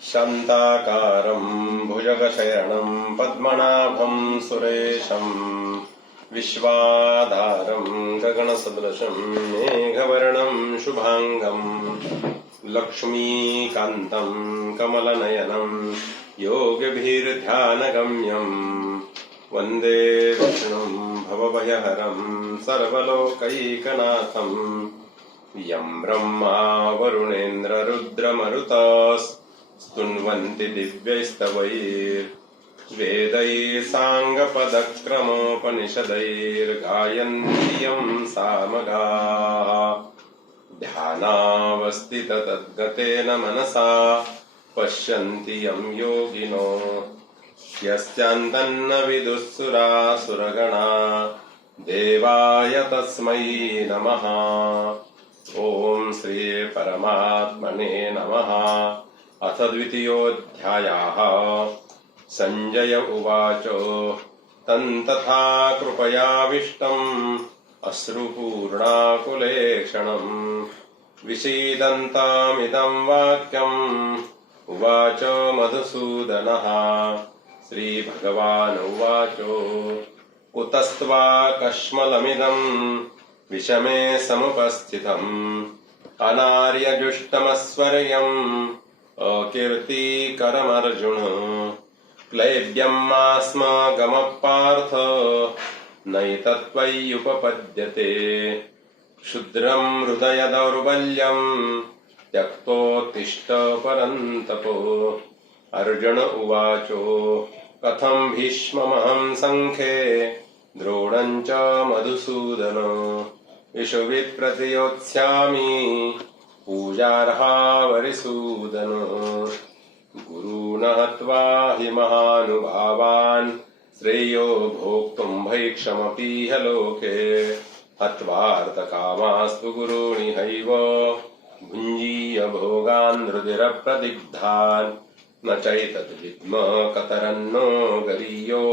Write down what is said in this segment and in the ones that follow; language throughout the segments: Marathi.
शान्ताकारं भुजगशयनं पद्मनाभं सुरेशं विश्वाधारं गगनसदृशं मेघवर्णं शुभांगं लक्ष्मीकान्तं कमलनयनं योगिभिर्ध्यानगम्यं वन्दे विष्णुं भवभयहरं सर्वलोकैकनाथं यं ब्रह्मा वरुणेन्द्ररुद्रमरुतास्तुन्वन्ति दिव्यैस्तवैर्वेदैः साङ्गपदक्रमोपनिषदैर्गायन्ति यं सामगाः ध्यानावस्थिततद्गतेन मनसा पश्यन्ति यं योगिनो यस्यान्तन्न विदुःसुरासुरगणा देवाय तस्मै नमः। ओम श्री परमात्मने नमः। अथ द्वितीयोऽध्यायः। संजय उवाच तन्तथा कृपयाविष्टम् अश्रुपूर्णाकुलेक्षणम् विषीदन्तामिदं वाक्यम् उवाच मधुसूदनः। श्रीभगवान् उवाच कुतस्त्वा कश्मलमिदं विषमे समुपस्थितम् अनार्यजुष्टमस्वर्यम् अकीर्तिकरमर्जुन क्लैब्यम् आस्माकमः पार्थ नैतत्त्वय्युपपद्यते क्षुद्रम् हृदय दौर्बल्यम् त्यक्तोत्तिष्ठ परन्तप। अर्जुन उवाच कथं भीष्ममहं सङ्ख्ये द्रोणं च मधुसूदन इषुभिः प्रतियोत्स्यामि पूजार्हा वरिसूदन। गुरून् हत्वा हि महानुभावान् श्रेयो भोक्तुं भैक्षमपीह लोके हत्वार्थकामास्तु गुरूणिहैव भुञ्जीय भोगान् रुधिरप्रदिग्धान् न चैतद्विद्म कतरन्नो गरीयो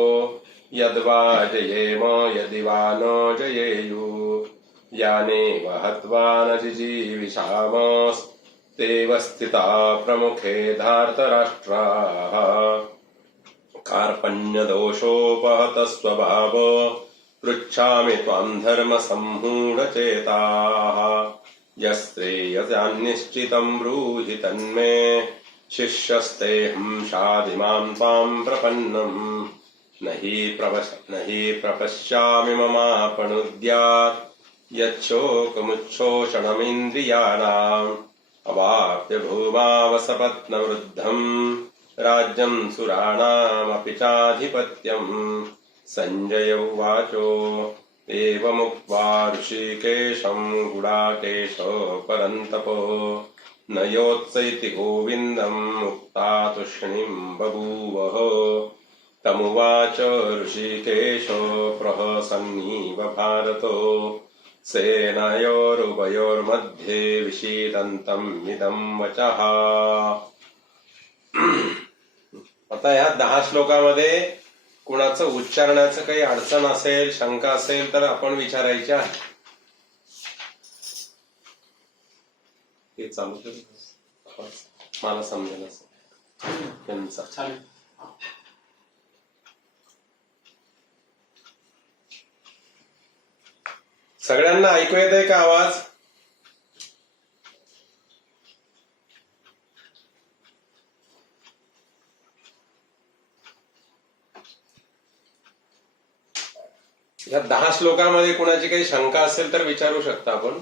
यद्वा जयेम यदि वा न जयेयुः यानेव हत्वा न जिजीविषामस्तेव स्थिता प्रमुखे धार्तराष्ट्राः। कार्पण्यदोषोपहत स्वभाव पृच्छामि त्वां धर्मसम्मूढचेताः। यस्त्रेयसान्निश्चितं ब्रूहि तन्मे शिष्यस्तेऽहं शाधिमां त्वां प्रपन्नम् न हि प्रपश्यामि ममापनुद्यात् यच्छोकमुच्छोषणमिन्द्रियाणाम् अवाप्य भूमावसपत्नवृद्धम् राज्यं सुराणामपि चाधिपत्यम्। संजय उवाच एवमुक्त्वा ऋषिकेशं गुडाकेश परन्तप न योत्सैति गोविन्दम् मुक्ता तूष्णीं बभूवः। तमुवाच ऋषिकेश प्रहसन्नीव भारतो सेनयोरुभयोर्मध्ये विषीदन्तम् इदं वचः। आता या 10 श्लोकामध्ये कुणाचं उच्चारण्याचं काही अडचण असेल, शंका असेल तर आपण विचारायची आहे. हे चालू मला समजेल असं त्यांचा. सगळ्यांना ऐकू येत आहे का आवाज? या 10 श्लोकामध्ये कुणाची काही शंका असेल तर विचारू शकता आपण.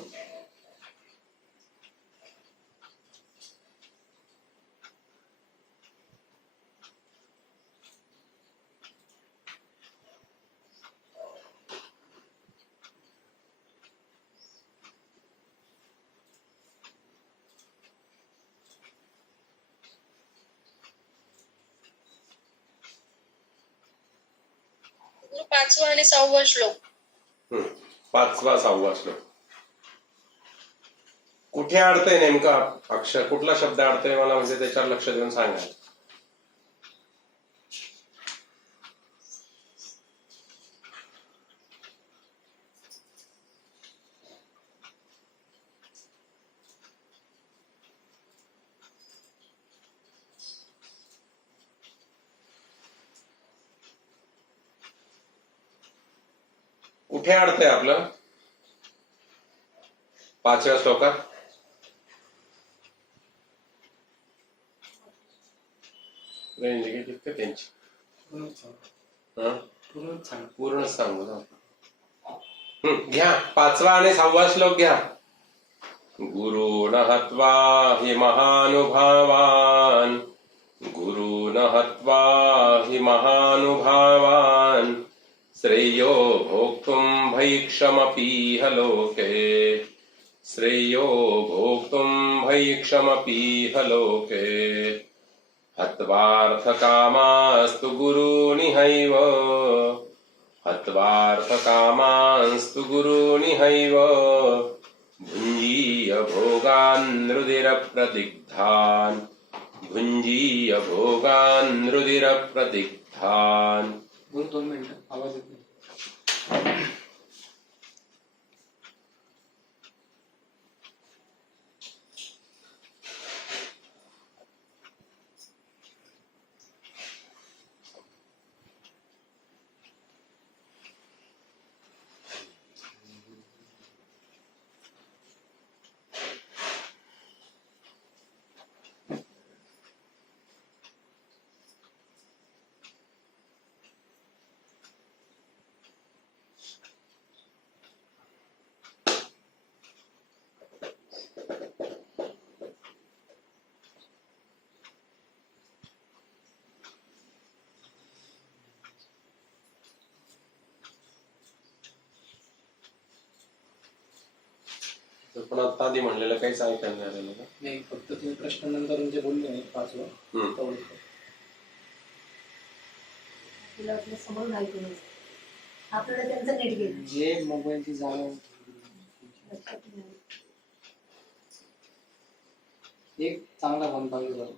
पाचवा आणि 6वा श्लोक. 5वा 6वा श्लोक कुठे अडतंय नेमका अक्षर, कुठला शब्द अडतंय मला म्हणजे त्याच्यावर लक्ष देऊन सांगा. कुठे अडतंय आपलं 5व्या श्लोकात? रेंज गेली का त्यांची? हं? पूर्ण सांगू ना. घ्या 5वा आणि 6वा श्लोक घ्या. गुरुन हत्वा हि महानुभावान्, गुरुन हत्वा हि महानुभावान्, श्रेयो भोक्तुम् भैक्षमपीह लोके, श्रेयो भोक्तुम् भैक्षमपीह लोके, हत्वार्थकामास्तु गुरूनिहैव, हत्वार्थकामांस्तु गुरूनिहैव, भुञ्जीय भोगान् रुधिरप्रदिग्धान्, भुञ्जीय भोगान् रुधिरप्रदिग्धान्. 2 मिनिटं आवाज येत नाही. पण आता आधी म्हणलेलं काहीच ऐकायला नाही आलेलं का? नाही, फक्त तुम्ही प्रश्न नंतर जे बोलले नाही 5वा तेवढंच. तुला आपलं समोर ऐकू नये. आपल्याला त्यांचं नेट गेलं जे मोबाईलची जागा लक्षात नाही. एक चांगला फोन पाहिजे बरं.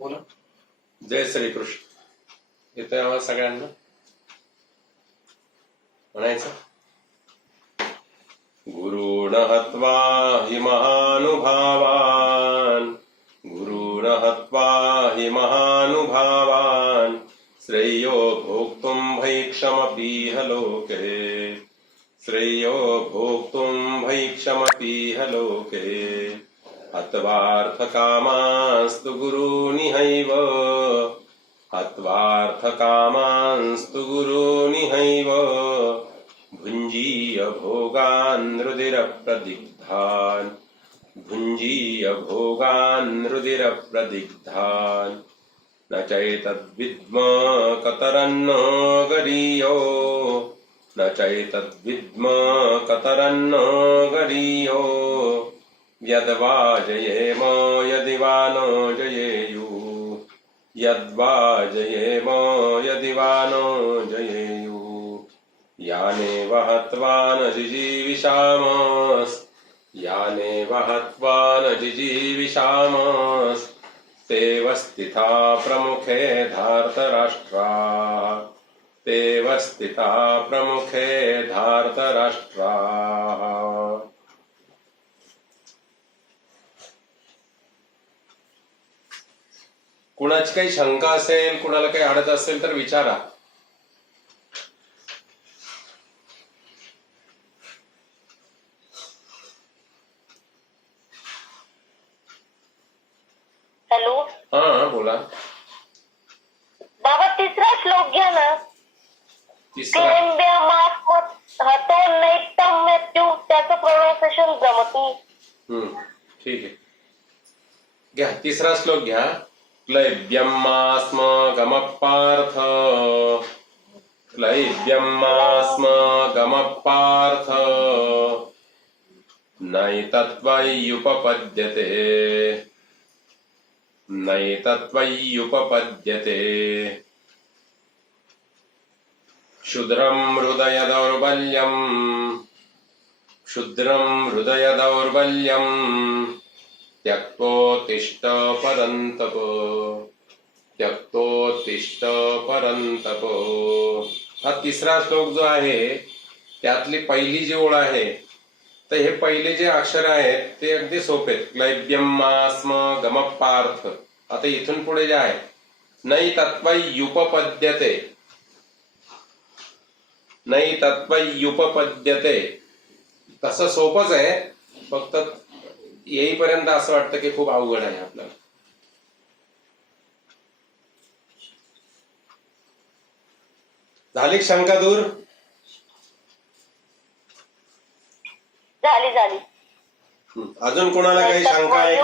बोला. जय श्रीकृष्ण. येतोय आवाज सगळ्यांना? म्हणायचं. गुरुण हत्वा हि महानुभावान्, गुरुण हत्वा हि महानुभावान्, श्रेयो भोक्तुम् भैक्षमपीह लोके, श्रेयो भोक्तुम् भैक्षमपीह लोके, हत्वार्थकामांस्तु गुरूनिहैव, हत्वार्थकामांस्तु गुरूनिहैव, भुञ्जीय भोगान् रुधिरप्रदिग्धान्, भुञ्जीय भोगान् रुधिरप्रदिग्धान्, न चैतद्विद्म कतरन्न गरीयो, न चैतद्विद्म कतरन्न गरीयो, यद्वा जयेम यदि वा न जयेयुः, यद्वा जयेम यदि वा न जयेयुः, यानेव हत्वा न जिजीविषामस्, यानेव हत्वा न जिजीविषामस्, तेव स्थिता प्रमुखे धार्तराष्ट्राः, तेव स्थिता प्रमुखे धार्तराष्ट्राः। कुणाची काही शंका असेल, कुणाला काही अडत असेल तर विचारा. हॅलो हा बोला. बाबा तिसरा श्लोक घ्या ना. तिसरा त्याचं प्रोनाउन्सिएशन जमत नाही. ठीक आहे, घ्या तिसरा श्लोक घ्या. क्लैब्यमास्म गमपार्थ, क्लैब्यमास्म गमपार्थ, नैतत्त्वय्युपपद्यते, नैतत्त्वय्युपपद्यते. क्षुद्रं हृदय दौर्बल्यम्, क्षुद्रं हृदय दौर्बल्यम्, त्यक्तोत्तिष्ठ परन्तप, त्यक्तोत्तिष्ठ परन्तप. हा तिसरा श्लोक जो आहे त्यातली पहिली जी ओळ आहे, तर हे पहिले जे अक्षर आहेत ते अगदी सोपे आहेत. क्लैब्यमास्म गमपार्थ. आता इथून पुढे जे आहे नैतत्त्वय्युपपद्यते, नैतत्त्वय्युपपद्यते, तसं सोपंच आहे, फक्त येईपर्यंत असं वाटतं की खूप अवघड आहे आपल्याला. झाली शंका दूर? झाली झाली. अजून कोणाला काही शंका आहे का?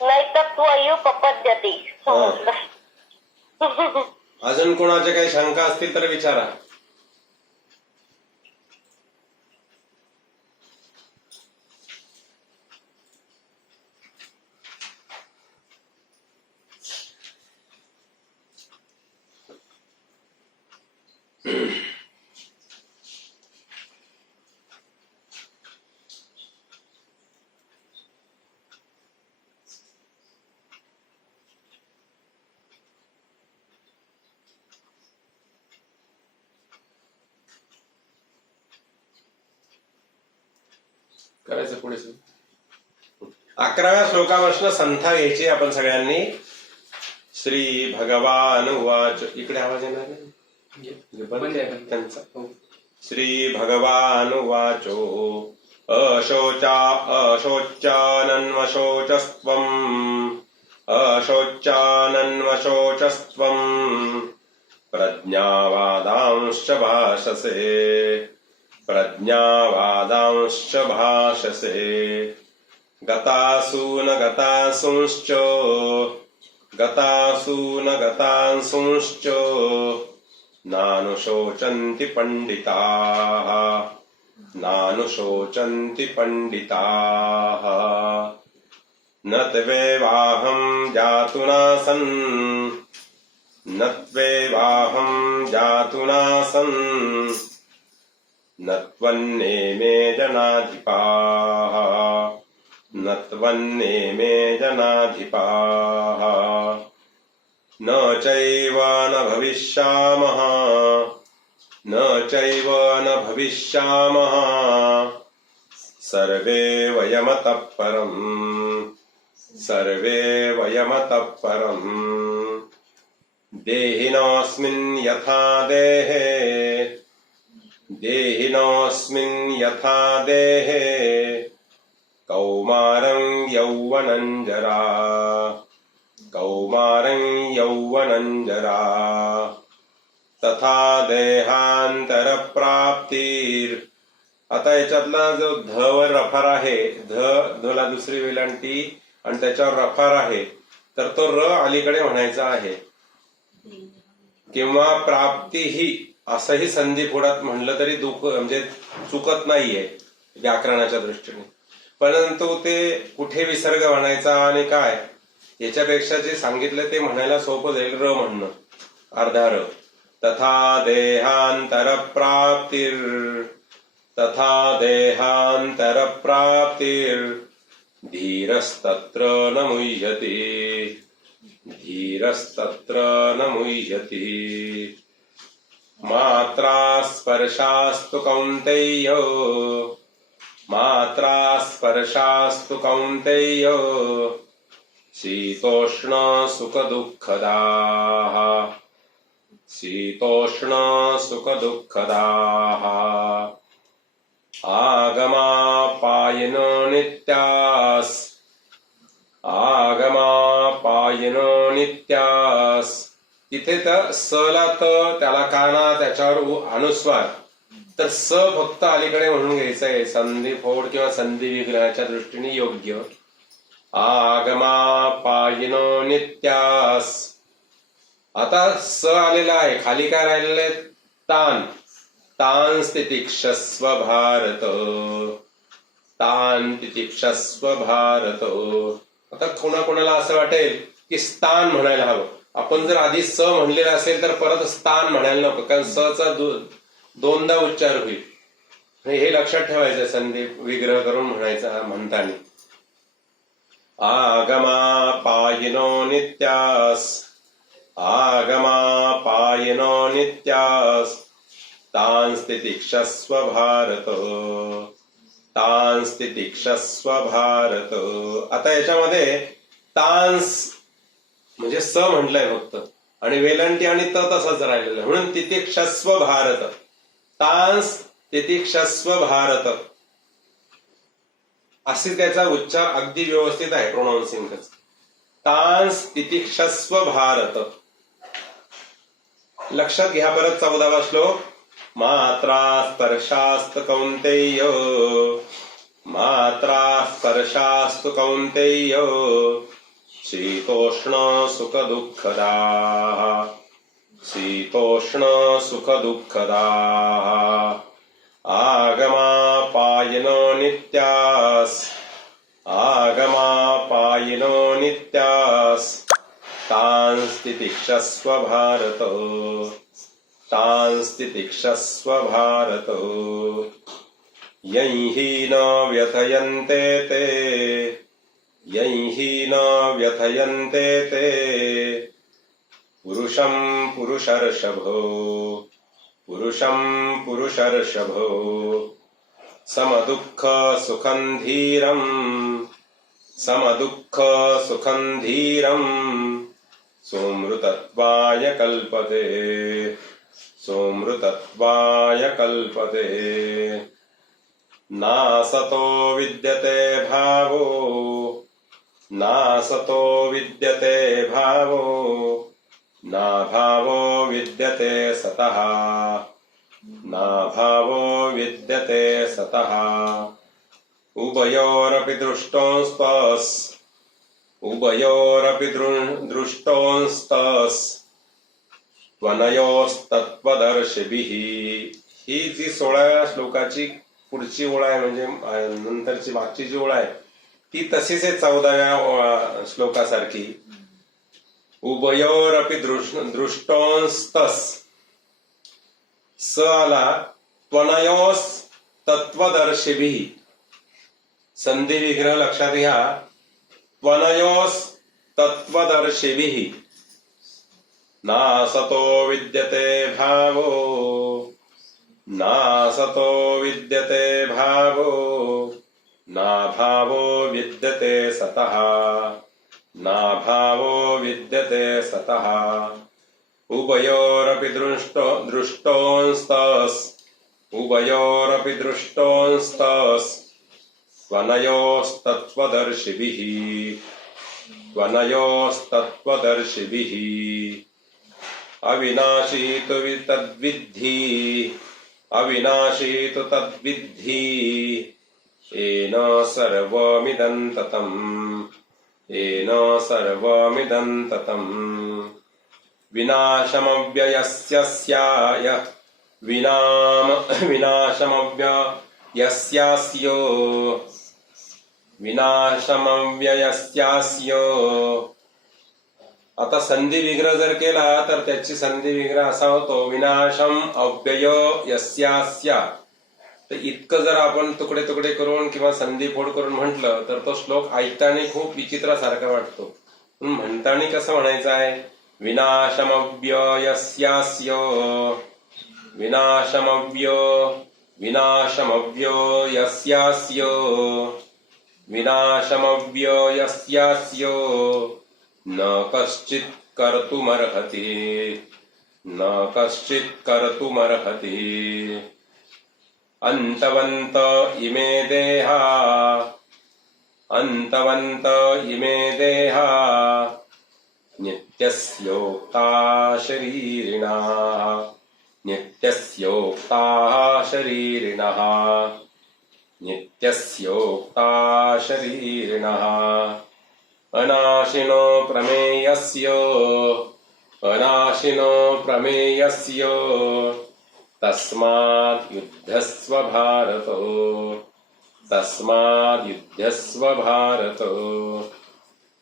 नैतत्त्वय्युपपद्यते. अजून कोणाच्या काही शंका असतील तर विचारा. करायचं पुढे. 11व्या श्लोकापासून संथा घ्यायची आपण सगळ्यांनी. श्री भगवान उवाच. इकडे आवाज येणार नाही त्यांचा. श्री भगवान उवाचो अशोचानन्वशोचस्त्वम्, अशोचानन्वशोचस्त्वम्, प्रज्ञावादांश्च भाषसे, प्रज्ञावादांश्च भाषसे. गतासून गतासूंश्च, गतासून गतासूंश्च, नानुशोचन्ति पंडिताः, नानुशोचन्ति पंडिताः. न त्वेवाहं जातुनासन्, न त्वेवाहं जातुनासन्, न त्वन्नेमे जनाधिपाः, न त्वन्नेमे जनाधिपाः. न चैव न भविष्यामः, न चैव न भविष्यामः, सर्वे वयमतः परम्, सर्वे वयमतः परम्. देहिनोऽस्मिन् यथा देहे, देहिनोऽस्मिन् यथा देहे, कौमारं यौवनं जरा, कौमारं यौवनं जरा, तथा देहांतरप्राप्तीर. आता याच्यातला जो ध वर रफार आहे, धला दुसरी वेलांटी आणि त्याच्यावर रफार आहे, तर तो र अलीकडे म्हणायचा आहे. किंवा प्राप्ती ही असंही संधी पुढात म्हणलं तरी दुःख म्हणजे चुकत नाहीये व्याकरणाच्या दृष्टीने. परंतु ते कुठे विसर्ग म्हणायचा आणि काय याच्यापेक्षा जे सांगितलं ते म्हणायला सोपं जाईल. र म्हणणं अर्धा र. तथा देहांतरप्राप्तीर, तथा देहांतरप्राप्तीर, धीरस्तत्र न मुह्यते, धीरस्तत्र न मुह्यति मात्रा स्पर्शास्तु कौन्तेय मात्रा स्पर्शास्तु कौन्तेय शीतोष्ण सुख दुःखदाः शीतोष्ण सुख दुःखदाः आगमापायिनो नित्यास् आगमापायिनो नित्यास. तिथे तर सला तर त्याला काना त्याच्यावर अनुस्वार, तर स फक्त अलीकडे म्हणून घ्यायचं आहे. संधी फोड किंवा संधी विग्रहाच्या दृष्टीने योग्य. आगमापायिनो नित्यास. आता स आलेला आहे, खाली काय राहिलेलं आहे? तान. तान तितिक्षस्व भारत तान तितिक्षस्व भारत. आता कोणाकोणाला असं वाटेल की स्थान म्हणायला हवं. आपण जर आधी स म्हणलेलं असेल तर परत स्थान म्हणायला नको, कारण स चा दोनदा उच्चार होईल. हे लक्षात ठेवायचं संधी विग्रह करून म्हणायचा म्हणताना. आगमापायिनो नित्यास आगमापायिनो नित्यास तान तितिक्षस्व भारत तान तितिक्षस्व भारत. आता याच्यामध्ये तांस म्हणजे स म्हटलंय फक्त, आणि वेलंटी आणि त तसंच राहिलेलं, म्हणून तितिक्षस्व भारत. तांस तितिक्षस्व भारत असे त्याचा उच्चार अगदी व्यवस्थित आहे, प्रोनाउन्सिंगच. तांस तितिक्षस्व भारत. लक्षात घ्या परत 14वा श्लोक. मात्रा स्पर्शास्त कौन्तेय मात्रा स्पर्शास्तु कौन्तेय शीतोष्ण सुख दुःखदाः शीतोष्ण सुख दुःखदाः आगमापायिनो नित्यास आगमापायिनो नित्यास तान तितिक्षस्व भारत तान तितिक्षस्व भारत. यैहि न व्यथयन्ते ते यैहि न व्यथयन्ते ते पुरुषं पुरुषर्षभो पुरुषं पुरुषर्षभो समदुःख सुखं धीरं समदुःख सुखं धीरं सोमृतत्वाय कल्पते सोमृतत्वाय कल्पते. नासतो विद्यते भावो नासतो विद्यते भावो नाभावो विद्यते सतः नाभावो विद्यते सतः. उभयोरपि दृष्टोस्तस् उभयोरपि दृष्टोस्तस् त्वनयोस्तत्त्वदर्शिभिः. ही जी 16व्या श्लोकाची पुढची ओळ आहे, म्हणजे नंतरची मागची जी ओळ आहे ती तशीच आहे 14व्या श्लोकासारखी. उभयोरपि दृष्टोस्तस् स आला. त्वनयोस तत्वदर्शिभिः. संधी विग्रह लक्षात घ्या. त्वनयोस तत्वदर्शिभिः. नासतो विद्यते भावो नासतो विद्यते भावो नाभावो विद्यते सतः नाभावो विद्यते सतः. उभयोरपि दृष्टोस्तस् उभयोरपि दृष्टोस्तस् त्वनयोस्तत्त्वदर्शिभिः त्वनयोस्तत्त्वदर्शिभिः. अविनाशी तु तद्विद्धि अविनाशी तु तद्विद्धि येन सर्वमिदं ततम् येन सर्वमिदं ततम्. विनाशमव्ययस्याय विनाशमव्ययस्यास्यो विनाशमव्ययस्यास्यो. आता संधी विग्रह जर केला तर त्याची संधी विग्रह असा होतो विनाशम अव्यय यस्यास्या. तर इतकं जर आपण तुकडे तुकडे करून किंवा संधी फोड करून म्हटलं तर तो श्लोक ऐकताना खूप विचित्रासारखा वाटतो. म्हणून म्हणताना कसं म्हणायचं आहे, विनाशमव्ययस्यास्य विनाशमव्ययस्यास्य विनाशमव्ययस्यास्य न कश्चित् कर्तुमर्हति न कश्चित् कर्तुमर्हति अन्तवन्त इमे देहा नित्यस्योक्ता शरीरिणः अनाशिनो प्रमेयस्य तस्माद् युध्यस्व भारत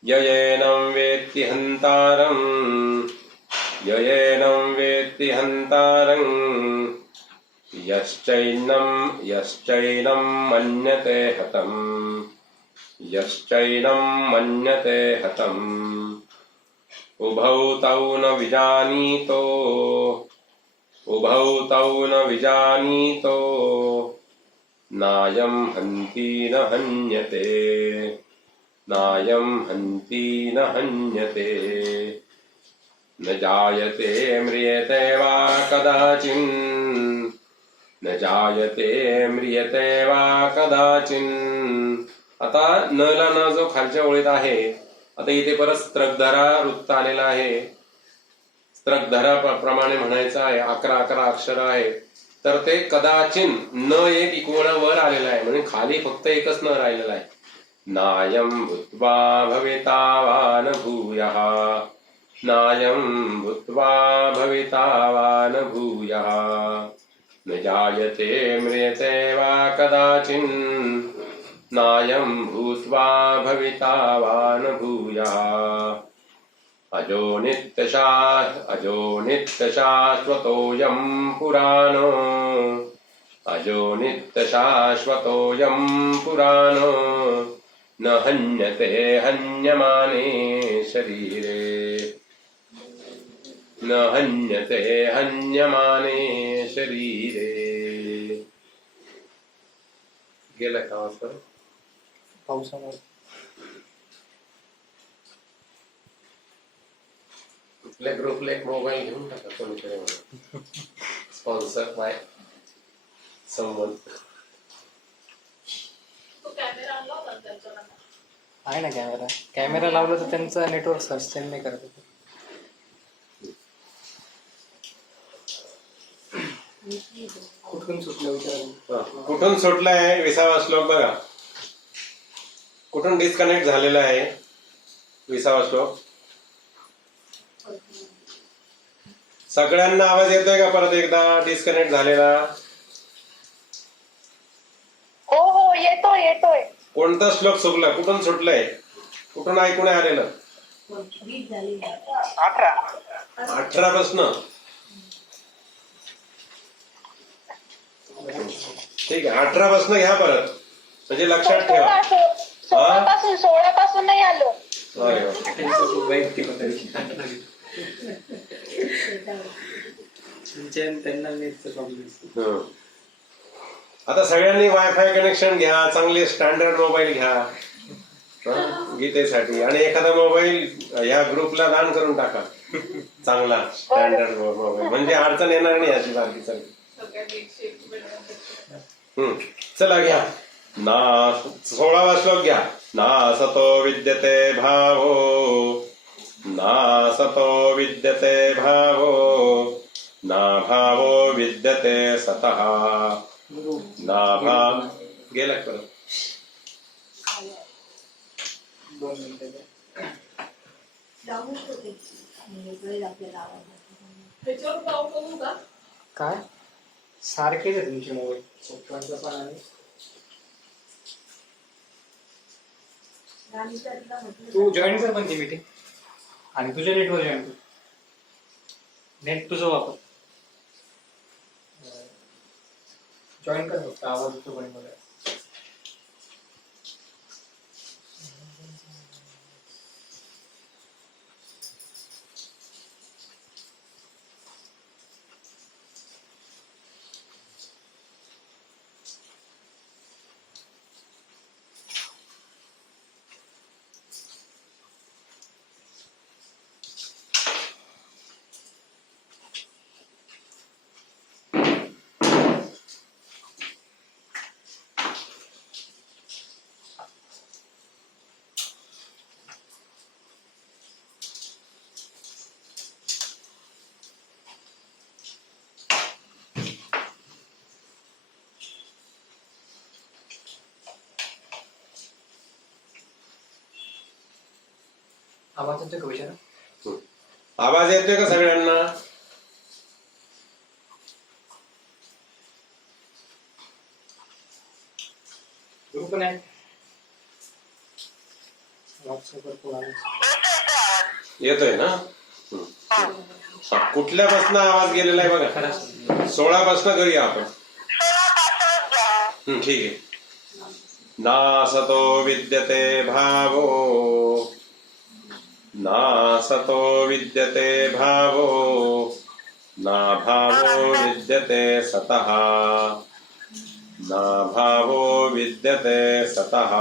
ययेनं वेत्ति हन्तारं यश्चैनं मन्यते हतम् उभौ तौ न विजानीतो नायं हन्ति न हन्यते न जायते म्रियते वा कदाचिन् आता न ला न जो खालच्या ओळीत आहे, आता इथे परत स्त्रकधरा वृत्त आलेला आहे. स्त्रकधरा प्रमाणे म्हणायचं आहे. 11 अक्षर आहे, तर ते कदाचिन न एक इक्वळ वर आलेला आहे, म्हणजे खाली फक्त एकच न राहिलेला आहे. नायं भूत्वा भवितावान भूयः न जायते म्रियते वा कदाचिन् नायं भूत्वा भवितावान भूयः अजो नित्यशाश्वतोऽयं पुराणो न हन्यते हन्यमाने शरीरे. गेला का वाजता पावसामुळे आपल्या ग्रुपला एक मोबाईल घेऊन टाका कोणीकडे, म्हणून स्पॉन्सर बाय समवन. आहे ना कॅमेरा लावला तर त्यांचं नेटवर्क सस्टेन नाही करत. कुठून सुटलं विचार, कुठून सुटलाय 20वा श्लोक बघा. कुठून डिस्कनेक्ट झालेला आहे 20वा श्लोक. सगळ्यांना आवाज येतोय का परत एकदा डिस्कनेक्ट झालेला? हो येतोय. कोणता श्लोक चुकला, कुठून सुटलाय, कुठून ऐकून आलेलं? 18 पासून. ठीक आहे, 18 पासून घ्या परत, म्हणजे लक्षात ठेवा. 16 पासून नाही आलो. त्यांना नेटचा प्रॉब्लेम. आता सगळ्यांनी वायफाय कनेक्शन घ्या, चांगले स्टँडर्ड मोबाईल घ्या गीतेसाठी, आणि एखादा मोबाईल या ग्रुपला दान करून टाका, चांगला स्टँडर्ड मोबाईल, म्हणजे अडचण येणार नाही अशी बाकी. चला घ्या ना 16वा श्लोक घ्या. नासतो विद्यते भावो ना भावो विद्यते सतः नाभा. गेला परत 2 मिनिटं काय सारखेच आहे तुमचे मोबाईल पप्पांचा पण आणि तू जॉईन कर पण ती मीटिंग आणि तुझ्या नेटवर जॉईन कर. नेट तुझं वापर, जॉईन कर फक्त आवाज होतो पण मला. आवाज येतोय का विचारा? आवाज येतोय का सगळ्यांना? ग्रुप पण आहे व्हॉट्सअपवर कोणाला? येतोय ना? कुठल्यापासून आवाज गेलेला आहे बघा. खरंच 16 पासून करूया आपण. ठीक आहे. नासतो विद्यते भावो, नासतो विद्यते भावो, नाभावो विद्यते सतः, नाभावो विद्यते सतः.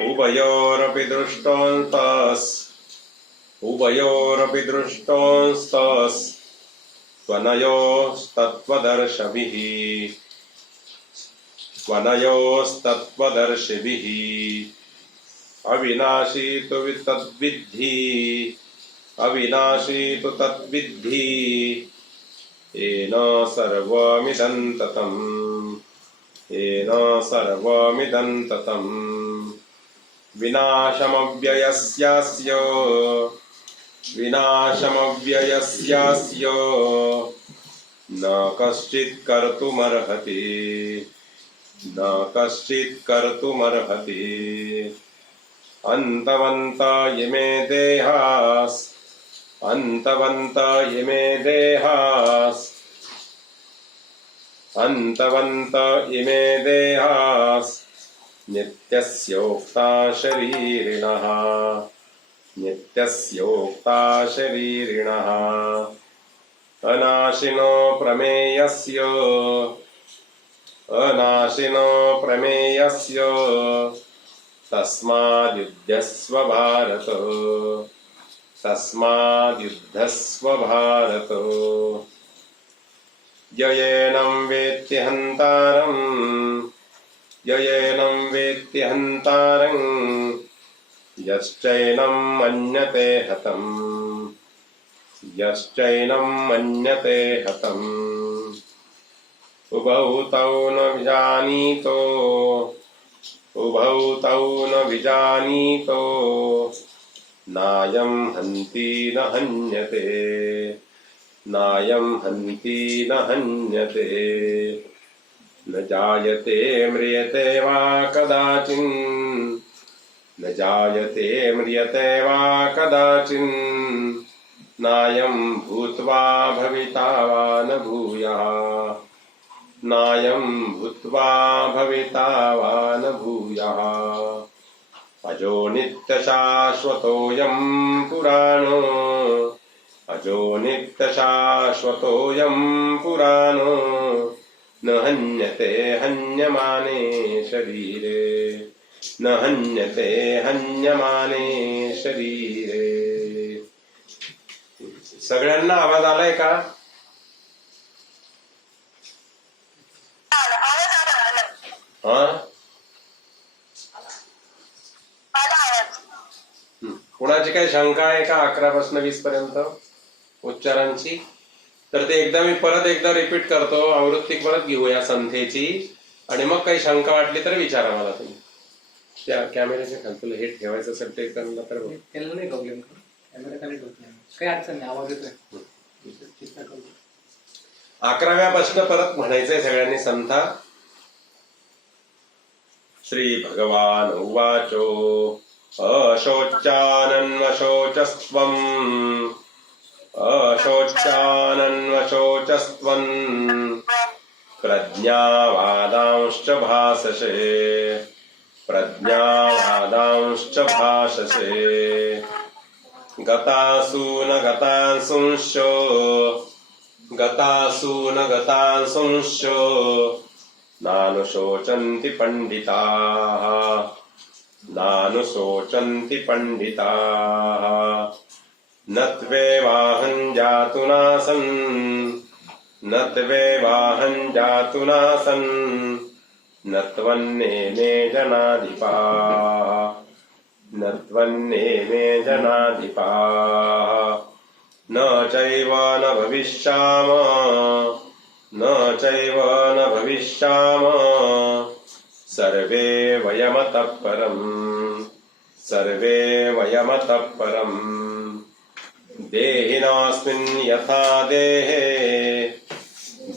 उभयोरपि दृष्टोऽन्तस्, उभयोरपि दृष्टोऽन्तस्, त्वनयोस्तत्त्वदर्शिभिः, त्वनयोस्तत्त्वदर्शिभिः. अविनाशी तु तद्विद्धि, अविनाशी तु तद्विद्धि, येन सर्वमिदं ततम्, येन सर्वमिदं ततम्. विनाशमव्ययस्यास्य, विनाशमव्ययस्यास्य न कश्चित् कर्तुमर्हति, न कश्चित् कर्तुमर्हति. अन्तवन्त इमे देहास्, अन्तवन्त इमे देहास्, अन्तवन्त इमे देहास्. नित्यस्योक्ता शरीरिणः, नित्यस्योक्ता शरीरिणः. अनाशिनो प्रमेयस्य, अनाशिनो प्रमेयस्य तस्माद्युध्यस्व भारत, तस्माद्युध्यस्व भारत. ययेनं वेत्ति हन्तारं, ययेनं वेत्ति हन्तारं, यश्चैनं मन्यते हतम्, यश्चैनं मन्यते हतम्. उभौ तौ न विजानीतो, उभौ तौ न विजानीतो, नायं हन्ति न हन्यते, नायं हन्ति न हन्यते. न जायते म्रियते वा कदाचिन्, न जायते म्रियते वा कदाचिन्, नायं भूत्वा भविता वा न भूयः, नायं भूत्वा भविता वा न भूयः. अजो नित्यशाश्वतोऽयं पुराणो, अजो नित्यशाश्वतोऽयं पुराणो. न हन्यते हन्यमाने शरीरे, न हन्यते हन्यमाने शरीरे. सगळ्यांना आवाज आलाय का? हा, कुणाची काही शंका आहे का 11 पासून 20 पर्यंत उच्चारांची? तर ते एकदा मी परत एकदा रिपीट करतो, आवृत्ती परत घेऊया संथेची, आणि मग काही शंका वाटली तर विचारा मला तुम्ही. त्या कॅमेऱ्याच्या खाली तुला हे ठेवायचं असेल ते करणार तर बघ. त्याला नाही प्रॉब्लेम, कॅमेरा कनेक्ट होत नाही, काही अडचण नाही, आवाज येतोय. 11व्या पासून परत म्हणायचंय सगळ्यांनी संथा. श्री भगवान उवाचो अशोचानन्वशोचस्त्वम्, अशोचानन्वशोचस्त्वम् प्रज्ञावादांश्च भाषसे, प्रज्ञावादांश्च भाषसे. गतासु न गतांसुंश्च, गतासु न गतांसुंश्च नानुशोचन्ति पण्डिताः, नानुशोचन्ति पण्डिताः. न त्वेवाहं जातु नासन्, न त्वेवाहं जातु नासन्, न त्वन्नेमे जनाधिपाः, न त्वन्नेमे जनाधिपाः. न चैव न भविष्यामः, न चैव न भविष्यामः, सर्वे वयमतः परम्, सर्वे वयमतः परम् देहिनोऽस्मिन् यथा देहे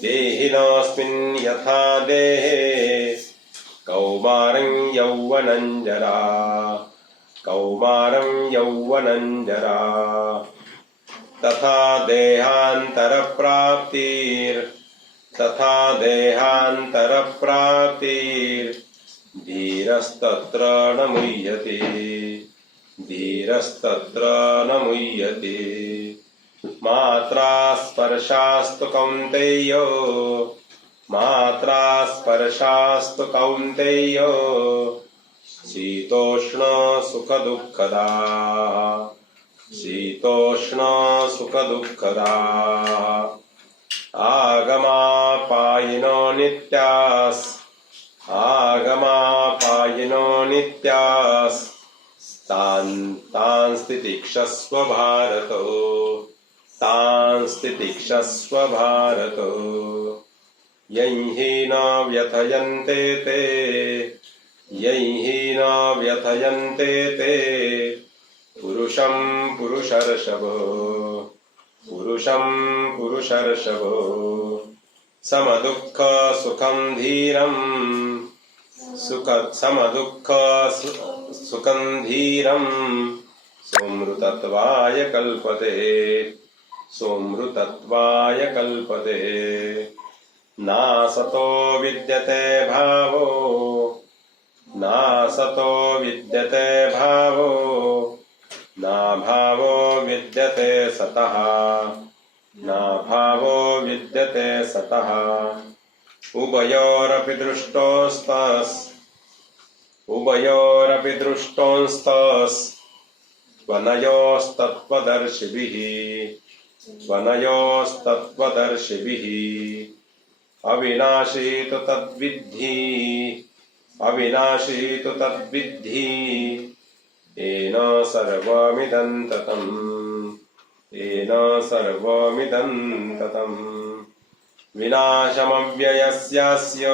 देहिनोऽस्मिन् यथा देहे कौमारं यौवनं जरा कौमारं यौवनं जरा तथा देहान्तरप्राप्तिर् धीरस्तत्र न मुह्यते धीरस्तत्र न मुह्यते मात्रा स्पर्शास्तु कौन्तेय मात्रा स्पर्शास्तु कौन्तेय शीतोष्ण सुखदुःखदा शीतोष्ण सुखदुःखदा आगमापायिनो नित्यास् आगमापायिनो नित्यास् तान् स्थितिक्षस्व भारत तान् स्थितिक्षस्व भारत यैहि न व्यथयन्ते ते यैहि न व्यथयन्ते ते पुरुषं पुरुषर्षभ पुरुषं पुरुषर्षभ समदुःख सुखं धीरं समदुःख सुखं धीरं सोमृतत्वाय कल्पते सोमृतत्वाय कल्पते नासतो विद्यते भावो नासतो विद्यते भावो नाभावो विद्यते सतः नाभावो विद्यते सतः उभयोरपि दृष्टोस्तस्त्वनयोस्तत्त्वदर्शिभिः त्वनयोस्तत्त्वदर्शिभिः अविनाशी तु तद्विद्धि येन सर्वमिदं ततम् विनाशमव्ययस्यास्य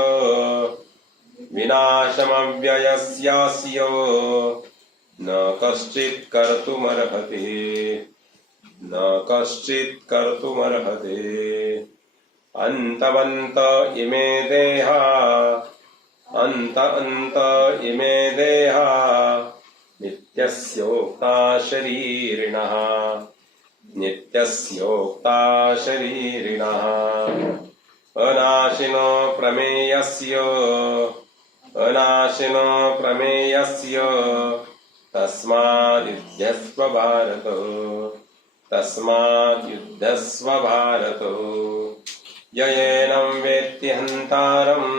न कश्चित् कर्तुमर्हति अन्तवन्त इमे देहा नित्यस्योक्ता शरीरिणः अनाशिनो प्रमेयस्य तस्माद्युध्यस्व भारत ययेनं वेत्ति हन्तारम्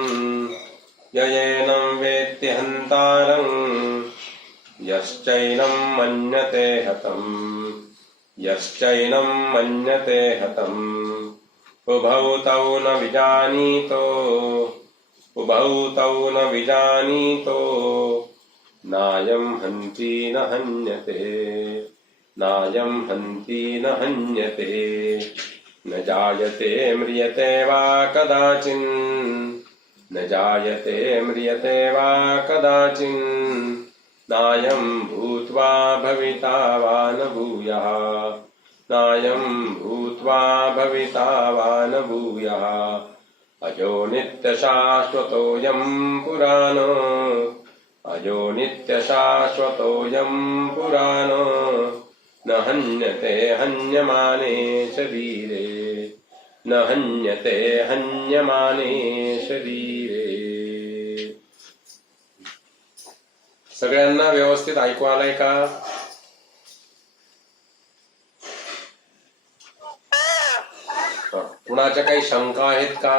यश्चैनं मन्यते हतम् उभौ तौ न विजानीतो नायं हन्ति न हन्यते न जायते म्रियते वा कदाचिन् नायं भूत्वा भविता वा न भूयः अजो नित्यशाश्वतोऽयं पुराणो न हन्यते हन्यमाने शरीरे सगळ्यांना व्यवस्थित ऐकू आलंय का? कुणाच्या काही शंका आहेत का?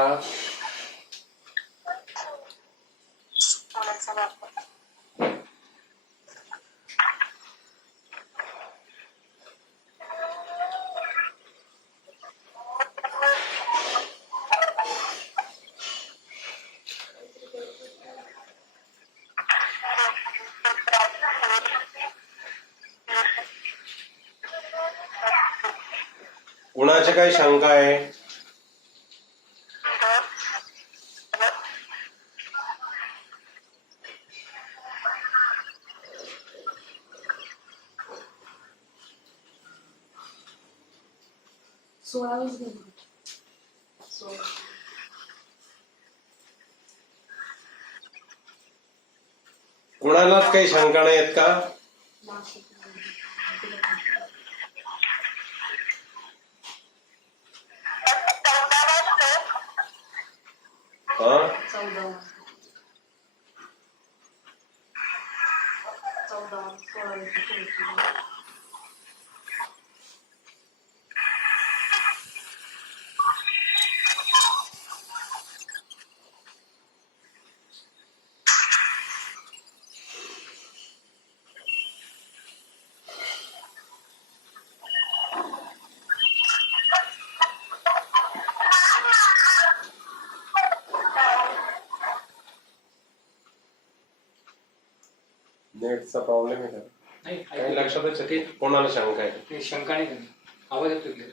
कुणाच्या काही शंका आहे? 16-20 गेली. 16. कुणालाच काही शंका नाही आहेत का? नाशिक. हा 14. 16. नेटचा प्रॉब्लेम आहे का? नाही काही लक्षातच येते कोणाला शंका आहे? ते शंका नाही करणार. आवाज येतो clear.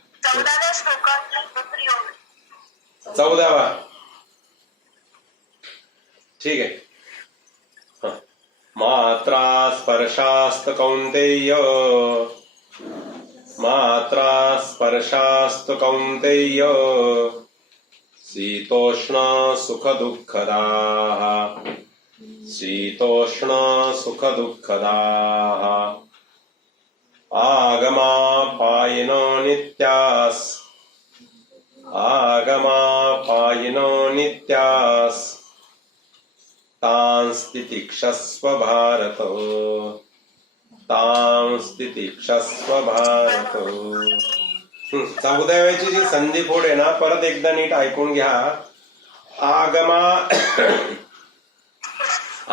14वा. ठीक आहे. हा. मात्रा स्पर्शास्त कौंतेय, मात्रा स्पर्शास्त कौंतेय, शीतोष्ण सुख दुःखदाः, शीतोष्ण सुख दुःखदाः, आगमापायिनो नित्यास्, आगमापायिनो नित्यास्, तां स्थितिक्षस्व भारत, तां स्थितिक्षस्व भारत. 14व्याची जी संधी फोड आहे ना, परत एकदा नीट ऐकून घ्या. आगमा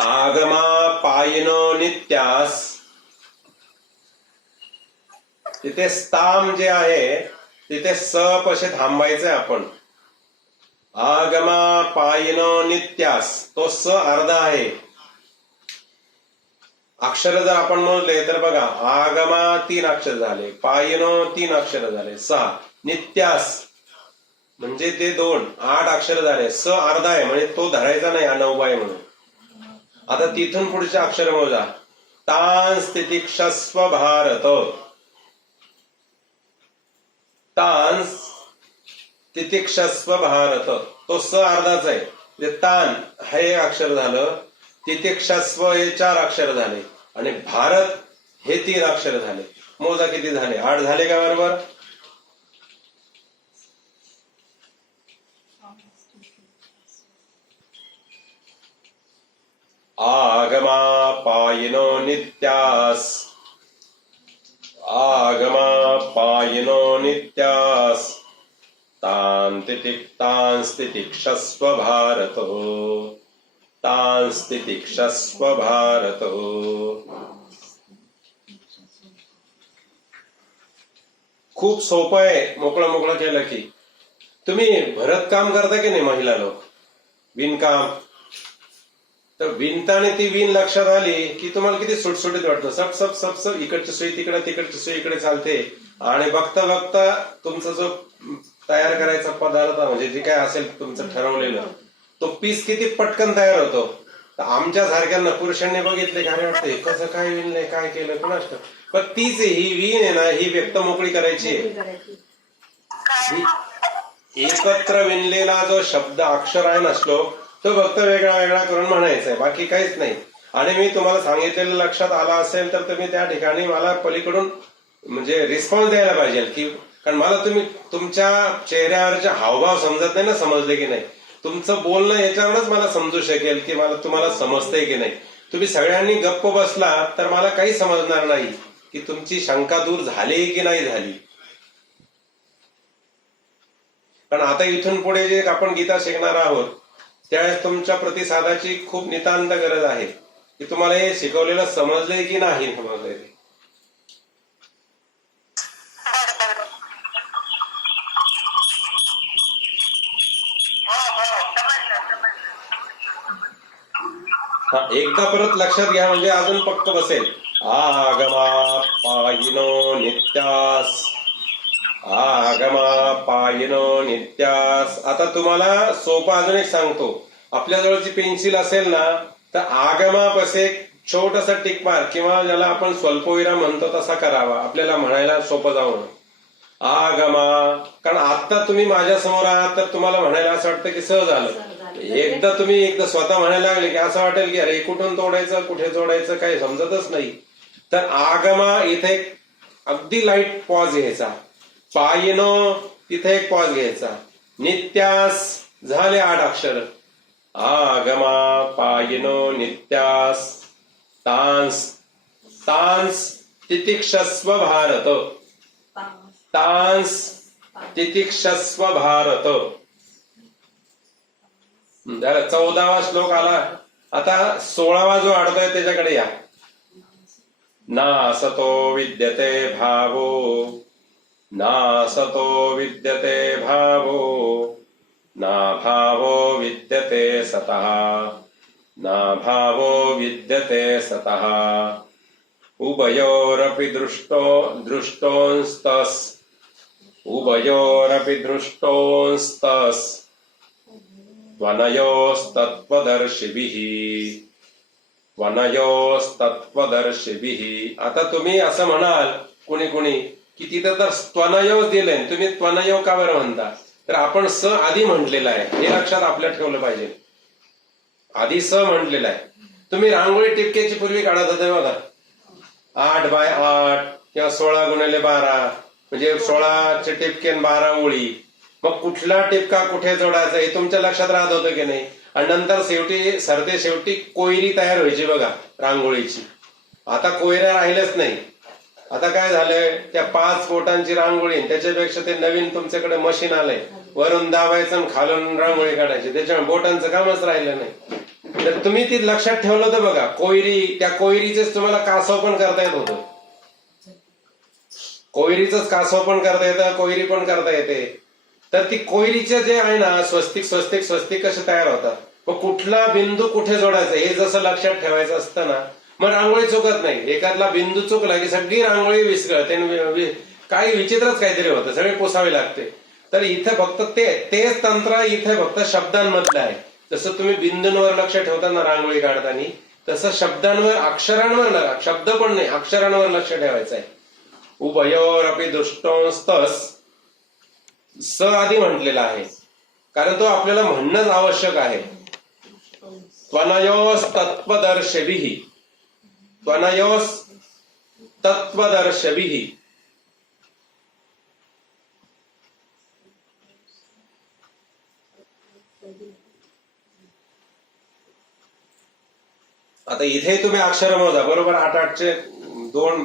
आगमापायिनो नित्यास, तिथे स्थाम जे आहे तिथे स पशे थांबायचंय आपण. आगमापायिनो नित्यास, तो स अर्धा आहे. अक्षर जर आपण मोजले तर बघा, आगमा 3 अक्षर झाले, पायिनो 3 अक्षर झाले, 6. नित्यास म्हणजे ते 2, 8 अक्षर झाले. स अर्धा आहे म्हणजे तो धरायचा नाही, हा 9 आहे म्हणून. आता तिथून पुढचे अक्षर मोजा. तान स्थितिक्षस्व भारत, तान तितिक्षस्व भारत, तो स अर्धाच आहे. म्हणजे तान हे 1 अक्षर झालं, तितिक्षस्व हे 4 अक्षर झाले आणि भारत हे 3 अक्षर झाले. मोजा किती झाले? 8 झाले का बरोबर? आगमापायिनो नित्यास, आगमापायिनो नित्यास, तां स्थितिक्षस्व भारत, तां स्थितिक्षस्व भारत. खूप सोपं आहे. मोकळं मोकळं केलं की. तुम्ही भरत काम करता की नाही महिला लोक, विणकाम, तर विणताना ती विण लक्षात आली की तुम्हाला किती सुटसुटीत वाटतं. सप सप सप सप इकडची सुई तिकडे, तिकडची सुई इकडे चालते आणि बघता बघता तुमचा जो तयार करायचा पदार्थ म्हणजे जे काय असेल तुमचं ठरवलेलं, तो पीस किती पटकन तयार होतो. तर आमच्या सारख्यांना पुरुषांनी बघितले काय वाटतंय, कसं काय विणलंय, काय केलं कोणाच. पण तीच ही विण आहे ना, ही व्यक्त मोकळी करायची आहे. ही एकत्र विणलेला जो शब्द अक्षर आहे ना, श्लोक, तो फक्त वेगळा वेगळा करून म्हणायचा आहे, बाकी काहीच नाही. आणि मी तुम्हाला सांगितलेलं लक्षात आला असेल तर तुम्ही त्या ठिकाणी मला पलीकडून म्हणजे रिस्पॉन्स द्यायला पाहिजे की, कारण मला तुम्ही तुमच्या चेहऱ्यावरचे हावभाव समजत नाही ना, समजले की नाही. तुमचं बोलणं याच्यावरच मला समजू शकेल की मला तुम्हाला समजतंय की नाही. तुम्ही सगळ्यांनी गप्प बसला तर मला काही समजणार नाही की तुमची शंका दूर झाली की नाही झाली. पण आता इथून पुढे जे आपण गीता शिकणार आहोत त्यावेळेस तुमच्या प्रतिसादाची खूप नितांत गरज आहे की तुम्हाला हे शिकवलेलं समजलंय की नाही समजलंय. हा एकदा परत लक्षात घ्या म्हणजे अजून पक्क बसेल. आगमापायिनो नित्यास, आगमापायिनो नित्यास. आता तुम्हाला सोपं अजून एक सांगतो. आपल्याजवळची पेन्सिल असेल ना तर आगमापासे एक छोटासा टिक मार्क किंवा ज्याला आपण स्वल्पविराम म्हणतो तसा करावा, आपल्याला म्हणायला सोपं जाऊन. आगमा. कारण आता तुम्ही माझ्या समोर आहात तर तुम्हाला म्हणायला असं वाटतं की सहज आलं. एकदा तुम्ही स्वतः म्हणायला लागले की असं वाटेल की अरे कुठून तोडायचं कुठे जोडायचं काही समजतच नाही. तर आगमा इथे एक अगदी लाईट पॉज घ्यायचा. पायनो तिथे एक पॉज घ्यायचा. नित्यास झाले 8 अक्षर. आगमा पायनो नित्यास. तांस तांस तितिक्षस्व भारत. तांस तितिक्षस्व भारत. झालं 14वा श्लोक आला. आता 16वा जो अडतोय त्याच्याकडे या. नासतो विद्यते भावो. नासतो विद्यते भावो. ना भावो विद्यते सतः. ना भावो विद्यते सतः. उभयोरपि दृष्टोंस्तस्. उभयोरपि दृष्टोंस्तस्. त्वनयोस्तत्त्वदर्शिभिः. त्वनयोस्तत्त्वदर्शिभिः. आता तुम्ही असं म्हणाल कुणी की तिथं तर त्वनयोस दिलंय, तुम्ही त्वनयो का बरं म्हणता? तर आपण स आधी म्हटलेलं आहे, हे लक्षात आपल्या ठेवलं पाहिजे. आधी स म्हटलेलं आहे. तुम्ही रांगोळी टिपक्याची पूर्वी काढत होते बघा, 8x8 किंवा 16x12 म्हणजे 16 टिपके 12 ओळी. मग कुठला टिपका कुठे जोडायचा हे तुमच्या लक्षात राहत होतं की नाही? आणि नंतर शेवटी कोयरी तयार व्हायची बघा रांगोळीची. आता कोयऱ्या राहिल्याच नाही. आता काय झालंय, त्या 5 बोटांची रांगोळी, त्याच्यापेक्षा ते नवीन तुमच्याकडे मशीन आलंय, वरून दाबायचं आणि खालून रांगोळी काढायची, त्याच्यामुळे बोटांचं कामच राहिलं नाही. तर तुम्ही ती लक्षात ठेवलं होतं बघा, कोयरी, त्या कोयरीचेच तुम्हाला कासव पण करता येत होतं. कोयरीच कासव पण करता येतं, कोयरी पण करता येते. तर ती कोयरीचे जे आहे ना, स्वस्तिक स्वस्तिक स्वस्तिक कसे तयार होतात, मग कुठला बिंदू कुठे जोडायचा हे जसं लक्षात ठेवायचं असतं ना, मग रांगोळी चुकत नाही. एखादला बिंदू चुकला की सगळी रांगोळी विस्कळते, काही विचित्रच काहीतरी होतं, सगळे पुसावे लागते. तर इथे फक्त तेच तंत्र इथे फक्त शब्दांमधलं आहे. जसं तुम्ही बिंदूंवर लक्ष ठेवताना रांगोळी काढताना, तसं शब्दांवर, अक्षरांवर नका, शब्द पण नाही, अक्षरांवर लक्ष ठेवायचं आहे. उभयोरपि दृष्टोंस्तस्. स आधी म्हटलेला आहे, कारण तो आपल्याला म्हणणंच आवश्यक आहे. त्वनयोस तत्त्वदर्शिभिः. त्वनयोस तत्त्वदर्शिभिः. आता इथे तुम्ही अक्षर मोजा बरोबर. 8-8चे 2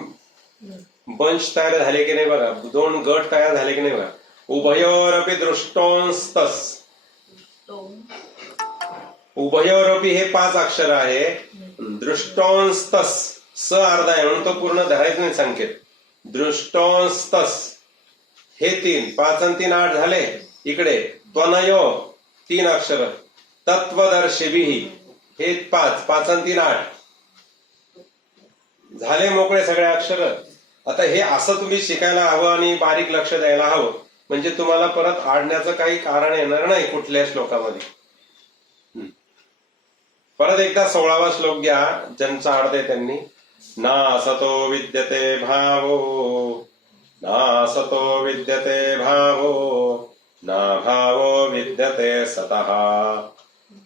बंच तयार झाले की नाही बघा, 2 गट तयार झाले की नाही बघा. उभयोरपि दृष्टोंस्तस्. उभयोरपि हे 5 अक्षर आहे. दृष्टोंस्तस् स अर्धा आहे म्हणून तो पूर्ण धरायचं नाही संकेत. दृष्टोंस्तस् हे 3, 5 आणि 3 8 झाले. इकडे त्वनयो 3 अक्षर. तत्त्वदर्शिभिः हे 5, 5 आणि 3 8 झाले, मोकळे सगळे अक्षर. आता हे असं तुम्ही शिकायला हवं आणि बारीक लक्ष द्यायला हवं, म्हणजे तुम्हाला परत आडण्याचं काही कारण येणार नाही कुठल्या श्लोकामध्ये. परत एकदा 16वा श्लोक घ्या, ज्यांचा अर्थ आहे त्यांनी. नासतो विद्यते भावो. नासतो विद्यते भावो. ना भावो विद्यते सतः.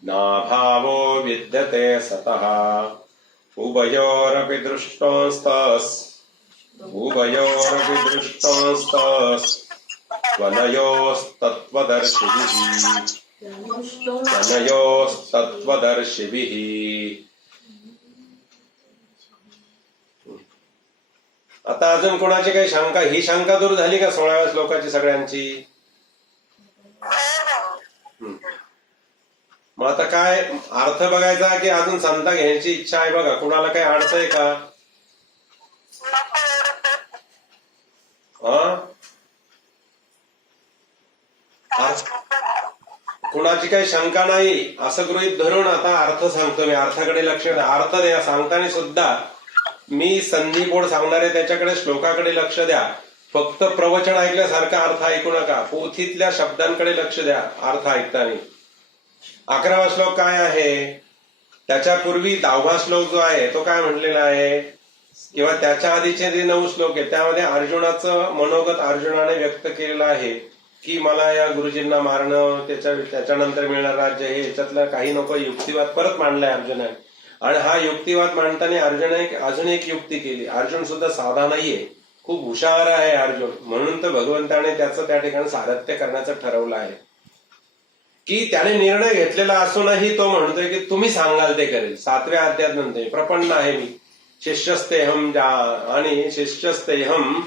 ना भावो विद्यते सतः. उभयोरपि दृष्टोंस्तस्. उभयोरपि दृष्टोंस्तस्. त्वनयोस्तत्त्वदर्शिभिः. त्वनयोस्तत्त्वदर्शिभिः. आता अजून कोणाची काही शंका, ही शंका दूर झाली का 16व्या श्लोकाची सगळ्यांची? मग आता काय अर्थ बघायचा की अजून संता घ्यायची इच्छा आहे बघा? कुणाला काही अडचण आहे का? कुणाची काही शंका नाही असं गृहीत धरून आता अर्थ सांगतो मी. अर्थाकडे लक्ष द्या. अर्थ द्या सांगताना सुद्धा मी संधी बोर्ड सांगणार आहे त्याच्याकडे, श्लोकाकडे लक्ष द्या. फक्त प्रवचन ऐकल्यासारखा अर्थ ऐकू नका, पोथीतल्या शब्दांकडे लक्ष द्या अर्थ ऐकताना. 11वा श्लोक काय आहे, त्याच्यापूर्वी 10वा श्लोक जो आहे तो काय म्हटलेला आहे? किंवा त्याच्या आधीचे जे 9 श्लोक आहेत त्यामध्ये अर्जुनाचं मनोगत अर्जुनाने व्यक्त केलेलं आहे की मला या गुरुजींना मारणं, त्याच्यानंतर मिळणार राज्य, हे याच्यातलं काही नको युक्तिवाद परत मांडलाय अर्जुनाने. आणि हा युक्तिवाद मांडताना अर्जुनाने अजून एक युक्ती केली. अर्जुन सुद्धा साधा नाहीये, खूप हुशार आहे अर्जुन. म्हणून तर भगवंताने त्याचं त्या ठिकाणी सारथ्य करण्याचं ठरवलं आहे की त्याने निर्णय घेतलेला असूनही तो म्हणतोय की तुम्ही सांगाल ते करेल. 7व्या अध्यायात म्हणतोय प्रपन्न आहे मी, शिष्यस्तेहम आणि शिष्यस्तेहम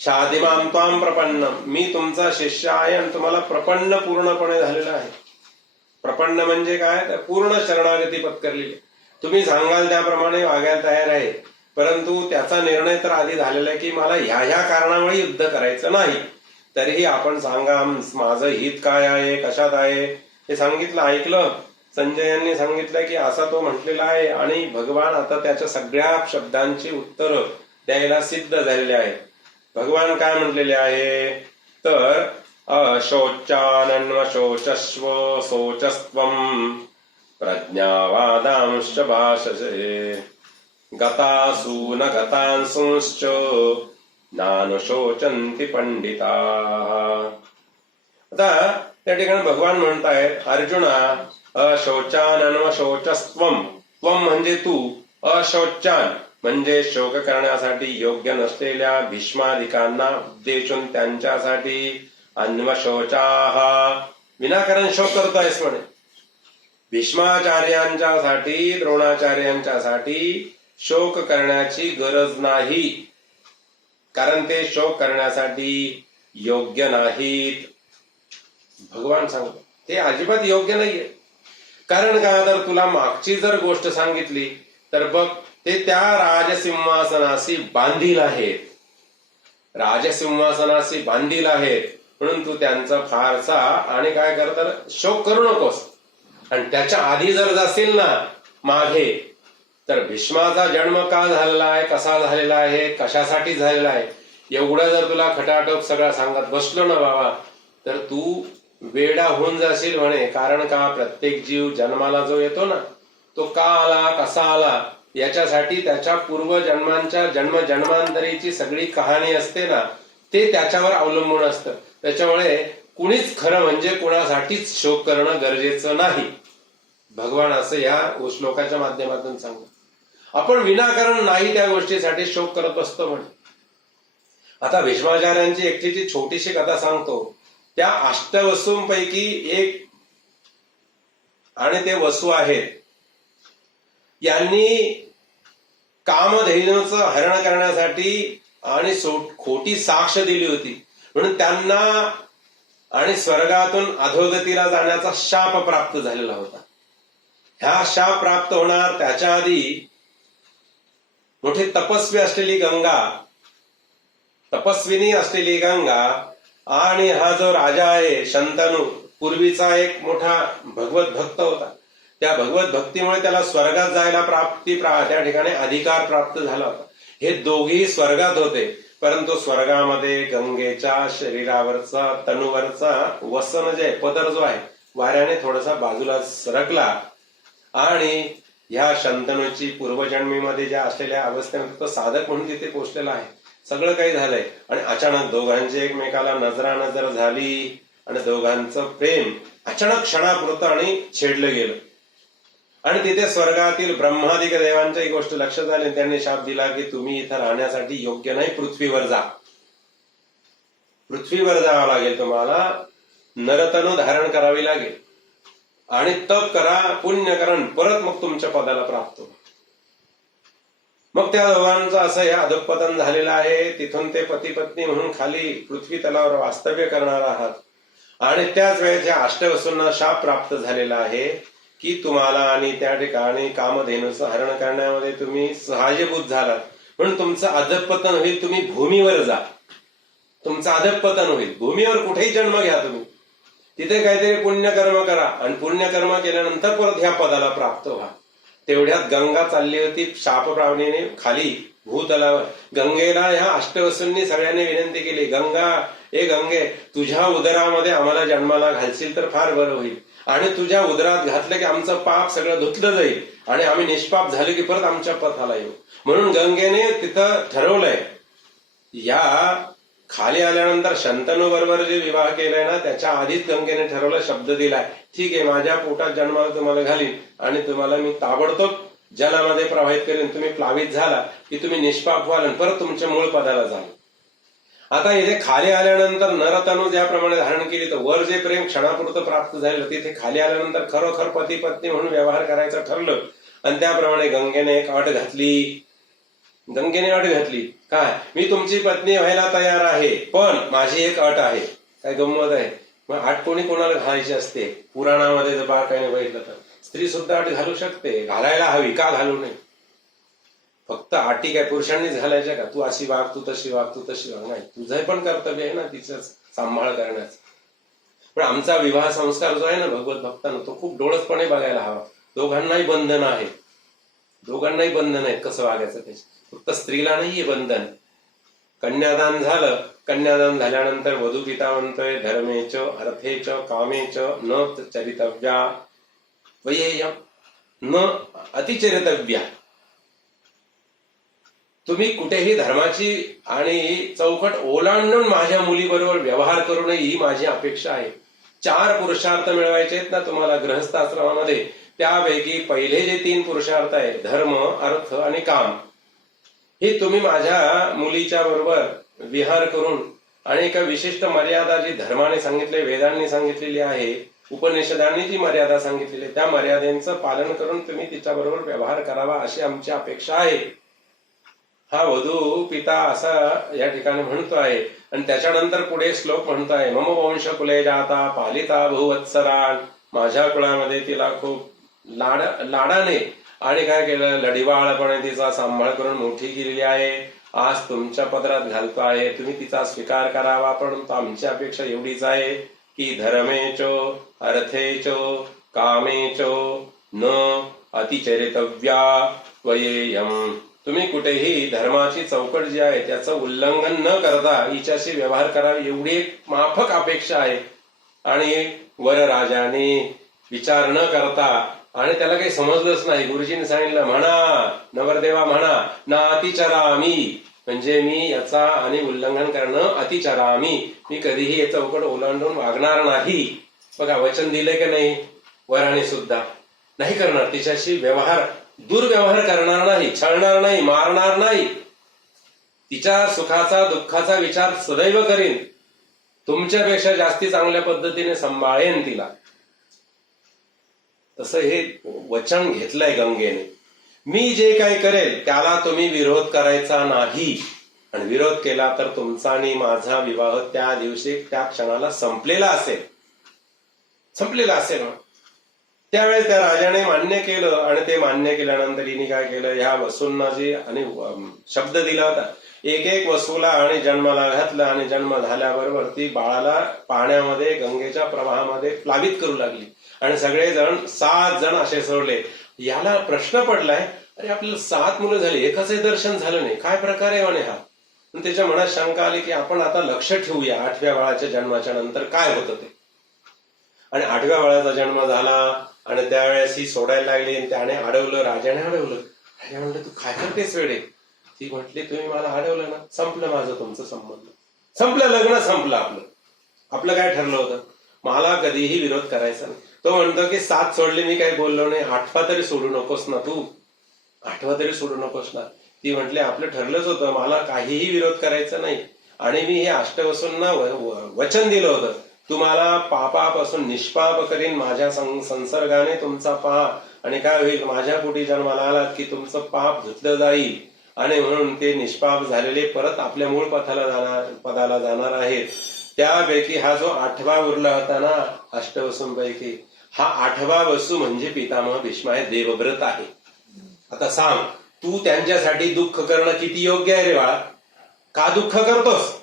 शादिमाम त्वाम प्रपन्न, मी तुमचा शिष्य आहे आणि तुम्हाला प्रपन्न पूर्णपणे झालेला आहे. प्रपन्न म्हणजे काय, तर पूर्ण शरणागती पत्करलेली. तुम्ही सांगाल त्याप्रमाणे वागायला तयार आहे. परंतु त्याचा निर्णय तर आधी झालेला आहे की मला ह्या कारणामुळे युद्ध करायचं नाही. तरीही आपण सांगा माझं हित काय आहे, कशात आहे हे सांगितलं, ऐकलं. संजयांनी सांगितलं की असा तो म्हटलेला आहे. आणि भगवान आता त्याच्या सगळ्या शब्दांची उत्तरं द्यायला सिद्ध झालेले आहेत. भगवान काय म्हटलेले आहे तर अशोचानन्वशोचस्व शोचस्त्वं प्रज्ञावादांश्च भाषसे गतासु न गतांसुश्च नानुशोचन्ति पंडिताः. आता त्या ठिकाणी भगवान म्हणतायत अर्जुना अशोचानन्वशोचस्त्वं, त्वं म्हणजे तू, अशोचान म्हणजे शोक करण्यासाठी योग्य नसलेल्या भीष्मादिकांना उद्देशून त्यांच्यासाठी, अन्वशोचाः विनाकारण शोक करतोयस म्हणे. भीष्माचार्यांच्यासाठी, द्रोणाचार्यांच्यासाठी शोक करण्याची गरज नाही, कारण ते शोक करण्यासाठी योग्य नाहीत. भगवान सांगतो ते अजिबात योग्य नाहीये. कारण का, तर तुला मागची जर गोष्ट सांगितली तर बघ ते त्या राजसिंहासनाशी बांधील आहेत, राजसिंहासनाशी बांधील आहेत. म्हणून तू त्यांचा फारसा आणि काय करतात शोक करू नकोस. आणि त्याच्या आधी जर जाशील ना मागे, तर भीष्माचा जन्म का झालेला आहे, कसा झालेला आहे, कशासाठी झालेला आहे, एवढं जर तुला खटाटोप सगळं सांगत बसलो ना बाबा, तर तू वेडा होऊन जाशील म्हणे. कारण का, प्रत्येक जीव जन्माला जो येतो ना तो का आला, कसा आला, याच्यासाठी त्याच्या पूर्वजन्मांच्या जन्मांतरीची सगळी कहाणी असते ना, ते त्याच्यावर अवलंबून असतं. त्याच्यामुळे कुणीच खरं म्हणजे कुणासाठीच शोक करणं गरजेचं नाही. भगवान असं या श्लोकाच्या माध्यमातून सांगतो. आपण विनाकारण नाही त्या गोष्टीसाठी शोक करत असतो म्हणे. आता भीष्माचार्यांची एकटीची छोटीशी कथा सांगतो. त्या अष्टवसूंपैकी एक आणि ते वसू आहेत, यांनी कामधेनूचं हरण करण्यासाठी आणि खोटी साक्ष दिली होती. म्हणून त्यांना आणि स्वर्गातून अधोगतीला जाण्याचा शाप प्राप्त झालेला होता. ह्या शाप प्राप्त होणार त्याच्या आधी मोठी तपस्विनी असलेली गंगा आणि हा जो राजा आहे शंतनू, पूर्वीचा एक मोठा भगवत भक्त होता. त्या भगवत भक्तीमुळे त्याला स्वर्गात जायला त्या ठिकाणी अधिकार प्राप्त झाला होता. हे दोघेही स्वर्गात होते, परंतु स्वर्गामध्ये गंगेच्या शरीरावरचा तनुवरचा वसन जे पदर जो आहे वाऱ्याने थोडासा बाजूला सरकला आणि ह्या शंतनूची पूर्वजन्मीमध्ये ज्या असलेल्या अवस्थेमध्ये तो साधक म्हणून तिथे पोहोचलेला आहे. सगळं काही झालंय आणि अचानक दोघांची एकमेकाला नजरानजर झाली आणि दोघांचं प्रेम अचानक क्षणापुरतं आणि छेडलं गेलं. आणि तिथे स्वर्गातील ब्रह्मादिक देवांच्या ही गोष्ट लक्षात आली. त्यांनी शाप दिला की तुम्ही इथं राहण्यासाठी योग्य नाही, पृथ्वीवर जा. पृथ्वीवर जावं लागेल, तुम्हाला नरतनु धारण करावी लागेल आणि तप करा, पुण्य करा, परत मग तुमच्या पदाला प्राप्त हो. मग त्या दोघांचं असं हे अधःपतन झालेलं आहे. तिथून ते पती पत्नी म्हणून खाली पृथ्वी तलावर वास्तव्य करणार आहात. आणि त्याच वेळेस या अष्टवसूंना शाप प्राप्त झालेला आहे की तुम्हाला आणि त्या ठिकाणी कामधेनूचं हरण करण्यामध्ये तुम्ही सहाय्यभूत झालात, म्हणून तुमचं अधःपतन होईल. तुम्ही भूमीवर जा, तुमचं अधःपतन होईल. भूमीवर कुठेही जन्म घ्या तुम्ही, तिथे काहीतरी पुण्यकर्म करा आणि पुण्यकर्म केल्यानंतर परत ह्या पदाला प्राप्त व्हा. तेवढ्यात गंगा चालली होती शापप्रावणीने खाली भूतलावर. गंगेला ह्या अष्टवसूंनी सगळ्यांनी विनंती केली, गंगा, ए गंगे, तुझ्या उदरामध्ये आम्हाला जन्माला घालशील तर फार बरं होईल. आणि तुझ्या उदरात घातलं की आमचं पाप सगळं धुतलं जाईल आणि आम्ही निष्पाप झाले की परत आमच्या पथाला येऊ. म्हणून गंगेने तिथं ठरवलंय, या खाली आल्यानंतर शंतनू बरोबर जे विवाह केलाय ना त्याच्या आधीच गंगेने ठरवलं, शब्द दिलाय, ठीक आहे माझ्या पोटात जन्माला तुम्हाला घालीन आणि तुम्हाला मी ताबडतोब जलामध्ये प्रवाहित करेन, तुम्ही प्लावित झाला की तुम्ही निष्पाप व्हाल आणि परत तुमच्या मूळ पदाला जाल. आता इथे खाली आल्यानंतर नरतनू ज्याप्रमाणे धारण केली तर वर जे प्रेम क्षणापुरतं प्राप्त झालं तिथे खाली आल्यानंतर खरोखर पती पत्नी म्हणून व्यवहार करायचं ठरलं. आणि त्याप्रमाणे गंगेने एक अट घातली. गंगेने अट घातली काय, मी तुमची पत्नी व्हायला तयार आहे पण माझी एक अट आहे. काय गंमत आहे. मग अट कोणी कोणाला घालायची असते. पुराणामध्ये जर बारकाईने बघितलं तर स्त्री सुद्धा अट घालू शकते, घालायला हवी, का घालू नये. फक्त अटी काय पुरुषांनीच घालायच्या का, तू अशी वाग, तू तशी वाग, तू तशी वाग, नाही, तुझं पण कर्तव्य आहे ना तिचं सांभाळ करण्याचं. पण आमचा विवाह संस्कार जो आहे ना भगवत भक्तांना तो खूप डोळसपणे बघायला हवा. दोघांनाही बंधन आहे, दोघांनाही बंधन आहेत कसं वागायचं त्याचे. फक्त स्त्रीला नाहीये बंधन. कन्यादान झालं, कन्यादान झाल्यानंतर वधू पिता म्हणतोय धर्मेच अर्थेच कामेच न चरितव्या वयेयम न अतिचरितव्या. तुम्ही कुठेही धर्माची आणि चौकट ओलांडून माझ्या मुलीबरोबर व्यवहार करू नये ही माझी अपेक्षा आहे. 4 पुरुषार्थ मिळवायचे आहेत ना तुम्हाला गृहस्थाश्रमामध्ये, त्यापैकी पहिले जे 3 पुरुषार्थ आहे धर्म अर्थ आणि काम, हे तुम्ही माझ्या मुलीच्या बरोबर विहार करून आणि एका विशिष्ट मर्यादा जी धर्माने सांगितले, वेदांनी सांगितलेली आहे, उपनिषदांनी जी मर्यादा सांगितलेली आहे त्या मर्यादेचं पालन करून तुम्ही तिच्या बरोबर व्यवहार करावा अशी आमची अपेक्षा आहे. हा वधू पिता असा या ठिकाणी म्हणतो आहे. आणि त्याच्यानंतर पुढे श्लोक म्हणतो आहे, मम वंश कुले जाता पालिता बहुवत्सरान. माझ्या कुळामध्ये तिला खूप लाडाने आणि काय केलं, लढिवाळपणे तिचा सांभाळ करून मोठी केलेली आहे. आज तुमच्या पदरात घालतो आहे, तुम्ही तिचा स्वीकार करावा. परंतु आमची अपेक्षा एवढीच आहे की धर्मेचो अर्थेचो कामेचो न अतिचरितव्या वयेयम. तुम्ही कुठेही धर्माची चौकट जी आहे त्याचं उल्लंघन न करता हिच्याशी व्यवहार करावे एवढी एक माफक अपेक्षा आहे. आणि वरराजाने विचार न करता आणि त्याला काही समजलंच नाही, गुरुजींनी सांगितलं म्हणा नवरदेवा म्हणा ना अतिचरामी, म्हणजे मी याचा आणि उल्लंघन करणं अतिचरामी, मी कधीही याचा चौकट ओलांडून वागणार नाही. बघा वचन दिले की नाही. वराने सुद्धा नाही करणार, तिच्याशी व्यवहार दुर्व्यवहार करणार नाही, छळणार नाही, मारणार नाही, तिच्या सुखाचा दुःखाचा विचार सदैव करीन, तुमच्यापेक्षा जास्ती चांगल्या पद्धतीने सांभाळेन तिला. तसं हे वचन घेतलंय गंगेने. मी जे काही करेल त्याला तुम्ही विरोध करायचा नाही, आणि विरोध केला तर तुमचा आणि माझा विवाह त्या दिवशी त्या क्षणाला संपलेला असेल, संपलेला असेल. त्यावेळेस त्या राजाने मान्य केलं आणि ते मान्य केल्यानंतर हिने काय केलं, ह्या वसूंना जे आणि शब्द दिला होता एक एक वसूला आणि जन्माला घातलं. आणि जन्म झाल्याबरोबर ती बाळाला पाण्यामध्ये गंगेच्या प्रवाहामध्ये प्लावित करू लागली आणि सगळेजण 7 जण असे सोडले. याला प्रश्न पडलाय, अरे आपल्याला 7 मुलं झाली, एकच दर्शन झालं नाही, काय प्रकार आहे म्हणे हा. त्याच्या मनात शंका आली की आपण आता लक्ष ठेवूया 8व्या बाळाच्या जन्माच्या नंतर काय होतं ते. आणि 8व्या बाळाचा जन्म झाला आणि त्यावेळेस ही सोडायला लागली आणि त्याने अडवलं, राजाने अडवलं. राजा म्हणलं तू काय करतेस वेडे. ती म्हटली तुम्ही मला अडवलं ना, संपलं माझं तुमचं संबंध, संपलं, लग्न संपलं आपलं. आपलं काय ठरलं होतं, मला कधीही विरोध करायचा नाही. तो म्हणतो की 7 सोडले मी काही बोललो नाही, 8वा तरी सोडू नकोस ना तू, 8वा तरी सोडू नकोस ना. ती म्हटली आपलं ठरलंच होतं, मला काहीही विरोध करायचा नाही आणि मी हे अष्टवसूंना वचन दिलं होतं, तुम्हाला पापापासून निष्पाप करीन माझ्या संसर्गाने तुमचा पाप. आणि काय होईल, माझ्या पोटी जन्माला आलात की तुमचं पाप धुतलं जाईल आणि म्हणून ते निष्पाप झालेले परत आपल्या मूळ पदाला जाणार आहेत. त्यापैकी हा जो 8वा उरला होता ना अष्टवसूंपैकी, हा 8वा वसू म्हणजे पितामह भीष्म आहे, देवव्रत आहे. आता सांग तू त्यांच्यासाठी दुःख करणं किती योग्य आहे रे बाळा. का दुःख करतोस,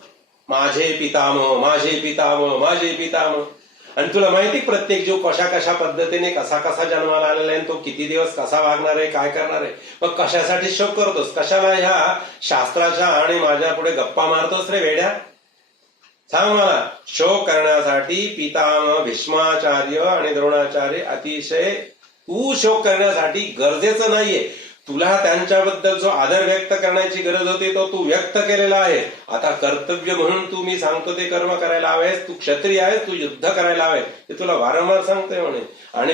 माझे पितामह माझे पितामह माझे पितामह. आणि तुला माहिती प्रत्येक जीव कशा कशा पद्धतीने कसा कसा जन्माला आलेला आहे, तो किती दिवस कसा वागणार आहे, काय करणार आहे. मग कशासाठी शोक करतोस, कशाला ह्या शास्त्राच्या आणि माझ्या पुढे गप्पा मारतोस रे वेड्या. सांग मला. शोक करण्यासाठी पितामह भीष्माचार्य आणि द्रोणाचार्य अतिशय, तू शोक करण्यासाठी गरजेचं नाहीये. तुला त्यांच्याबद्दल जो आदर व्यक्त करण्याची गरज होती तो तू व्यक्त केलेला आहे. आता कर्तव्य म्हणून तू मी सांगतो ते कर्म करायला हवेस. तू क्षत्रिय आहेस, तू युद्ध करायला हवे, ते तुला वारंवार सांगतोय म्हणे. आणि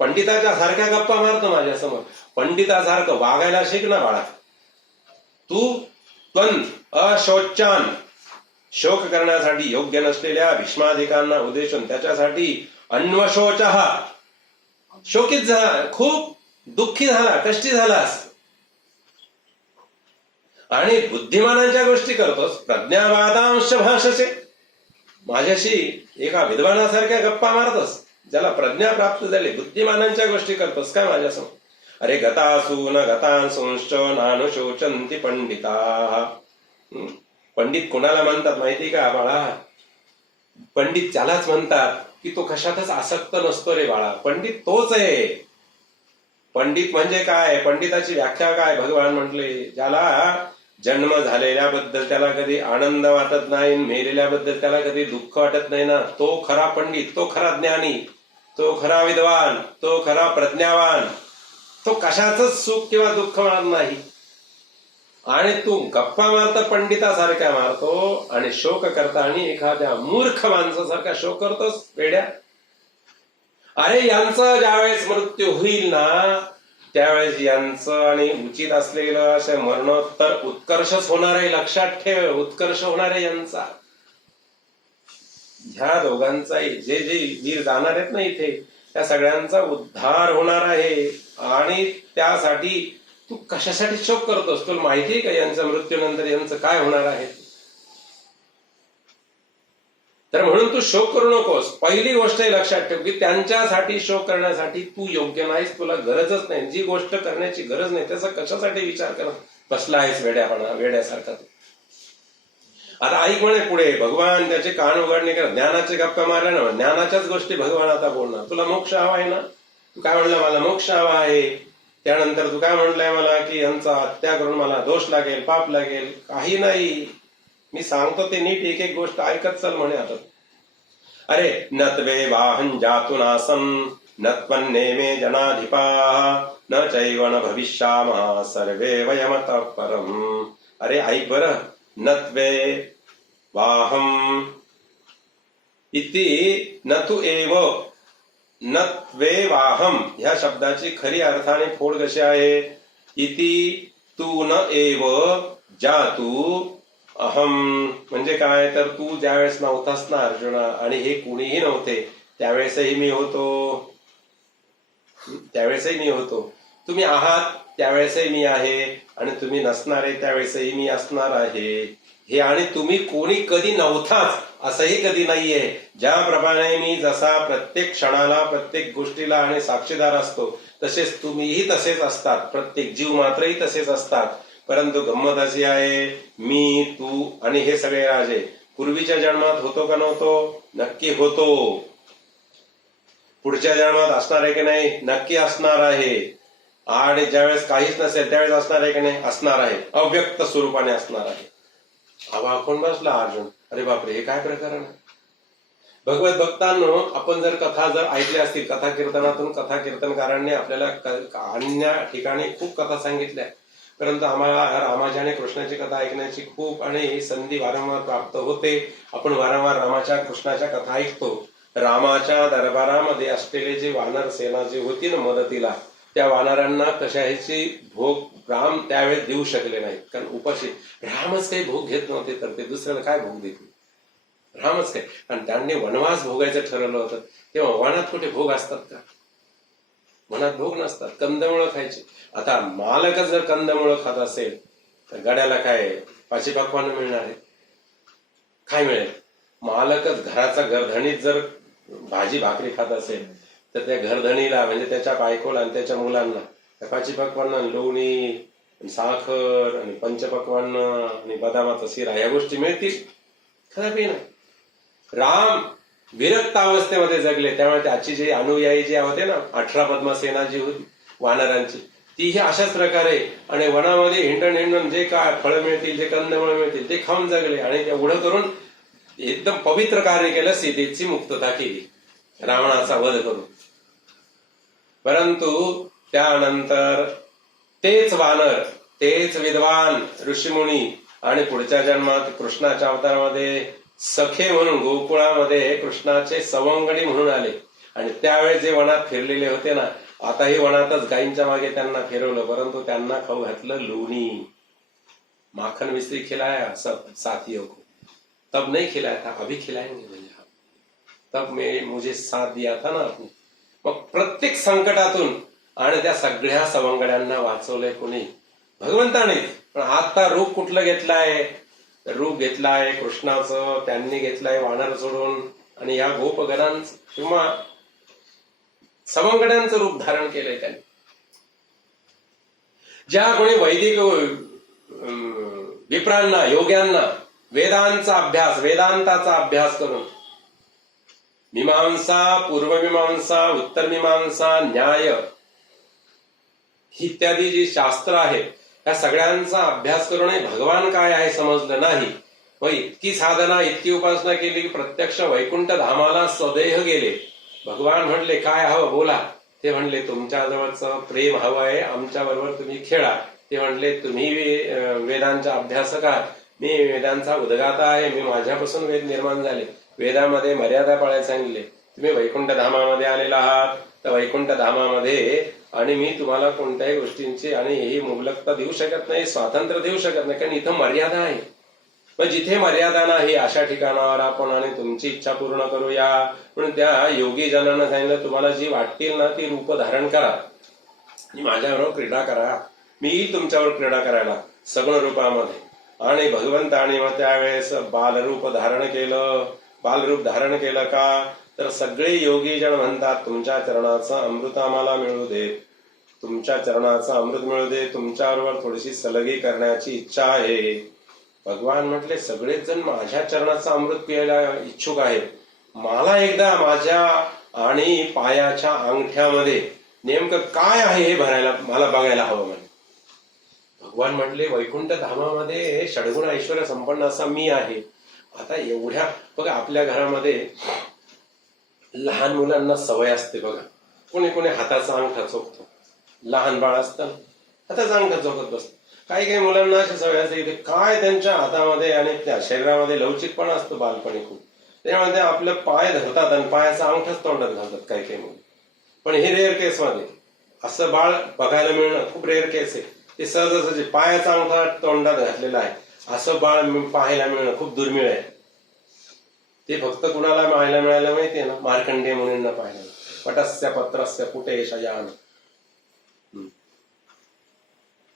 पंडिताच्या सारख्या गप्पा मारतो माझ्यासमोर. पंडितासारखं वागायला शिक ना बाळा. तू पण अशोचान, शोक करण्यासाठी योग्य नसलेल्या भीष्मादिकांना उद्देशून त्याच्यासाठी अन्वशोचः, शोकित झाला, खूप दुःखी झाला, कष्टी झालास. आणि बुद्धिमानांच्या गोष्टी करतोस. प्रज्ञावादांश भाषसे, माझ्याशी एका विद्वानासारख्या गप्पा मारतोस. ज्याला प्रज्ञा प्राप्त झाली, बुद्धिमानांच्या गोष्टी करतोस काय माझ्यासमोर. अरे गतासु न गतांसुंश्च नानुशोचन्ति पंडिता. पंडित कोणाला म्हणतात माहिती का बाळा? पंडित त्यालाच म्हणतात की तो कशातच आसक्त नसतो रे बाळा. पंडित तोच आहे. पंडित म्हणजे काय? पंडिताची व्याख्या काय? भगवान म्हटले, ज्याला जन्म झालेल्याबद्दल त्याला कधी आनंद वाटत नाही, मेलेल्याबद्दल त्याला कधी दुःख वाटत नाही ना, तो खरा पंडित, तो खरा ज्ञानी, तो खरा विद्वान, तो खरा प्रज्ञावान. तो कशाच सुख किंवा दुःख मानत नाही. आणि तू गप्पा मारता पंडितासारख्या मारतो आणि शोक करता आणि एखाद्या मूर्ख माणसासारखा शोक करतोस वेड्या. अरे यांचं ज्यावेळेस मृत्यू होईल ना, त्यावेळेस यांचं आणि उचित असलेलं असं मरणोत्तर उत्कर्षच होणार आहे. लक्षात ठेव, उत्कर्ष होणार आहे यांचा. ह्या दोघांचाही जे जे वीर जाणार आहेत ना इथे, त्या सगळ्यांचा उद्धार होणार आहे. आणि त्यासाठी तू कशासाठी शोक करतोस? तुला माहितीये का यांच्या मृत्यूनंतर यांचं काय होणार आहे? तर म्हणून तू शोक करू नकोस. पहिली गोष्ट लक्षात ठेव की त्यांच्यासाठी शोक करण्यासाठी तू योग्य नाहीस, तुला गरजच नाही. जी गोष्ट करण्याची गरज नाही त्याचा कशासाठी विचार कर बसला आहेस वेड्यासारखा. आता ऐक म्हणे पुढे, भगवान त्याचे कान उघडणे कर. ज्ञानाचे गप्पा मारल्या ना, ज्ञानाच्याच गोष्टी भगवान आता बोलणार. तुला मोक्ष हवा आहे ना, तू काय म्हणला मला मोक्ष हवा आहे. त्यानंतर तू काय म्हणलाय मला की यांचा हत्या करून मला दोष लागेल, पाप लागेल. काही नाही, मी सांगतो ते नीट एक एक गोष्ट ऐकत चल म्हणे. आता अरे नत्वे वाहन जातुनासम नत्वन्ने मे जनाधिपा न चैव न भविष्यामः सर्वे वयमतः परम. अरे ऐक बरं, नत्वे वाहम इति नतु एव, नत्वे वाहम ह्या शब्दाची खरी अर्थाने फोड कशी आहे? इति तू न एव जातु अहम म्हणजे काय? तर तू ज्यावेळेस नव्हतास ना अर्जुना, आणि हे कुणीही नव्हते त्यावेळेसही मी होतो. त्यावेळेसही मी होतो. तुम्ही आहात त्यावेळेसही मी आहे, आणि तुम्ही नसणारे त्यावेळेसही मी असणार आहे. हे आणि तुम्ही कोणी कधी नव्हताच असंही कधी नाहीये. ज्याप्रमाणे मी जसा प्रत्येक क्षणाला प्रत्येक गोष्टीला आणि साक्षीदार असतो, तसेच तुम्हीही तसेच असतात. प्रत्येक जीव मात्रही तसेच असतात. परंतु गंमत अशी आहे, मी, तू आणि हे सगळे राजे पूर्वीच्या जन्मात होतो का नव्हतो? नक्की होतो. पुढच्या जन्मात असणार आहे की नाही? नक्की असणार आहे. आणि ज्यावेळेस काहीच नसेल त्यावेळेस असणार आहे की नाही? असणार आहे. अव्यक्त स्वरूपाने असणार आहे. आपण बसला अर्जुन, अरे बापरे, हे काय प्रकरण आहे? भगवत भक्तांनो, आपण जर कथा जर ऐकल्या असतील, कथा कीर्तनातून कथा कीर्तनकारांनी आपल्याला अन्य ठिकाणी खूप कथा सांगितल्या, परंतु आम्हाला रामाची आणि कृष्णाची कथा ऐकण्याची खूप आणि संधी वारंवार प्राप्त होते. आपण वारंवार रामाच्या कृष्णाच्या कथा ऐकतो. रामाच्या दरबारामध्ये असलेले जे वानर सेना जी होती ना मदतीला, त्या वानरांना कशाची भोग राम त्यावेळेस देऊ शकले नाहीत, कारण उपाशी. रामच काही भोग घेत नव्हते, तर ते दुसऱ्याला काय भोग देतील? रामच काय. आणि त्यांनी वनवास भोगायचं ठरवलं होतं, तेव्हा वनात कुठे भोग असतात का? वनात भोग नसतात. कंदमुळं खायचे. आता मालकच जर कंदमुळं खात असेल तर गड्याला काय पाची पक्वान मिळणार आहे? काय मिळेल? मालकच घराचा घरधणीच जर भाजी भाकरी खात असेल तर त्या घरधणीला म्हणजे त्याच्या बायकोला आणि त्याच्या मुलांना पाची पक्वान, लोणी, साखर आणि पंचपक्वान आणि बदामाचा शिरा या गोष्टी मिळतील? कदापि नाही. राम विरक्त अवस्थेमध्ये जगले, त्यामुळे त्याची जे अनुयायी जे होते ना, 18 पद्मसेना जी होती वानरांची, तीही अशाच प्रकारे आणि वनामध्ये हिंडण जे काय फळं मिळतील, जे कंदमुळं मिळतील ते खाऊन जगले. आणि एवढं करून एकदम पवित्र कार्य केलं, सीतेची मुक्तता केली रावणाचा वध करून. परंतु त्यानंतर तेच वानर, तेच विद्वान ऋषीमुनी आणि पुढच्या जन्मात कृष्णाच्या अवतारामध्ये सखे म्हणून गोकुळामध्ये कृष्णाचे सवंगडी म्हणून आले. आणि त्यावेळेस जे वनात फिरलेले होते ना, आताही वनातच गायींच्या मागे त्यांना फिरवलं, परंतु त्यांना खाऊ घातलं लोणी. माखन मिश्री खिलाया सब साथियों को, तब नहीं खिलाया था, अभी खिलाएंगे भैया, तब मुझे साथ दिया था ना आपने. मग प्रत्येक संकटातून आणि त्या सगळ्या सवंगड्यांना वाचवलंय कोणी? भगवंताने. पण आता रूप कुठलं घेतलंय? रूप घेतलाय कृष्णाचं. त्यांनी घेतलाय वानर सोडून आणि या गोपगणांचं किंवा सवंगड्यांचं रूप धारण केलंय त्यांनी. ज्या कोणी वैदिक विप्रांना, योग्यांना वेदांचा अभ्यास, वेदांताचा अभ्यास करून मीमांसा, पूर्वमीमांसा, उत्तरमीमांसा, न्याय इत्यादी जी शास्त्र आहेत, या सगळ्यांचा अभ्यास करूनही भगवान काय आहे समजलं नाही. मग इतकी साधना, इतकी उपासना केली की प्रत्यक्ष वैकुंठ धामाला सदैह गेले. भगवान म्हणले काय हवं बोला. ते म्हणले तुमच्या जवळचं प्रेम हवं आहे, आमच्या बरोबर तुम्ही खेळा. ते म्हणले तुम्ही वेदांचा अभ्यासक आहात, मी वेदांचा उद्गाता आहे, मी माझ्यापासून वेद निर्माण झाले. वेदामध्ये मर्यादा पाळायला सांगितले. तुम्ही वैकुंठ धामामध्ये आलेला आहात, तर वैकुंठ धामामध्ये आणि मी तुम्हाला कोणत्याही गोष्टींची आणि ही मुबलकता देऊ शकत नाही, स्वातंत्र्य देऊ शकत नाही, कारण इथं मर्यादा आहे. पण जिथे मर्यादा नाही अशा ठिकाणावर आपण आणि तुमची इच्छा पूर्ण करूया. म्हणून त्या योगी जनांना सांगितलं तुम्हाला जी वाटतील ना ती रूप धारण करा आणि माझ्याबरोबर क्रीडा करा, मी तुमच्यावर क्रीडा करायला सगुण रूपामध्ये. आणि भगवंताने मग त्यावेळेस बालरूप धारण केलं. बालरूप धारण केलं का तर सगळे योगी जन म्हणतात तुमच्या चरणाचं अमृत आम्हाला मिळू दे, तुमच्या चरणाचं अमृत मिळू दे, तुमच्याबरोबर थोडीशी सलगी करण्याची इच्छा आहे. भगवान म्हटले सगळेच जण माझ्या चरणाचं अमृत पियायला इच्छुक आहेत, मला एकदा माझ्या आणि पायाच्या अंगठ्यामध्ये नेमकं काय आहे हे भरायला मला बघायला हवं म्हणे. भगवान म्हटले वैकुंठ धामामध्ये षडगुण ऐश्वर्य संपन्न असा मी आहे. आता एवढ्या बघा आपल्या घरामध्ये लहान मुलांना सवय असते बघा, कोणी कोणी हाताचा अंगठा चोखतो. लहान बाळ असतं हाताचा अंगठा चोखत बसतं. काही काही मुलांना अशी सवय असते की काय त्यांच्या हातामध्ये आणि त्या शरीरामध्ये लवचिकपणा असतो बालपणी खूप, त्यामुळे ते आपलं पाय धरतात आणि पायाचा अंगठाच तोंडात घालतात काही काही मुलं. पण हे रेअर केस मध्ये असं बाळ बघायला मिळणं खूप रेअर केस आहे. ते सहजासहजी पायाचा अंगठा तोंडात घातलेला आहे असं बाळ पाहायला मिळणं खूप दुर्मिळ आहे. ते फक्त कुणाला पाहायला मिळायला माहितीये ना, मार्कंडेय मुनींना पाहायला. पटस्य पत्रस्य कुटे शयान,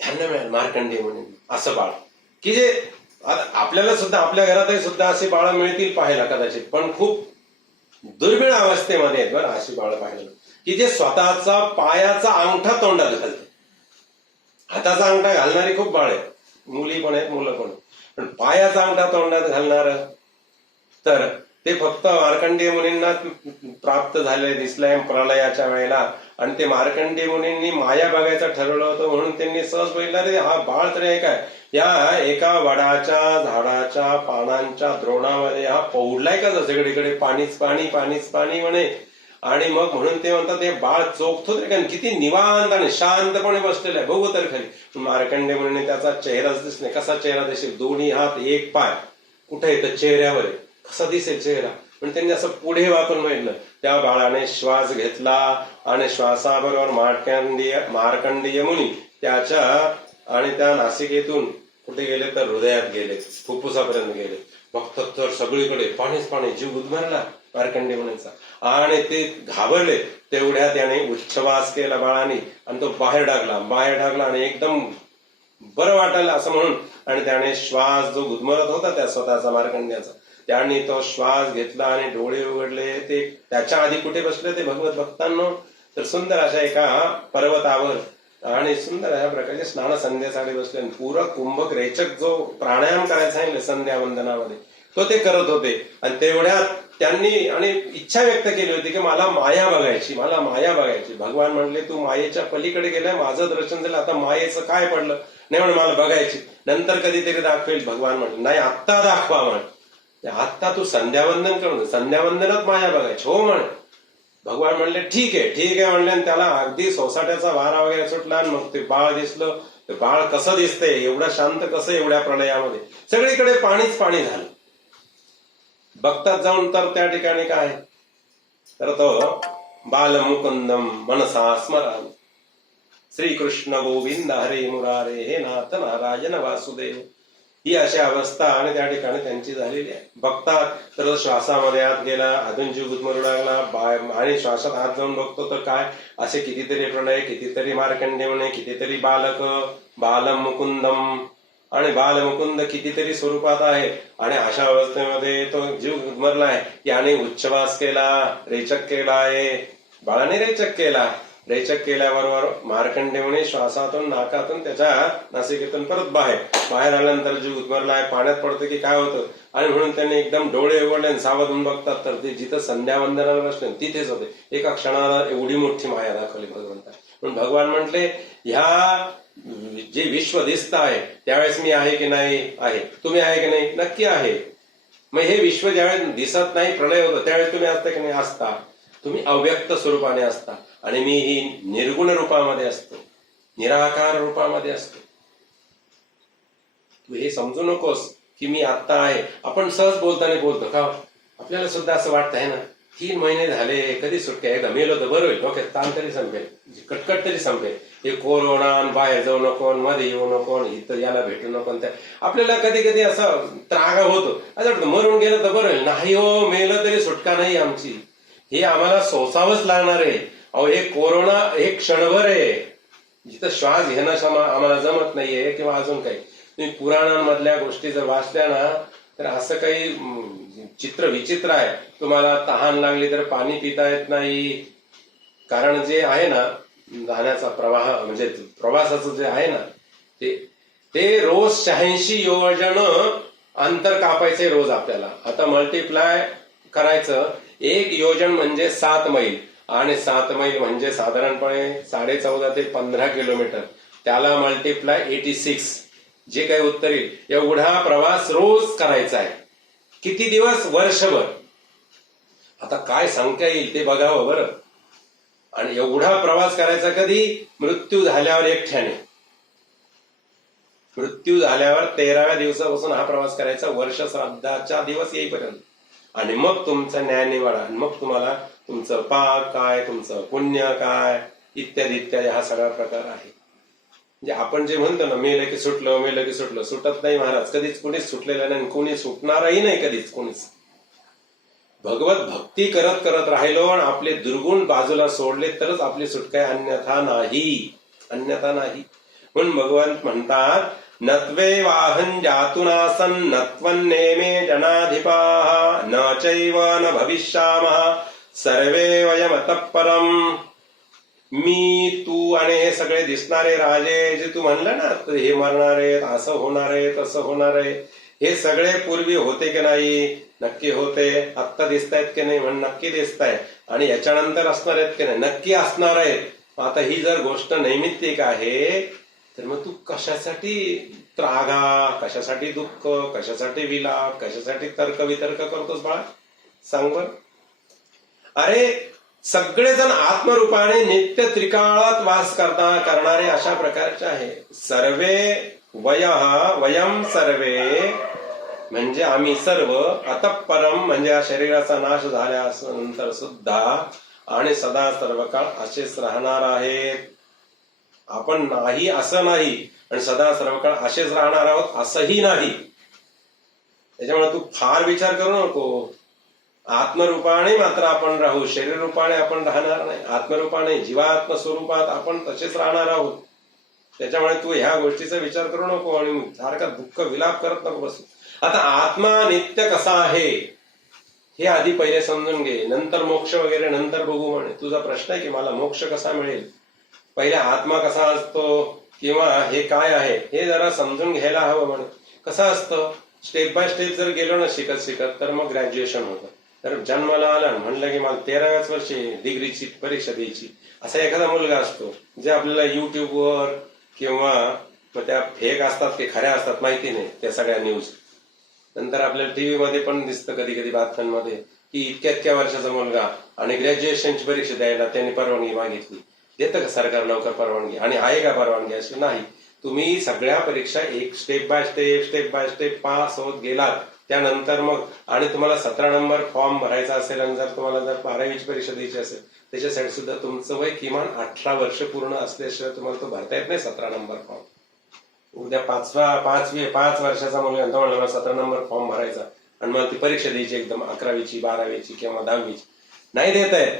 त्यांना मिळालं मार्कंडेय मुनींना असं बाळ की जे आपल्याला सुद्धा आपल्या घरातही सुद्धा असे बाळ मिळतील पाहायला कदाचित, पण खूप दुर्मिळ अवस्थेमध्ये आहेत बरं अशी बाळ पाहायला की जे स्वतःचा पायाचा अंगठा तोंडात घालते. हाताचा अंगठा घालणारी खूप बाळ आहेत, मुली पण आहेत मुलं पण आहेत, पण पायाचा अंगठा तोंडात घालणार तर ते फक्त मार्कंडेय मुनींना प्राप्त झाले दिसलंय प्रलयाच्या वेळेला. आणि ते मार्कंडेय मुनींनी माया बघायचं ठरवलं होतं म्हणून त्यांनी सहज बघितलं रे हा बाळ तर आहे काय, या एका वडाच्या झाडाच्या पानांच्या द्रोणामध्ये हा पौडलाय का सगळीकडे पाणीच पाणी पाणीच पाणी म्हणे. आणि मग म्हणून ते म्हणतात ते बाळ चोखतो तरी कारण किती निवांत आणि शांतपणे बसलेलं आहे, बघू तर खाली. मार्कंडेय मुनीने त्याचा चेहराच दिसणे. कसा चेहरा दिसेल, दोन्ही हात एक पाय कुठे येतं चेहऱ्यावर आहे, कसा दिसेल चेहरा. पण त्यांनी असं पुढे वाकून बघितलं. त्या बाळाने श्वास घेतला आणि श्वासाबरोबर मार्कंडेय मुनी त्याच्या आणि त्या नासिकेतून कुठे गेले तर हृदयात गेले, फुफ्फुसापर्यंत गेले. फक्त तर सगळीकडे पाणीच पाणी, जीव गुदमरला मार्कंडेय मुनींचा. आणि ते घाबरले. तेवढ्या त्याने उच्छवास केला बाळाने आणि तो बाहेर टाकला आणि एकदम बरं वाटायला असं म्हणून. आणि त्याने श्वास जो गुदमरत होता त्या स्वतःचा मार्कंडेयाचा, त्यांनी तो श्वास घेतला आणि डोळे उघडले. ते त्याच्या आधी कुठे बसले ते भगवत भक्तांनो तर सुंदर अशा एका पर्वतावर आणि सुंदर अशा प्रकारचे स्नान संध्यासाठी बसले. पुरा कुंभक रेचक जो प्राणायाम करायला सांगितले संध्या वंदनामध्ये तो ते करत होते. आणि तेवढ्यात त्यांनी आणि इच्छा व्यक्त केली होती की मला माया बघायची, मला माया बघायची. भगवान म्हणले तू मायेच्या पलीकडे गेलाय, माझं दर्शन झालं, आता मायेचं काय पडलं नाही म्हणून मला बघायची, नंतर कधीतरी दाखवेल. भगवान म्हणले नाही आत्ता दाखवा म्हण. आता तू संध्यावंदन करून संध्यावंदनात माया बघायची हो म्हणे. भगवान म्हणले ठीक आहे म्हणले, आणि त्याला अगदी सोसाट्याचा वारा वगैरे सुटला, आणि मग ते बाळ दिसलं. ते बाळ कसं दिसतंय, एवढं शांत कसं एवढ्या प्रलयामध्ये, सगळीकडे पाणीच पाणी झालं. बघतात जाऊन तर त्या ठिकाणी काय, तर तो बालमुकुंदम मनसा स्मरामि, श्रीकृष्ण गोविंद हरे मुरारे हे नाथ नारायण वासुदेव, ही अशी अवस्था आणि त्या ठिकाणी त्यांची झालेली आहे. बघतात तर श्वासामध्ये आत गेला, अजून जीव गुदमरू लागला, आणि श्वासात आत जाऊन बघतो तर काय, असे कितीतरी प्रलय, कितीतरी मार्कंडे म्हणे, कितीतरी बालक, बालम मुकुंदम, आणि बालमुकुंद कितीतरी स्वरूपात आहे. आणि अशा अवस्थेमध्ये तो जीव गुदमरला आहे. याने उच्छवास केला, रेचक केला आहे, बाळाने रेचक केला. रेचक केल्याबरोबर मार्कंडे म्हणे श्वासातून नाकातून त्याच्या नासिकेतून परत बाहेर आल्यानंतर जीव गुदमरला आहे. पाण्यात पडतं की काय होतं, आणि म्हणून त्यांनी एकदम डोळे उघडले आणि सावध होऊन बघतात तर ते जिथं संध्यावंदनाला बसले तिथेच होते. एका क्षणाला एवढी मोठी माया दाखवली भगवंता. म्हणून भगवान म्हटले ह्या जे विश्व दिसत आहे त्यावेळेस मी आहे की नाही आहे, तुम्ही आहे की नाही, नक्की आहे. मग हे विश्व ज्यावेळेस दिसत नाही, प्रलय होतो, त्यावेळेस तुम्ही असता की नाही, असता. तुम्ही अव्यक्त स्वरूपाने असता, आणि मी ही निर्गुण रूपामध्ये असतो, निराकार रूपामध्ये असतो. तू हे समजू नकोस की मी आत्ता आहे. आपण सहज बोलताना बोलतो का, आपल्याला सुद्धा असं वाटतं आहे ना, 3 महिने झाले, कधी सुट्ट्या, एकदा मेलो तर बरं होईल, डोक्यात ताण तरी संपेल, कटकट तरी संपेल. हे कोरोना, बाहेर जाऊ नको, मध्ये येऊ नको, इथं याला भेटू नको, त्या आपल्याला कधी कधी असं त्रागा होतो. असं वाटतं मरून गेलं तर बरं होईल. नाही हो, मेलं तरी सुटका नाही आमची, हे आम्हाला सोसावंच लागणार आहे. अहो हे कोरोना हे क्षणभर आहे, जिथं श्वास घेणं आम्हाला जमत नाहीये किंवा अजून काही. तुम्ही पुराणांमधल्या गोष्टी जर वाचल्या ना तर असं काही चित्र विचित्र आहे. तुम्हाला तहान लागली तर पाणी पिता येत नाही, कारण जे आहे ना जाण्याचा प्रवाह म्हणजे प्रवासाचं जे आहे ना ते रोज 86 योजन अंतर कापायचे रोज आपल्याला. आता मल्टिप्लाय करायचं, 1 योजन म्हणजे 7 मैल, आणि 7 मैल म्हणजे साधारणपणे 14.5 ते 15 किलोमीटर. त्याला मल्टिप्लाय 86, जे काही उत्तर येईल एवढा प्रवास रोज करायचा आहे. किती दिवस? वर्षभर. आता काय संख्या येईल ते बघावं बरं. आणि एवढा प्रवास करायचा कधी? मृत्यू झाल्यावर एकट्याने. मृत्यू झाल्यावर 13व्या दिवसापासून हा प्रवास करायचा, वर्ष श्राद्धाच्या दिवस येईपर्यंत. आणि मग तुमचा न्याय निवाडा, आणि मग तुम्हाला तुमचं पाप काय, तुमचं पुण्य काय, इत्यादी इत्यादी हा सगळा प्रकार आहे. म्हणजे आपण जे म्हणतो ना मेलं की सुटलं, सुटत नाही महाराज, कधीच कोणीच सुटलेलं नाही, कोणी सुटणारही नाही कधीच कोणीच. भगवत भक्ती करत करत राहिलो आणि आपले दुर्गुण बाजूला सोडले तरच आपली सुटका आहे, अन्यथा नाही. म्हणून भगवान म्हणतात नत्वे वाहन जातुनासन नत्वन्नेमे जनाधिपाः न चैव न भविष्यामः सर्वे वयमतः परम. मी, तू आणि हे सगळे दिसणारे राजे जे तू म्हणलं ना, हे मरणार आहेत, असं होणार आहे, तसं होणार आहे, हे सगळे पूर्वी होते की नाही? नक्की होते. आत्ता दिसतायत की नाही? म्हण नक्की दिसतायत. आणि याच्यानंतर असणार आहेत की नाही? नक्की असणार आहेत. आता ही जर गोष्ट नैमित्तिक आहे तर मग तू कशासाठी त्रागा, कशासाठी दुःख, कशासाठी विलाप, कशासाठी तर्क वितर्क करतोस बाळा? सांग बर. अरे सगळेजण आत्मरूपाने नित्य त्रिकाळात वास करणारे अशा प्रकारचे आहे. सर्वे वयम सर्वे म्हणजे आम्ही सर्व, अतः परम म्हणजे या शरीराचा नाश झाल्यानंतर सुद्धा, आणि सदा सर्व काळ असेच राहणार आहेत. आपण नाही असं नाही, आणि सदा सर्व काळ असेच राहणार आहोत असंही नाही. त्याच्यामुळे तू फार विचार करू नको. आत्मरूपाने मात्र आपण राहू, शरीर रूपाने आपण राहणार नाही. आत्मरूपाने जीवात्म स्वरूपात आपण तसेच राहणार आहोत. त्याच्यामुळे तू ह्या गोष्टीचा विचार करू नको आणि सारखा दुःख विलाप करत नको बसू. आता आत्मा नित्य कसा आहे हे आधी पहिले समजून घे, नंतर मोक्ष वगैरे नंतर बघू म्हणे. तुझा प्रश्न आहे की मला मोक्ष कसा मिळेल, पहिले आत्मा कसा असतो किंवा हे काय आहे हे जरा समजून घ्यायला हवं म्हणे. कसं असतं, स्टेप बाय स्टेप जर गेलो ना शिकत तर मग ग्रॅज्युएशन होतं. तर जन्माला आला म्हणलं की मला 13व्याच वर्षी डिग्रीची परीक्षा द्यायची, असा एखादा मुलगा असतो जे आपल्याला युट्यूबवर किंवा त्या फेक असतात की खऱ्या असतात माहिती नाही त्या सगळ्या न्यूज, नंतर आपल्याला टीव्ही मध्ये पण दिसतं कधी कधी बातम्यांमध्ये की इतक्या इतक्या वर्षाचा मुलगा आणि ग्रॅज्युएशनची परीक्षा द्यायला त्यांनी परवानगी मागितली. देतं का सरकार लवकर परवानगी? आणि आहे का परवानगी? अशी नाही. तुम्ही सगळ्या परीक्षा एक स्टेप बाय स्टेप पास होत गेलात त्यानंतर मग, आणि तुम्हाला 17 नंबर फॉर्म भरायचा असेल आणि जर तुम्हाला जर 12वीची परीक्षा द्यायची असेल त्याच्यासाठी सुद्धा तुमचं वय किमान 18 वर्ष पूर्ण असल्याशिवाय तुम्हाला तो भरता येत नाही 17 नंबर फॉर्म. उद्या 5 वर्षाचा मुलगा तो म्हणला 17 नंबर फॉर्म भरायचा आणि मला ती परीक्षा द्यायची एकदम 11वीची 12वीची किंवा 10वीची, नाही देता येत.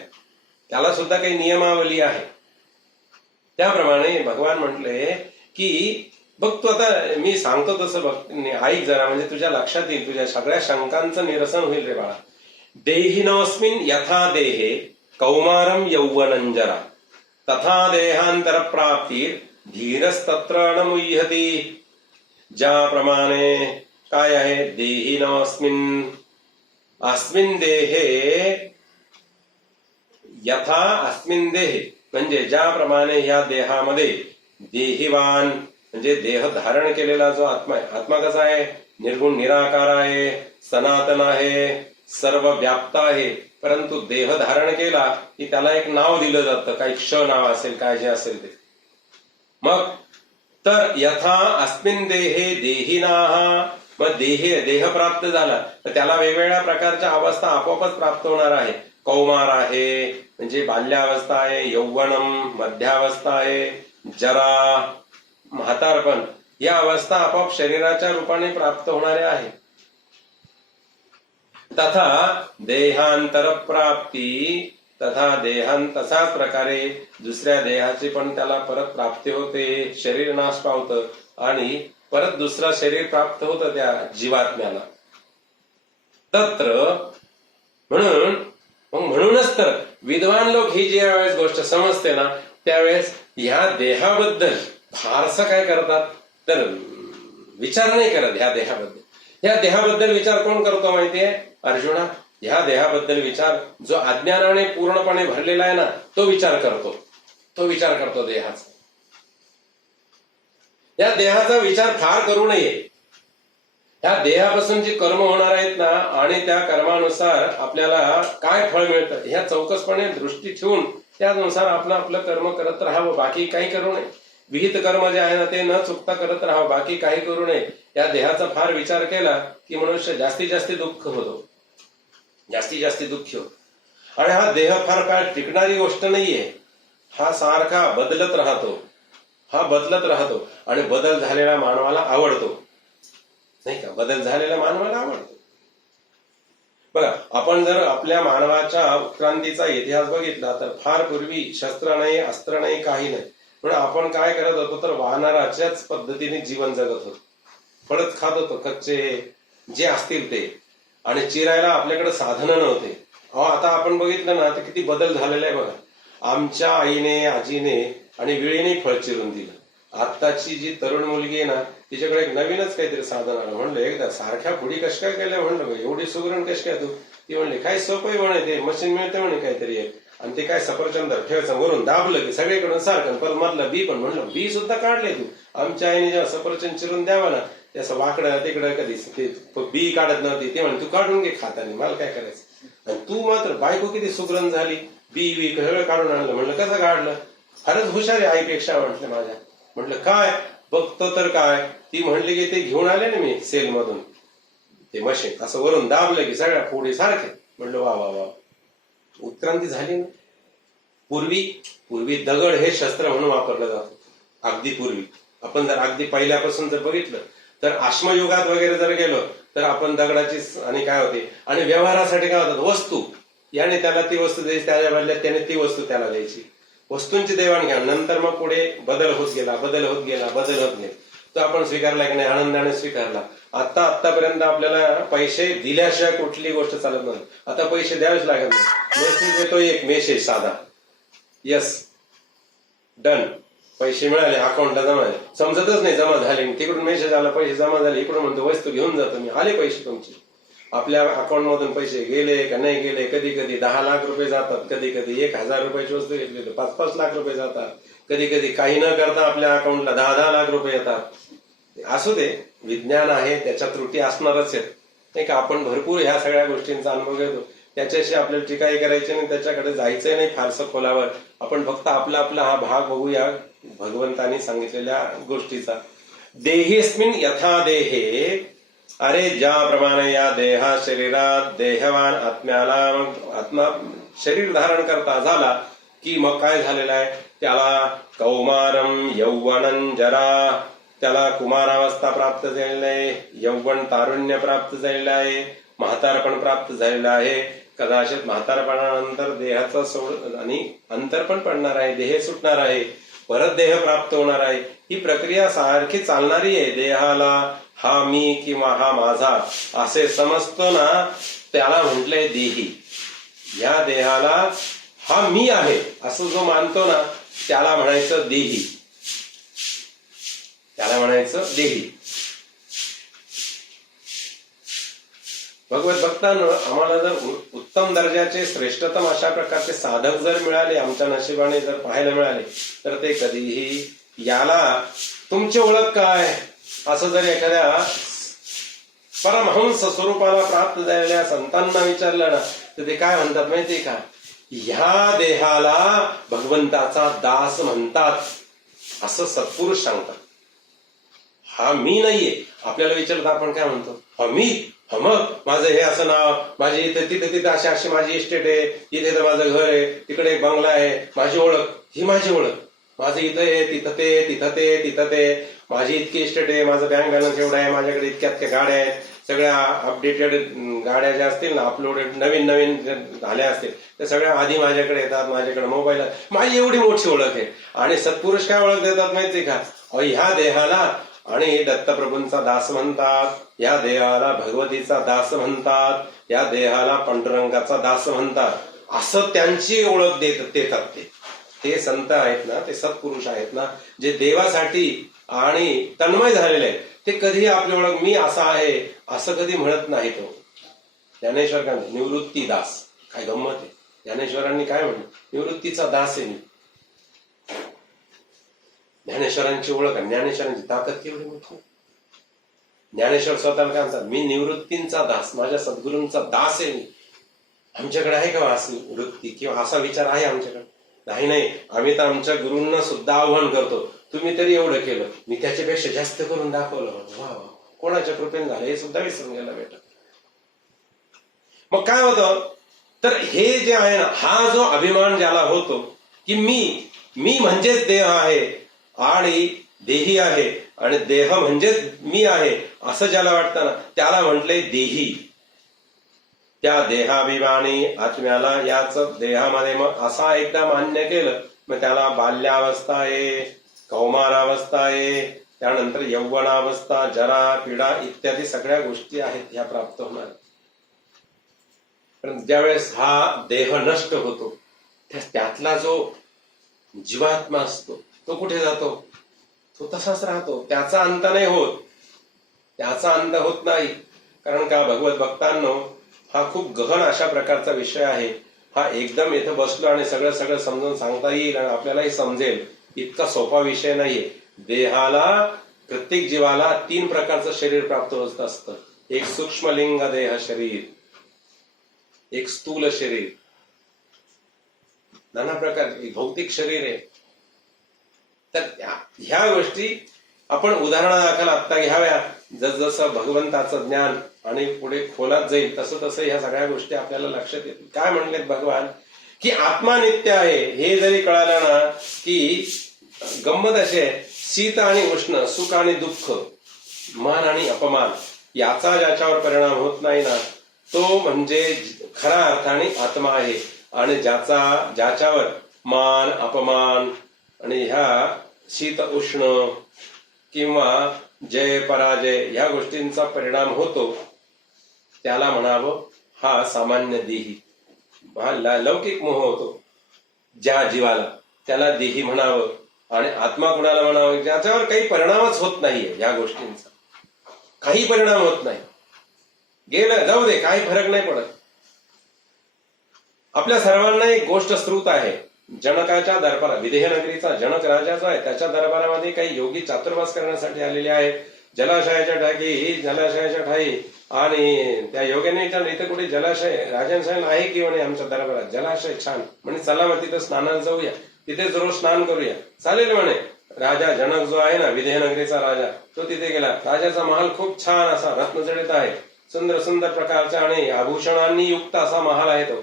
त्याला सुद्धा काही नियमावली आहे. त्याप्रमाणे भगवान म्हटले की बघ तू आता मी सांगतो तसं बघ, ऐक जरा, म्हणजे तुझ्या लक्षात येईल, तुझ्या सगळ्या शंकांचं निरसन होईल रे बाळा. देहिनोऽस्मिन् यथा देहे कौमारं यौवनंजरा तथा देहांतर प्राप्तीर धीरस्तत्र न मुह्यति. ज्याप्रमाणे काय आहे, देहिनोऽस्मिन् अस्मिन् देहे यथा अस्मिन् देहे, म्हणजे ज्याप्रमाणे ह्या देहामध्ये देहिवान म्हणजे देह धारण केलेला जो आत्मा आहे, आत्मा कसा आहे, निर्गुण निराकार आहे, सनातन आहे, सर्व व्याप्त आहे, परंतु देह धारण केला की त्याला एक नाव दिलं जातं, काही क्ष नाव असेल काय जे असेल ते. मग तर यथा अस्मिन् देहे देहिनाः, मग देह प्राप्त झाला तर त्याला वेगवेगळ्या प्रकारच्या अवस्था आपोआपच प्राप्त होणार आहे. कौमार आहे म्हणजे बाल्यावस्था आहे, यौवनम मध्यावस्था आहे, जरा म्हातारपण, या अवस्था आपोआप शरीराच्या रूपाने प्राप्त होणाऱ्या आहे. तथा देहांतर प्राप्ती, तथा देहांत तसाच प्रकारे दुसऱ्या देहाची पण त्याला परत प्राप्ती होते, शरीर नाश पावतं आणि परत दुसरा शरीर प्राप्त होतं त्या जीवात्म्याला. तत्र म्हणूनच तर विद्वान लोक ही ज्या वेळेस गोष्ट समजते ना त्यावेळेस ह्या देहाबद्दल फारसं काय करतात तर विचार नाही करत. ह्या देहाबद्दल विचार कोण करतो माहितीये अर्जुना? ह्या देहाबद्दल विचार जो अज्ञानाने पूर्णपणे भरलेला आहे ना तो विचार करतो देहाचा. या देहाचा विचार फार करू नये. ह्या देहापासून जी कर्म होणार आहेत ना आणि त्या कर्मानुसार आपल्याला काय फळ मिळतं ह्या चौकसपणे दृष्टी ठेवून त्यानुसार आपलं कर्म करत राहावं, बाकी काही करू नये. विहित कर्म जे आहे ना ते न चुकता करत राहावं, बाकी काही करू नये. या देहाचा फार विचार केला की मनुष्य जास्तीत जास्त दुःख होतो, जास्तीत जास्त दुःखी होतो. आणि हा देह फार काळ टिकणारी गोष्ट नाहीये. हा सारखा बदलत राहतो आणि बदल झालेल्या मानवाला आवडतो, नाही का? बदल झालेल्या मानवाला आवडतो. बघा, आपण जर आपल्या मानवाच्या उत्क्रांतीचा इतिहास बघितला तर फार पूर्वी शस्त्र नाही, अस्त्र नाही, काही नाही. म्हणून आपण काय करत होतो तर वानराच्याच पद्धतीने जीवन जगत होतो. फळच खात होतो कच्चे जे असतील ते, आणि चिरायला आपल्याकडे साधनं नव्हते. आता आपण बघितलं ना तर किती बदल झालेला आहे बघा. आमच्या आईने आजीने आणि विळीने फळ चिरून दिलं. आत्ताची जी तरुण मुलगी आहे ना तिच्याकडे एक नवीनच काहीतरी साधन आलं. म्हणलं एकदा सारख्या पुढी कश काय केल्या, म्हणलं एवढी सुगरण कश काय तू? ती म्हणली काय सोपं आहे म्हणे, ते मशीन मिळते म्हणे काहीतरी एक, आणि ते काय सफरचंद ठेवायचं वरून दाबलं की सगळीकडून सारखं, परत मधलं बी पण. म्हणलं बी सुद्धा काढले तू? आमच्या आईने जेव्हा सफरचंद चिरून द्यावा ना ते असं वाकडं तिकडं कधी ते बी काढत नव्हती. ते म्हणे तू काढून घे खातानी, मला काय करायचं. आणि तू मात्र बायको किती सुगरण झाली, बी सगळं काढून आणलं. म्हणलं कसं काढलं? फारच हुशार आहे आईपेक्षा म्हटलं माझ्या. म्हटलं काय बघतो तर काय? ती म्हणली की ते घेऊन आले ना मी सेल मधून ते मशीन, असं वरून दाबलं की सगळ्या फोडी सारखे. म्हणलं वा वा वा, उत्क्रांती झाली ना. पूर्वी दगड हे शस्त्र म्हणून वापरलं जात होतं. अगदी पूर्वी आपण जर अगदी पहिल्यापासून जर बघितलं तर अश्मयुगात वगैरे जर गेलो तर आपण दगडाची आणि काय होते, आणि व्यवहारासाठी काय होतात वस्तू, याने त्याला ती वस्तू द्यायची, त्याच्या बदल्यात त्याने ती वस्तू त्याला द्यायची, वस्तूंची देवाणघेवाण. नंतर मग पुढे बदल होत गेला. तो आपण स्वीकारला की नाही, आनंदाने स्वीकारला. आतापर्यंत आपल्याला पैसे दिल्याशिवाय कुठली गोष्ट चालत नाही. आता पैसे द्यावेच लागत नाही. मेसेज येतो एक, मेसेज साधा, यस डन, पैसे मिळाले, अकाउंटला जमा झाले. समजतच नाही जमा झाले. तिकडून मेसेज आला पैसे जमा झाले, इकडून म्हणतो वस्तू घेऊन जातो मी, आले पैसे तुमचे. आपल्या अकाउंट मधून पैसे गेले का नाही गेले, कधी कधी 10 लाख रुपये जातात, कधी कधी 1000 रुपयाची वस्तू घेतली तर 5-5 लाख रुपये जातात, कधी कधी काही न करता आपल्या अकाउंटला 10-10 लाख रुपये येतात. असू दे, विज्ञान आहे, त्याच्या त्रुटी असणारच आहेत. नाही का. आपण भरपूर ह्या सगळ्या गोष्टींचा अनुभव घेतो. त्याच्याशी आपल्याला टीकाही करायची नाही, त्याच्याकडे जायचंय नाही फारसं खोलावर. आपण फक्त आपला आपला हा भाग बघूया भगवंतानी सांगितलेल्या गोष्टीचा. देहेस्मिन यथा देहे, अरे ज्याप्रमाणे या देहा शरीरात देहवान आत्म्याला आत्मा शरीर धारण करता झाला की मग काय झालेलं आहे, त्याला कौमारम यौवनं जरा, त्याला कुमारावस्था प्राप्त झालेली आहे, यौवन तारुण्य प्राप्त झालेलं आहे, म्हातारपण प्राप्त झालेलं आहे. कदाचित म्हातारपणानंतर देहाचा सोड आणि अंतर पण पडणार आहे, देह सुटणार आहे, परत देह प्राप्त होणार आहे. ही प्रक्रिया सारखी चालणारी आहे. देहाला हा मी किंवा हा माझा असे समजतो ना, त्याला म्हटलंय देही. या देहाला हा मी आहे असं जो मानतो ना, त्याला म्हणायचं देही, त्याला म्हणायचं देही. भगवत भक्तांनो, आम्हाला जर उत्तम दर्जाचे श्रेष्ठतम अशा प्रकारचे साधक जर मिळाले, आमच्या नशिबाने जर पाहायला मिळाले, तर ते कधीही याला तुमची ओळख काय असं जर एखाद्या परमहंस स्वरूपाला प्राप्त झालेल्या संतांना विचारलं ना, तर ते काय म्हणतात माहितीये का, ह्या देहाला भगवंताचा दास म्हणतात असं सत्पुरुष सांगतात. हा मी नाहीये. आपल्याला विचारलं आपण काय म्हणतो, हा मी, हा मग माझं हे असं नाव, माझी इथे तिथे तिथे अशी अशी माझी इस्टेट आहे, इथे तर माझं घर आहे, तिकडे एक बंगला आहे, माझी ओळख ही माझी ओळख, माझं इथं आहे, तिथं ते तिथं ते तिथं ते, माझी इतकी इस्टेट आहे, माझं बँक बॅलन्स एवढा आहे, माझ्याकडे इतक्या गाड्या आहेत, सगळ्या अपडेटेड गाड्या ज्या असतील ना, अपलोडेड नवीन नवीन झाल्या असतील, त्या सगळ्या आधी माझ्याकडे येतात, माझ्याकडे मोबाईल आहे, माझी एवढी मोठी ओळख आहे. आणि सत्पुरुष काय ओळख देतात माहिती का, ह्या देहाला आणि दत्तप्रभूंचा दास म्हणतात, या देहाला भगवतीचा दास म्हणतात, या देहाला पांडुरंगाचा दास म्हणतात, असं त्यांची ओळख देतात. ते संत आहेत ना, ते सत्पुरुष आहेत ना, जे देवासाठी आणि तन्मय झालेले आहेत, ते कधी आपली ओळख मी असा आहे असं कधी म्हणत नाही. तो ज्ञानेश्वर काय म्हणतो, निवृत्ती दास. काय गंमत आहे, ज्ञानेश्वरांनी काय म्हणलं, निवृत्तीचा दास आहे मी. ज्ञानेश्वरांची ओळख, ज्ञानेश्वरांची ताकद केवढी मोठी. ज्ञानेश्वर स्वतःला काय म्हणतात, मी निवृत्तींचा दास, माझ्या सद्गुरूंचा दास आहे मी. आमच्याकडे आहे का अशी वृत्ती किंवा असा विचार आहे आमच्याकडे? नाही. आम्ही तर आमच्या गुरूंना सुद्धा आव्हान करतो, तुम्ही तरी एवढं केलं, मी त्याच्यापेक्षा जास्त करून दाखवलं. वा, कोणाच्या कृपेने झालं हे सुद्धा विसरून गेला बेटा. मग काय होतं, तर हे जे आहे ना, हा जो अभिमान ज्याला होतो की मी म्हणजेच देह आहे आणि देही आहे आणि देह म्हणजेच मी आहे असं ज्याला वाटतं ना, त्याला म्हटलंय देही. त्या देहाभिमानी आत्म्याला याच देहामध्ये मग असा एकदा मान्य केलं, मग त्याला बाल्यावस्था आहे, कौमारावस्था आहे, त्यानंतर यौवनावस्था, जरा, पीडा इत्यादी सगळ्या गोष्टी आहेत ह्या प्राप्त होणार. पण ज्यावेळेस हा देह नष्ट होतो, त्यातला जो जीवात्मा असतो तो कुठे जातो, तो तसाच राहतो, त्याचा अंत नाही होत. त्याचा अंत होत नाही. कारण का, भगवत भक्तांनो, हा खूप गहन अशा प्रकारचा विषय आहे. हा एकदम इथं बसलो आणि सगळं समजून सांगता येईल आणि आपल्यालाही समजेल इतका सोपा विषय नाहीये. देहाला, प्रत्येक जीवाला 3 प्रकारचं शरीर प्राप्त होत असतं. एक सूक्ष्मलिंग देह शरीर, एक स्थूल शरीर, नाना प्रकारचे भौतिक शरीर आहे. तर ह्या गोष्टी आपण उदाहरणादाखल आत्ता घ्याव्या. जसं भगवंताचं ज्ञान आणि पुढे खोलात जाईल तसं ह्या सगळ्या गोष्टी आपल्याला लक्षात येतील. काय म्हणलेत भगवान, की आत्मा नित्य आहे. हे जरी कळालं ना, की गंमत अशी आहे, शीत आणि उष्ण, सुख आणि दुःख, मान आणि अपमान याचा ज्याच्यावर परिणाम होत नाही ना, तो म्हणजे खऱ्या अर्थाने आत्मा आहे. आणि ज्याच्यावर मान, अपमान आणि ह्या शीत उष्ण किंवा जय पराजय ह्या गोष्टींचा परिणाम होतो, त्याला म्हणावं हा सामान्य देही. हा लौकिक मोह होतो ज्या जीवाला, त्याला देही म्हणावं. आणि आत्मा कुणाला म्हणावं, ज्याच्यावर काही परिणामच होत नाहीये, या गोष्टींचा काही परिणाम होत नाही. गेलं जाऊ दे, काही फरक नाही पडत. आपल्या सर्वांना एक गोष्ट श्रुत आहे. जनकाच्या दरबारात, विदेह नगरीचा जनक राजा जो आहे, त्याच्या दरबारामध्ये काही योगी चातुर्मास करण्यासाठी आलेले आहेत. जलाशयाच्या ठाई आणि त्या योग्याने विचारलं इथे कुठे जलाशय राजन साहेब आहे की म्हणे आमच्या दरबारात जलाशय छान म्हणे चला मग तिथं स्नानाला जाऊया तिथेच रोज स्नान करूया चालेल म्हणे. राजा जनक जो आहे ना विदेहनगरीचा राजा तो तिथे गेला. राजाचा महाल खूप छान असा रत्नजडित आहे सुंदर सुंदर प्रकारचा आणि आभूषणांनी युक्त असा महाल आहे तो.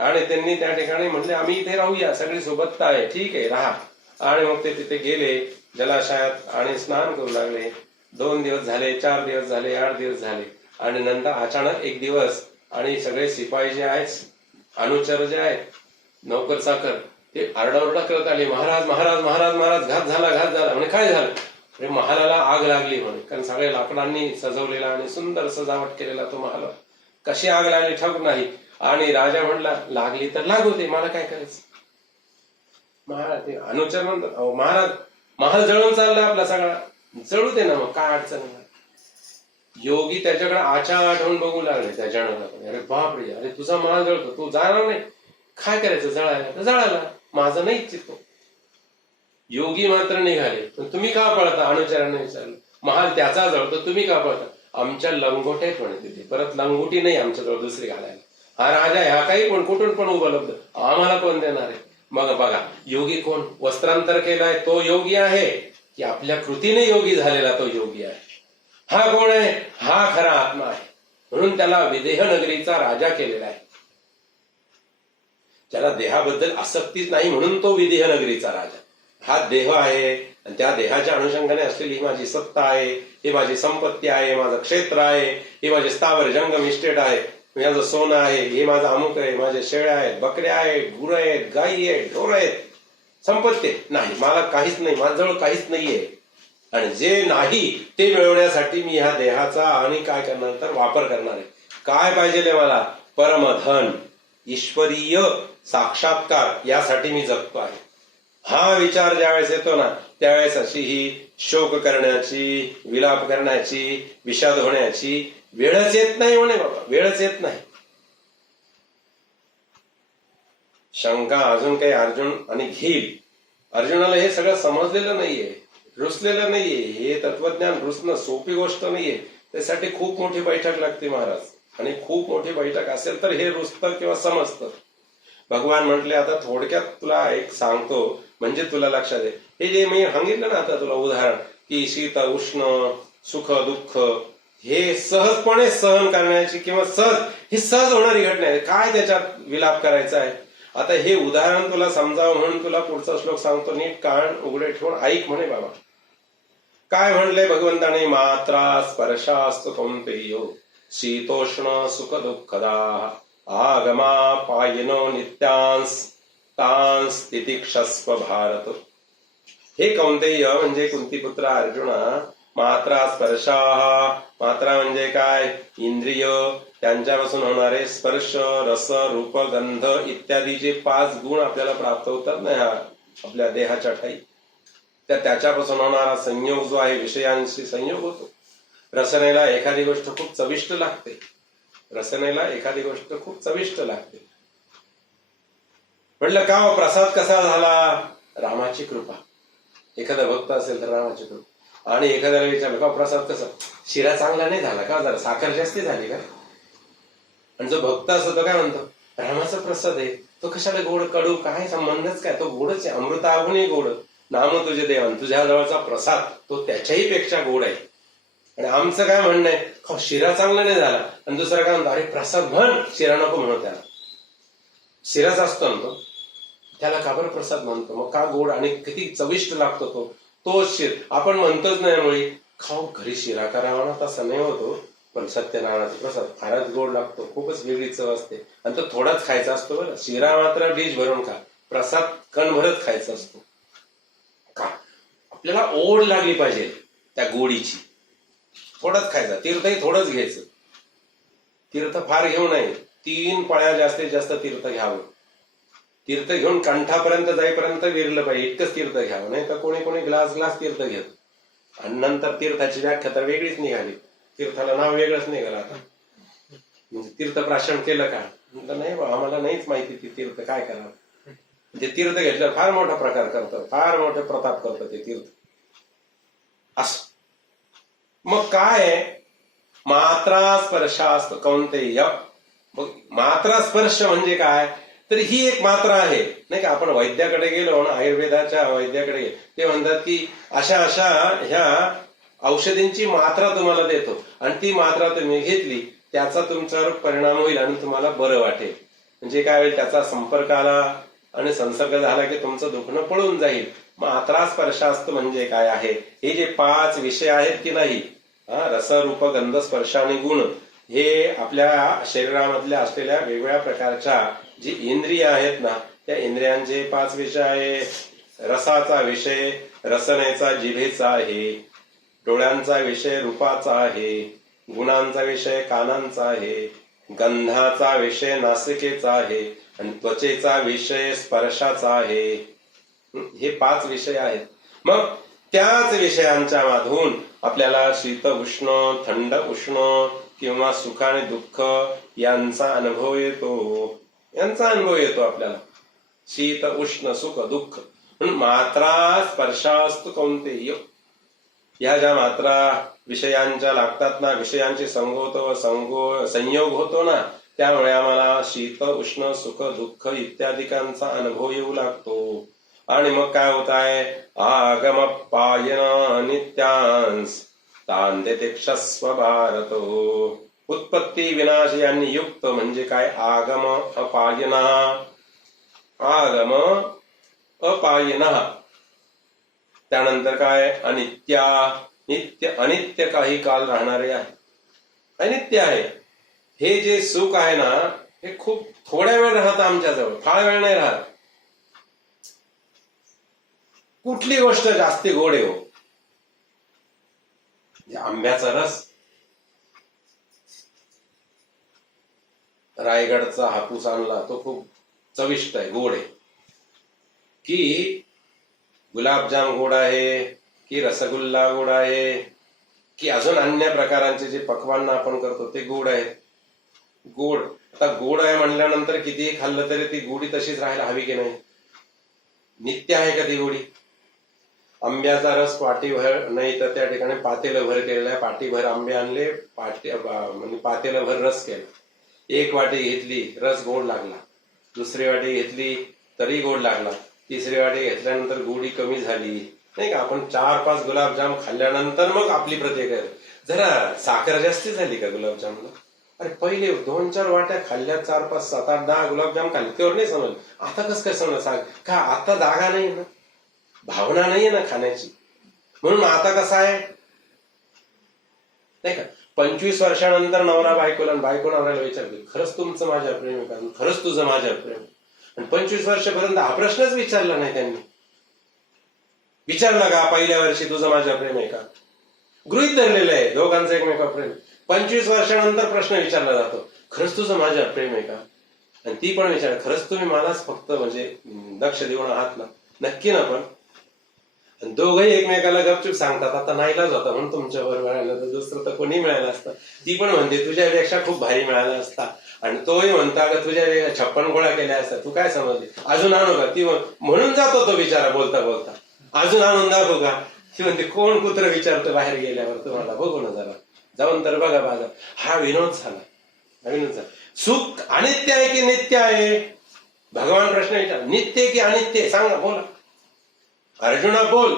आणि त्यांनी त्या ठिकाणी म्हटले आम्ही इथे राहूया सगळी सोबतता आहे ठीक आहे राहा. आणि मग ते तिथे गेले जलाशयात आणि स्नान करू लागले. 2 दिवस झाले 4 दिवस झाले 8 दिवस झाले आणि नंतर अचानक एक दिवस आणि सगळे शिपाई जे आहेत अनुचर जे आहेत नौकर चाकर ते आरडाओरडा करत आले महाराज महाराज महाराज महाराज घात झाला म्हणे काय झालं अरे महालाला आग लागली म्हणे कारण सगळ्या लाकडांनी सजवलेला आणि सुंदर सजावट केलेला तो महाल कशी आग लागली ठाऊक नाही. आणि राजा म्हणला लागली तर लागू दे मला काय करायचं. महाराज ते अनुचर म्हणतात अहो महाराज महाल जळून चाललाय आपला सगळा जळू दे ना मग काय अडचण नाही. योगी त्याच्याकडे आचाट होऊन बघू लागले त्या जणाला अरे बापरे अरे तुझा महाल जळतो तू जाणार नाही काय करायचं जळायला तर जळायला माझं नाही इच्छित. योगी मात्र निघाले पण तुम्ही का पळता अनुचरांना विचारलं. महाल त्याचा जळतो तुम्ही का पळता. आमच्या लंगोट्या आहेत म्हणे तिथे परत लंगोटी नाही आमच्याजवळ दुसरी घालायला. हा राजा ह्या काही पण कुठून पण उपलब्ध आम्हाला कोण देणार आहे. मग बघा योगी कोण वस्त्रांतर केलाय तो योगी आहे की आपल्या कृतीने योगी झालेला तो योगी आहे. हा कोण आहे हा खरा आत्मा आहे म्हणून त्याला विदेह नगरीचा राजा केलेला आहे. त्याला देहाबद्दल आसक्तीच नाही म्हणून तो विदेह नगरीचा राजा. हा देह आहे आणि त्या देहाच्या अनुषंगाने असलेली ही माझी सत्ता आहे ही माझी संपत्ती आहे माझं क्षेत्र आहे ही माझी स्थावर जंगम इस्टेट आहे माझं सोनं आहे हे माझं अमुक आहे माझे शेळ्या आहेत बकऱ्या आहेत गुरं आहेत गायी आहेत ढोर आहेत संपत्ती नाही मला काहीच नाही माझ्याजवळ काहीच नाहीये. आणि जे नाही ते मिळवण्यासाठी मी ह्या देहाचा आणि काय करणार तर वापर करणार आहे. काय पाहिजे मला परमधन ईश्वरीय साक्षात्कार यासाठी मी जगतो आहे. हा विचार ज्यावेळेस येतो ना त्यावेळेस अशी ही शोक करण्याची विलाप करण्याची विषाद होण्याची वेळच येत नाही म्हणे बाबा वेळच येत नाही. शंका अजून काही अर्जुन आणि घेईल. अर्जुनाला हे सगळं समजलेलं नाहीये रुसलेलं नाहीये. हे तत्वज्ञान रुसणं सोपी गोष्ट नाहीये. त्यासाठी खूप मोठी बैठक लागते महाराज आणि खूप मोठी बैठक असेल तर हे रुसतं किंवा समजतं. भगवान म्हटले आता थोडक्यात तुला एक सांगतो म्हणजे तुला लक्षात आहे. हे जे मी सांगितलं ना आता तुला उदाहरण की शीत उष्ण सुख दुःख हे सहजपणे सहन करण्याची किंवा ही सहज होणारी घटना आहे. काय त्याच्यात विलाप करायचा आहे. आता हे उदाहरण तुला समजावं म्हणून तुला पुढचा श्लोक सांगतो नीट कान उघडे ठेवून ऐक म्हणे बाबा. काय म्हणले भगवंताने मात्रा स्पर्शास्तु कौंतेय शीतोष्ण सुख दुःखदा आगमा पायनो नित्यांस तांस तितिक्षस्व भारत. हे कौंतेय म्हणजे कुंतीपुत्र अर्जुना मात्रा स्पर्शा मात्रा म्हणजे काय इंद्रिय त्यांच्यापासून होणारे स्पर्श रस रूप गंध इत्यादी जे 5 गुण आपल्याला प्राप्त होतात ना ह्या आपल्या देहाच्या ठाई त्याच्यापासून होणारा संयोग जो आहे विषयांशी संयोग होतो. रसनेला एखादी गोष्ट खूप चविष्ट लागते. रसनेला एखादी गोष्ट खूप चविष्ट लागते. म्हटलं का प्रसाद कसा झाला रामाची कृपा. एखादा भक्त असेल तर रामाची कृपा. आणि एखाद्याला विचारलं का प्रसाद कसा शिरा चांगला नाही झाला का जरा साखर जास्ती झाली का. आणि जो भक्त असतो तो काय म्हणतो रामाचा प्रसाद आहे तो कशाला गोड कडू काय संबंधच काय तो गोडच आहे अमृताहूनही गोड नाम तुझे देवान तुझ्या जवळचा प्रसाद तो त्याच्याही पेक्षा गोड आहे. आणि आमचं काय म्हणणं आहे शिरा चांगला नाही झाला आणि दुसरा काय म्हणतो अरे प्रसाद म्हण शिरा नको म्हणतो. त्याला शिराच असतो ना तो त्याला का बरं प्रसाद म्हणतो. मग का गोड आणि किती चविष्ट लागतो तो शिर आपण म्हणतोच नाही मुळे खाऊ घरी शिरा करावा ना तसा नाही होतो. पण सत्यनारायणाचा प्रसाद फारच गोड लागतो खूपच वेगळी चव असते आणि तो थोडाच खायचा असतो बरं. शिरा मात्र डिश भरून खा प्रसाद कण भरत खायचा असतो. का आपल्याला ओढ लागली पाहिजे त्या गोडीची थोडंच खायचं. तीर्थही थोडंच घ्यायचं. तीर्थ फार घेऊ नये. 3 पळ्या जास्तीत जास्त तीर्थ घ्यावं. तीर्थ घेऊन कंठापर्यंत जाईपर्यंत विरलं पाहिजे इतकंच तीर्थ घ्यावं. नाही तर कोणी कोणी ग्लास तीर्थ घेत आणि नंतर तीर्थाची व्याख्या तर वेगळीच निघाली. तीर्थाला नाव वेगळंच निघालं आता. म्हणजे तीर्थप्राशन केलं का नाही आम्हाला नाहीच माहिती ती तीर्थ काय करावं. ते तीर्थ घेतलं फार मोठा प्रकार करतं फार मोठे प्रताप करतं ते तीर्थ असं. मग काय मात्रा स्पर्शास्त कौंतेय. मग मात्रा स्पर्श म्हणजे काय, तर ही एक मात्रा आहे नाही का. आपण वैद्याकडे गेलो ना, आयुर्वेदाच्या वैद्याकडे गेलो, ते म्हणतात की अशा अशा ह्या औषधींची मात्रा तुम्हाला देतो आणि ती मात्रा तुम्ही घेतली, त्याचा तुमच्यावर परिणाम होईल आणि तुम्हाला बरं वाटेल. म्हणजे काय होईल, त्याचा संपर्क आला आणि संसर्ग झाला की तुमचं दुखणं पळून जाईल. मात्रा स्पर्शास्त म्हणजे काय आहे, हे जे 5 विषय आहेत की नाही, रस रूप गंध स्पर्श आणि गुण, हे आपल्या शरीरामधल्या असलेल्या वेगवेगळ्या प्रकारच्या जी इंद्रिय आहेत ना, त्या इंद्रियांचे 5 विषय आहे. रसाचा विषय रसनेचा जिभेचा आहे, डोळ्यांचा विषय रूपाचा आहे, गुणांचा विषय कानांचा आहे, गंधाचा विषय नासिकेचा आहे आणि त्वचेचा विषय स्पर्शाचा आहे. हे 5 विषय आहेत. मग त्याच विषयांच्या मधून आपल्याला शीत उष्ण, थंड उष्ण किंवा सुख आणि दुःख यांचा अनुभव येतो. आपल्याला शीत उष्ण सुख दुःख. मात्रा स्पर्शास्तु कौंतेय, ह्या ज्या मात्रा विषयांच्या लागतात ना, विषयांचे संयोग होतो ना, त्यामुळे आम्हाला शीत उष्ण सुख दुःख इत्यादिकांचा अनुभव येऊ लागतो. आणि मग काय होत आहे, आगम पायन नित्यांस तान तितिक्षस्व भारत. उत्पत्ती विनाश यांनी युक्त म्हणजे काय, आगम अपायना, आगम अपायना. त्यानंतर काय, अनित्या, नित्य अनित्य काही काल राहणारे आहे, अनित्य आहे. हे जे सुख आहे ना, हे खूप थोड्या वेळ राहतं आमच्याजवळ, फार वेळ नाही राहत. कुठली गोष्ट जास्ती गोड आहे हो, आंब्याचा रस. रायगडचा हापूस आणला, तो खूप चविष्ट आहे, गोड आहे. की गुलाबजाम गोड आहे, की रसगुल्ला गोड आहे, की अजून अन्य प्रकारांचे जे पक्वान्न आपण करतो ते गोड आहेत. गोड, आता गोड आहे म्हणल्यानंतर कितीही खाल्लं तरी ती गोडी तशीच राहायला हवी की नाही. नित्य आहे का ती गोडी. आंब्याचा रस पाटीभर नाही तर त्या ठिकाणी पातेलभर केलेला आहे. पाटीभर आंबे आणले, म्हणजे पातेलभर रस केला. 1 वाटी घेतली, रस गोड लागला. दुसरी वाटी घेतली तरी गोड लागला. तिसरी वाटी घेतल्यानंतर गोडी कमी झाली नाही का. आपण 4-5 गुलाबजाम खाल्ल्यानंतर मग आपली प्रतिक्रिया, जरा साखर जास्ती झाली का गुलाबजामला. अरे पहिले 2-4 वाट्या खाल्ल्या, 4-5, 7-8, 10 गुलाबजाम खाल्ले, तेव्हा नाही समजलं. आता कसं काय समजलं, सांग का. आता जागा नाही ना, भावना नाहीये ना खाण्याची. म्हणून आता कसं आहे नाही का, 25 वर्षानंतर नवरा बायकोला आणि बायको नवऱ्याला विचारते, खरंच तुमचं माझ्यावर प्रेम आहे का, खरंच तुझं माझ्यावर प्रेम. आणि 25 वर्षापर्यंत हा प्रश्नच विचारला नाही त्यांनी. विचारला का पहिल्या वर्षी तुझं माझ्यावर प्रेम आहे का. गृहीत धरलेलं आहे दोघांचं एकमेकावर प्रेम. 25 वर्षानंतर प्रश्न विचारला जातो, खरंच तुझं माझ्यावर प्रेम आहे का. आणि ती पण विचार, खरंच तुम्ही मलाच फक्त म्हणजे लक्ष देऊन आहात ना, नक्की ना. पण दोघंही एकमेकाला गपचूप सांगतात, आता नाईलाज होता म्हणून तुमच्या बरोबर मिळालं, तर दुसरं तर कोणी मिळालं असतं. ती पण म्हणते तुझ्यापेक्षा खूप भारी मिळाला असता. आणि तोही म्हणता का तुझ्या 56 गोळ्या केल्या असतात, तू काय समजली, अजून आणू का. ती म्हणून जातो तो बिचारा बोलता बोलता, अजून आणून दाखवू का. ती म्हणते कोण कुत्र विचारतो बाहेर गेल्यावर, तुम्हाला बघू ना जरा, जाऊन तर बघा बाजार. हा विनोद झाला, विनोद झाला. सुख अनित्य आहे की नित्य आहे. भगवान प्रश्न विचार, नित्य की अनित्य, सांगा, बोला अर्जुना बोल.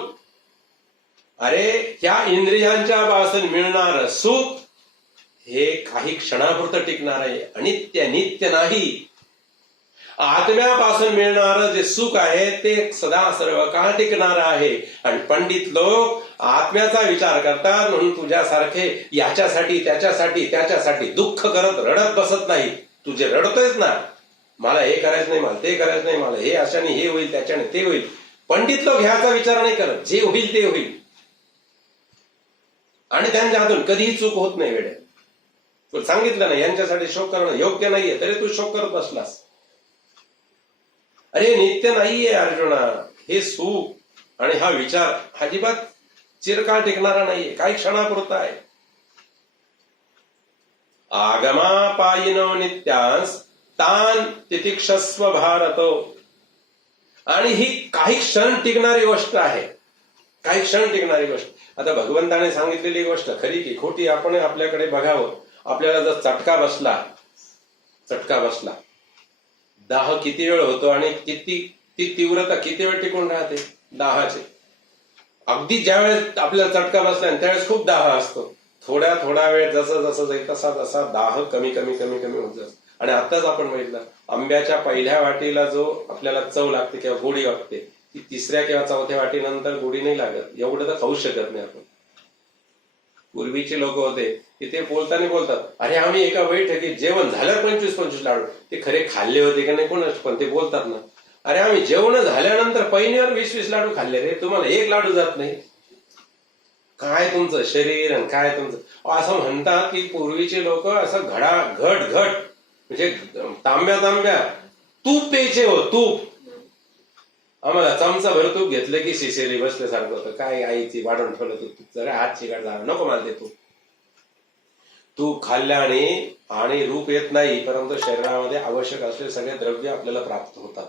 अरे ह्या इंद्रियांच्या पासून मिळणार सुख हे काही क्षणापुरतं टिकणार आहे, अनित्य नित्य नाही. आत्म्यापासून मिळणारं जे सुख आहे ते सदा सर्व काळ टिकणार आहे. आणि पंडित लोक आत्म्याचा विचार करतात म्हणून तुझ्यासारखे याच्यासाठी त्याच्यासाठी दुःख करत रडत बसत नाही. तुझे रडतोयच ना, मला हे करायचं नाही, मला ते करायचं नाही, मला हे अशाने हे होईल, त्याच्याने ते होईल. पंडित लोक ह्याचा विचार नाही करत, जे होईल ते होईल. आणि त्यांच्या हातून कधीही चूक होत नाही. वेड्या तुला सांगितलं ना, यांच्यासाठी शोक करणं योग्य नाहीये, तरी तू शोक करत बसलास. अरे नित्य नाहीये अर्जुना हे सुख आणि हा विचार, अजिबात चिरकाळ टिकणारा नाहीये, काही क्षणापुरता आहे. आगमापायिनो नित्यांस तान तितिक्षस्व भारतो. आणि ही काही क्षण टिकणारी गोष्ट आहे. काही क्षण टिकणारी गोष्ट. आता भगवंताने सांगितलेली गोष्ट खरी की खोटी आपण आपल्याकडे बघावं. आपल्याला जर चटका बसला, दाह किती वेळ होतो आणि किती ती तीव्रता किती वेळ टिकून राहते दाहाची. अगदी ज्यावेळेस आपल्याला चटका बसला त्यावेळेस खूप दाह असतो. थोडा वेळ जसं जाईल तसा दाह कमी होत जातो. आणि आताच आपण बघितलं आंब्याच्या पहिल्या वाटीला जो आपल्याला चव लागते किंवा गोडी वाटते ती तिसऱ्या किंवा चौथ्या वाटीनंतर गोडी नाही लागत. एवढं तर खाऊ शकत नाही आपण. पूर्वीचे लोक होते की ते बोलतात अरे आम्ही एका बैठकीत जेवण झालं 25 लाडू. ते खरे खाल्ले होते का नाही कोणाच पण ते बोलतात ना, अरे आम्ही जेवण झाल्यानंतर पहिल्यावर 20 लाडू खाल्ले रे, तुम्हाला एक लाडू जात नाही. काय तुमचं शरीर आणि काय तुमचं. असं म्हणतात की पूर्वीचे लोक असं घट म्हणजे तांब्या तूप प्यायचे हो, तूप. आम्हाला चमचा भर तूप घेतलं की शिशेरी बसल्यासारखं होतं. काय आईची वाढवून ठेवलं तूप, जरा हात चिकट झाला, नको मला ते तूप खाल्ल्याने आणि रूप येत नाही, परंतु शरीरामध्ये आवश्यक असलेले सगळे द्रव्य आपल्याला प्राप्त होतात.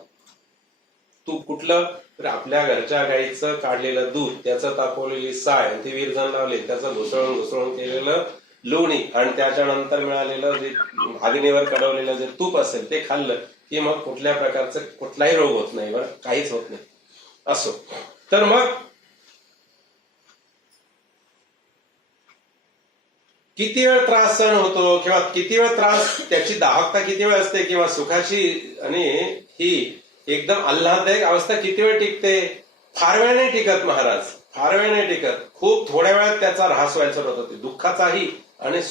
तूप कुठलं तर आपल्या घरच्या गाईचं काढलेलं दूध, त्याचं तापवलेली साय, ती विरजण लावली, त्याचं घुसळून केलेलं लोणी आणि त्याच्यानंतर मिळालेलं जे अग्नीवर कडवलेलं जे तूप असेल ते खाल्लं की मग कुठल्या प्रकारचं कुठलाही रोग होत नाही, बरं काहीच होत नाही. असो तर मग किती वेळ त्रास सहन होतो किंवा किती वेळ त्रास, त्याची दाहकता किती वेळ असते किंवा सुखाची आणि ही एकदम आल्हाददायक अवस्था किती वेळ टिकते. फार वेळ नाही टिकत महाराज, फार वेळ नाही टिकत. खूप थोड्या वेळात त्याचा ऱ्हास व्हायला सुरुवात होते, दुःखाचाही आणि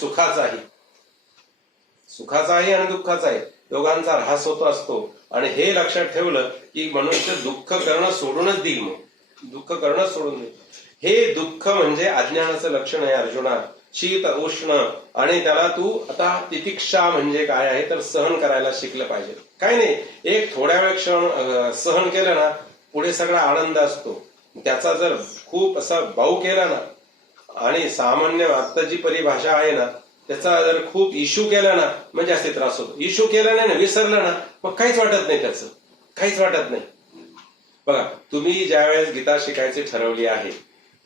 सुखाचाही आणि दुःखाचाही दोघांचा ऱ्हास होतो असतो. आणि हे लक्षात ठेवलं की मनुष्य दुःख करणं सोडूनच देईल, मग दुःख करणं सोडून देईल. हे दुःख म्हणजे अज्ञानाचं लक्षण आहे अर्जुना. शीत उष्ण आणि त्याला तू आता तितिक्षा म्हणजे काय आहे तर सहन करायला शिकलं पाहिजे. काय नाही, एक थोड्या वेळ क्षण सहन केलं ना पुढे सगळा आनंद असतो. त्याचा जर खूप असा भाऊ केला ना आणि सामान्य आता जी परिभाषा आहे ना त्याचा जर खूप इश्यू केला ना म्हणजे असे त्रास होतो. इश्यू केला नाही ना, विसरलं ना मग काहीच वाटत नाही, त्याचं काहीच वाटत नाही. बघा तुम्ही ज्यावेळेस गीता शिकायची ठरवली आहे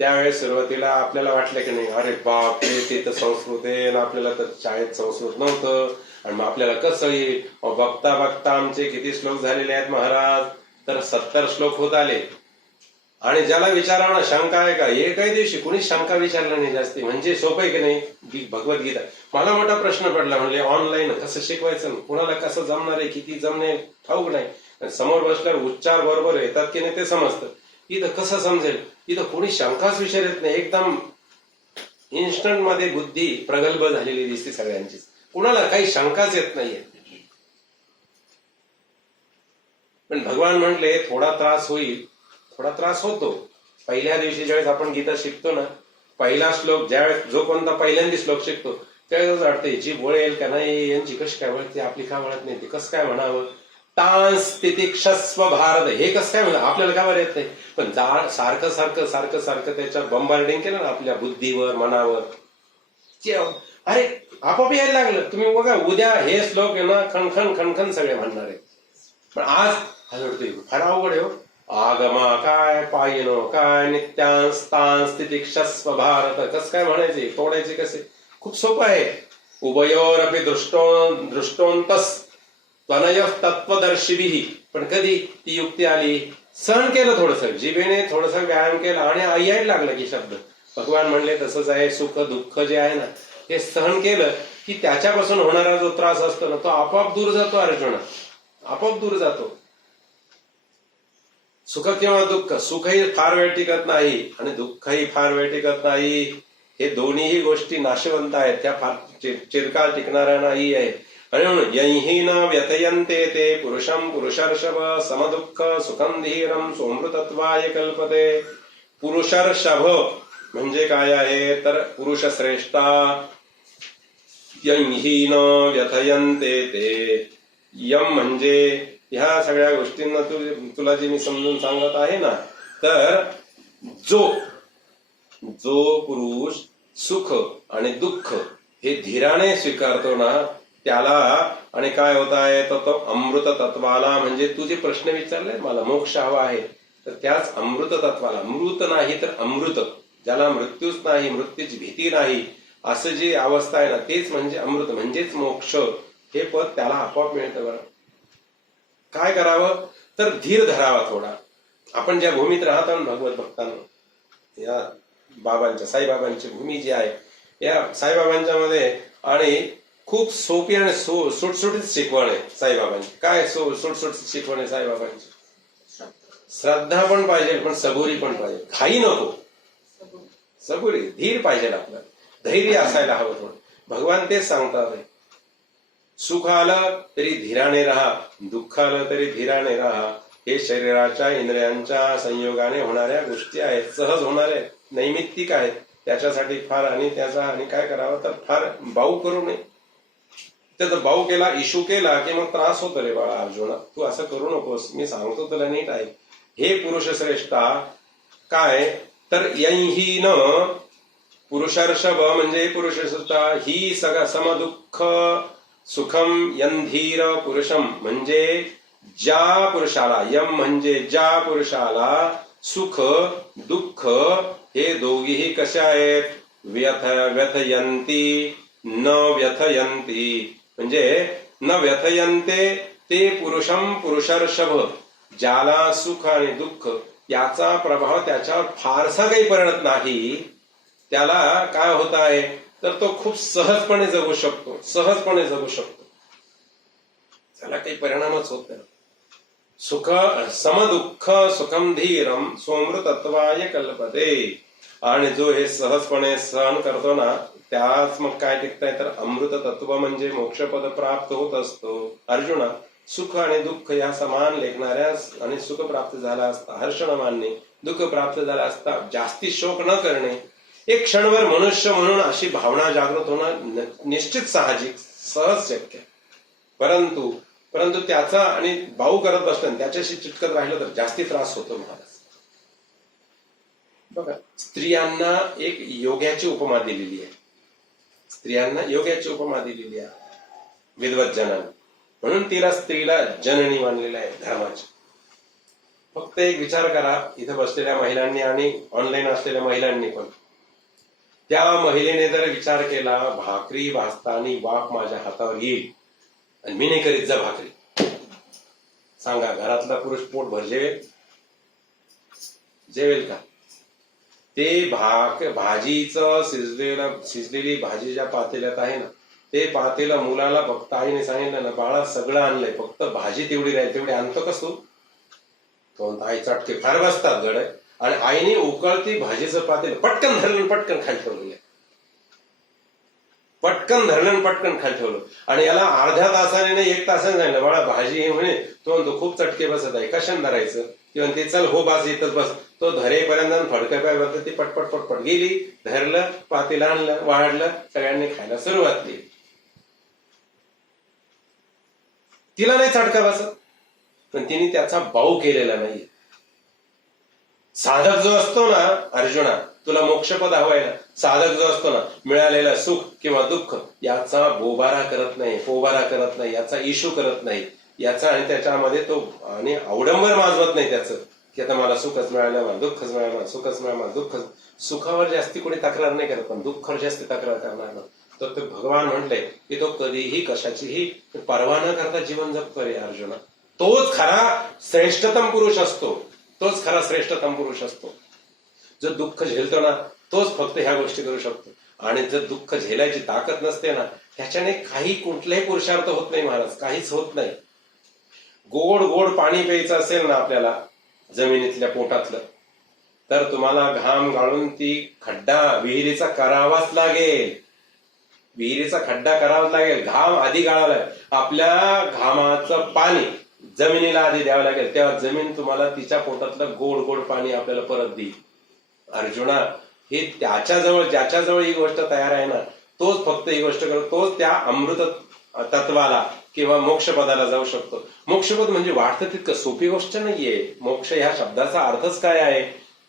त्यावेळेस सुरुवातीला आपल्याला वाटलं की नाही अरे बाप ते तर संस्कृत आहे ना, आपल्याला तर शाळेत संस्कृत नव्हतं आणि मग आपल्याला कसं येईल. बघता आमचे किती श्लोक झालेले आहेत महाराज, तर 70 श्लोक होत आले. आणि ज्याला विचारावं शंका आहे का, एकाही दिवशी कुणीच शंका विचारला नाही जास्ती. म्हणजे सोपं आहे की नाही भगवद्गीता. मला मोठा प्रश्न पडला, म्हणले ऑनलाईन कसं शिकवायचं, कुणाला कसं जमणार आहे, किती जमणे ठाऊक नाही. समोर बसल्यावर उच्चार बरोबर येतात की नाही ते समजतं. इथं कसं समजेल, इथं कोणी शंकाच विचारत नाही. एकदम इन्स्टंट मध्ये बुद्धी प्रगल्भ झालेली दिसते सगळ्यांची, कुणाला काही शंकाच येत नाहीये. पण भगवान म्हटले थोडा त्रास होईल, थोडा त्रास होतो. पहिल्या दिवशी ज्यावेळेस आपण गीता शिकतो ना, पहिला श्लोक ज्यावेळेस जो कोणता पहिल्यांदा श्लोक शिकतो त्यावेळेस वाटते जी वळेल का नाही, यांची कशी काय वळते, आपली का वळत नाही, ते कसं काय म्हणावं. तांस तितिक्षस्व भारत, हे कसं काय म्हणा आपल्याला का बरं येत नाही. पण सारखं त्याच्यात बंबार्डिंग केलं ना आपल्या बुद्धीवर मनावर, अरे आपोआप यायला लागलं. तुम्ही बघा उद्या हे श्लोक आहे ना खणखण सगळे म्हणणार आहे. पण आज फार अवघड आहे हो. आगमा काय, पायनो काय, नित्यांस तांस तितिक्षस्व भारत, कसं काय म्हणायचे, तोडायचे कसे, खूप सोपं आहे. उभयोरपि दृष्टोंतस त्वनय तत्वदर्शिभिः. पण कधी ती युक्ती आली, सहन केलं थोडस, जिभेने थोडस व्यायाम केला आणि यायला लागलं की शब्द. भगवान म्हणले तसंच आहे, सुख दुःख जे आहे ना ते सहन केलं की त्याच्यापासून होणारा जो त्रास असतो ना तो आपोआप दूर जातो. अर्जुना आपोआप दूर जातो. सुख किंवा दुःख, सुखही फार वेळ टिकत नाही आणि दुःखही फार वेळ टिकत नाही. हे दोन्हीही गोष्टी नाशवंत आहेत, त्या फार चिरकाल टिकणाऱ्या नाही आहे. आणि म्हणून यही न व्यथयन्ते ते पुरुषम पुरुषर्षभ समदुःख सुखम धीरम सोमृतत्वाय कल्पते. पुरुषर्षभ म्हणजे काय आहे तर पुरुष श्रेष्ठा. यही न व्यथयन्ते ते, यम म्हणजे ह्या सगळ्या गोष्टींना तुला जे मी समजून सांगत आहे ना, तर जो पुरुष सुख आणि दुःख हे धीराने स्वीकारतो ना त्याला, आणि काय होत आहे तर तो अमृत तत्वाला, म्हणजे तू जे प्रश्न विचारले मला मोक्ष हवा आहे तर त्याच अमृत तत्वाला, मृत नाही तर अमृत, ज्याला मृत्यूच नाही, मृत्यूची भीती नाही, असं जी अवस्था आहे ना, तेच म्हणजे अमृत, म्हणजेच मोक्ष. हे पद त्याला आपोआप मिळतं. बरं, काय करावं तर धीर धरावा थोडा. आपण ज्या भूमीत राहतो ना भगवत भक्तांना, या बाबांच्या, साईबाबांची भूमी जी आहे, या साईबाबांच्या मध्ये आणि खूप सोपी आणि सुटसुटीत शिकवण आहे साईबाबांची. काय सुटसुटीत शिकवण आहे साईबाबांची? श्रद्धा पण पाहिजे, पण सबुरी पण पाहिजे. घाई नको, सबुरी, धीर पाहिजे आपलं, धैर्य असायला हवं थोडं. भगवान तेच सांगतात, सुख आलं तरी धीराने राहा, दुःख आलं तरी धीराने राहा. हे शरीराच्या इंद्रियांच्या संयोगाने होणाऱ्या गोष्टी आहेत, सहज होणाऱ्या, नैमित्तिक आहेत. त्याच्यासाठी फार आणि त्याचा आणि काय करावं तर फार बाऊ करू नये. त्याचा बाऊ केला, इशू केला की मग त्रास होतो रे बाळा अर्जुना, तू असं करू नकोस, मी सांगतो तुला नीट आहे. हे पुरुष श्रेष्ठा, काय तर यही न पुरुषर्षभ, म्हणजे पुरुष श्रेष्ठा, ही सगळं समदुःख सुखम यंधीर पुरुषम, म्हणजे ज्या पुरुषाला, यम म्हणजे ज्या पुरुषाला सुख दुःख हे दोघीही कसे आहेत, व्यथयंती न व्यथयंती, म्हणजे न व्यथयंते ते पुरुषम पुरुषर्षभ, ज्याला सुख आणि दुःख याचा प्रभाव त्याच्यावर फारसा काही पडत नाही, त्याला काय होत आहे तर तो खूप सहजपणे जगू शकतो, सहजपणे जगू शकतो, त्याला काही परिणामच होत नाही. सुख समदुःख सुखम धीरम सोमृतत्वाय कल्पते. आणि जो हे सहजपणे सहन करतो ना, त्याच मग काय टिकताय तर अमृत तत्व म्हणजे मोक्षपद प्राप्त होत असतो. अर्जुना, सुख आणि दुःख या समान लेखणाऱ्या आणि सुख प्राप्त झाला असता हर्ष न मानणे, दुःख प्राप्त झाला असता जास्ती शोक न करणे, एक क्षणभर मनुष्य म्हणून अशी भावना जागृत होणं निश्चित साहजिक, सहज शक्य. परंतु त्याचा आणि भाऊ करत बसलं, त्याच्याशी चिटकत राहिलं तर जास्ती त्रास होतो महाराज. बघा, स्त्रियांना एक योग्याची उपमा दिलेली आहे, स्त्रियांना योग्याची उपमा दिलेली आहे विद्वत जनांनी, म्हणून स्त्रीला जननी मानलेलं आहे धर्माची. फक्त एक विचार करा, इथं बसलेल्या महिलांनी आणि ऑनलाईन असलेल्या महिलांनी पण, त्या महिलेने जर विचार केला, भाकरी भाजताना वाफ माझ्या हातावर येईल आणि मी नाही करीत जा भाकरी, सांगा घरातला पुरुष पोटभर जेवेल का? ते भाजीचं शिजलेली भाजी ज्या पातेल्यात आहे ना, ते पातेला मुलाला फक्त आईने सांगितलं ना, बाळा सगळं आणलंय, फक्त भाजी तेवढी राहील, तेवढी आणतो कस तू? तो आई चटके फार बसतात गड, आणि आईने उकळती भाजीचं पातेलं पटकन धरलं, पटकन खाली ठेवलेलं, पटकन धरलं, पटकन खाली ठेवलं. आणि याला अर्ध्या तासाने नाही 1 तासाने सांगितलं, बाळा भाजी हे म्हणे, तो म्हणतो खूप चटके बसत आहे, कशाने धरायचं? ती म्हणते चल हो बास इथंच बस. तो धरेपर्यंत फडकं पाय बघत ती पटपट पटपट गेली, धरलं, पातेलं आणलं, वाढलं, सगळ्यांनी खायला सुरुवात केली. तिला नाही चटका बसत, पण तिने त्याचा बाऊ केलेला नाही. साधक जो असतो ना अर्जुना, तुला मोक्षपद हवंय ना, साधक जो असतो ना, मिळालेला सुख किंवा दुःख याचा बोबारा करत नाही, पोबारा करत नाही, याचा इशू करत नाही, याचा आणि त्याच्यामध्ये तो आणि अवडंबर माजवत नाही त्याचं की आता मला सुखच मिळालं, मला दुःखच मिळालं, सुखच मिळालं, दुःख. सुखावर जास्ती कोणी तक्रार नाही करत, पण दुःखावर जास्ती तक्रार करणार ना, तर ते भगवान म्हटले की तो कधीही कशाचीही पर्वा न करता जीवन जगतो रे अर्जुना. तोच खरा श्रेष्ठतम पुरुष असतो, तोच खरा श्रेष्ठतम पुरुष असतो. जो दुःख झेलतो ना, तोच फक्त ह्या गोष्टी करू शकतो. आणि जर दुःख झेलायची ताकद नसते ना, त्याच्याने काही कुठलाही पुरुषार्थ होत नाही महाराज, काहीच होत नाही. गोड गोड पाणी प्यायचं असेल ना आपल्याला जमिनीतल्या पोटातलं, तर तुम्हाला घाम गाळून ती खड्डा विहिरीचा करावाच लागेल, विहिरीचा खड्डा करावाच लागेल. घाम आधी गाळावा, आपल्या घामाचं पाणी जमिनीला आधी द्यावं लागेल, तेव्हा जमीन तुम्हाला तिच्या पोटातलं गोड गोड पाणी आपल्याला परत देईल. अर्जुना, हे त्याच्याजवळ, ज्याच्याजवळ ही गोष्ट तयार आहे ना, तोच फक्त ही गोष्ट करतो, तोच त्या अमृत तत्वाला किंवा मोक्षपदाला जाऊ शकतो. मोक्षपद म्हणजे वाटतं तितकं सोपी गोष्ट नाहीये. मोक्ष ह्या शब्दाचा अर्थच काय आहे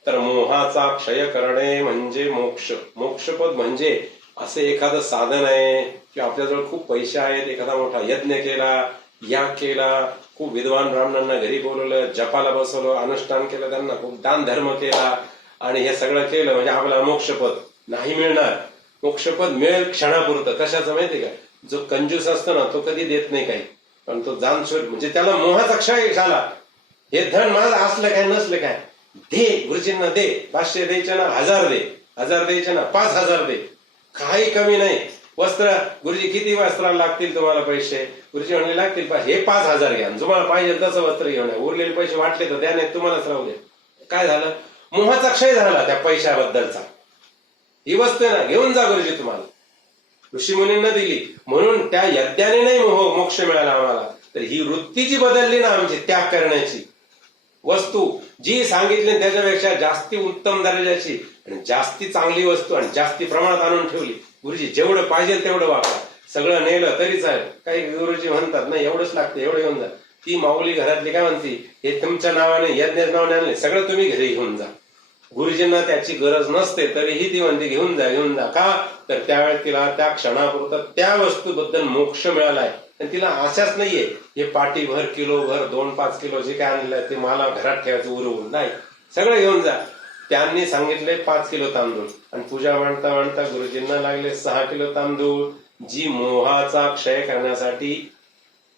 तर मोहाचा क्षय करणे म्हणजे मोक्ष. मोक्षपद म्हणजे असं एखादं साधन आहे की आपल्याजवळ खूप पैसे आहेत, एखादा मोठा यज्ञ केला, याग केला, खूप विद्वान ब्राह्मणांना घरी बोलवलं, जपाला बसवलं, अनुष्ठान केलं, त्यांना खूप दान धर्म केला आणि हे सगळं केलं म्हणजे आपल्याला मोक्षपद नाही मिळणार. मोक्षपद मिळेल क्षणापुरतं. कशाचं माहिती का? जो कंजूस असतो ना तो कधी देत नाही काही, पण तो जानशोर म्हणजे त्याला मोहाचा क्षय झाला. हे धन माझं असलं काय नसलं काय, दे गुरुजींना दे, 500 द्यायचे ना 1000 दे, 1000 द्यायचे ना 5000 दे, काही कमी नाही. वस्त्र, गुरुजी किती वस्त्राला लागतील तुम्हाला पैसे? गुरुजी म्हणले लागतील हे 5000 घ्या, तुम्हाला पाहिजे तसं वस्त्र घेऊन या, उरलेले पैसे वाटले तर द्या, नाही तुम्हालाच राहू दे. काय झालं? मोहाचा क्षय झाला त्या पैशाबद्दलचा. ही वस्तू आहे ना, घेऊन जा गुरुजी तुम्हाला. ऋषी मुनींना दिली म्हणून त्या यज्ञाने नाही मोक्ष मिळाला आम्हाला, तर ही वृत्ती जी बदलली ना आमची त्याग करण्याची, वस्तू जी सांगितली त्याच्यापेक्षा जास्ती उत्तम दर्जाची आणि जास्ती चांगली वस्तू आणि जास्ती प्रमाणात आणून ठेवली. गुरुजी जेवढं पाहिजे तेवढं वापरा, सगळं नेलं तरी चालेल. काही गुरुजी म्हणतात नाही एवढंच लागतं, एवढं घेऊन जा. ती माऊली घरातली काय म्हणते, हे तुमच्या नावाने यज्ञाच्या नावाने आणले, सगळं तुम्ही घरी घेऊन जा. गुरुजींना त्याची गरज नसते तरीही ती म्हणते घेऊन जा घेऊन जा. का? तर त्यावेळेस तिला त्या क्षणापुरतं त्या वस्तूबद्दल मोक्ष मिळालाय आणि तिला आशाच नाहीये हे पाटीभर किलोभर 2-5 किलो जे काय आणलं ते मला घरात ठेवायचं उरवून नाही, सगळं घेऊन जा. त्यांनी सांगितले 5 किलो तांदूळ आणि पूजा म्हणता म्हणता गुरुजींना लागले 6 किलो तांदूळ. जी मोहाचा क्षय करण्यासाठी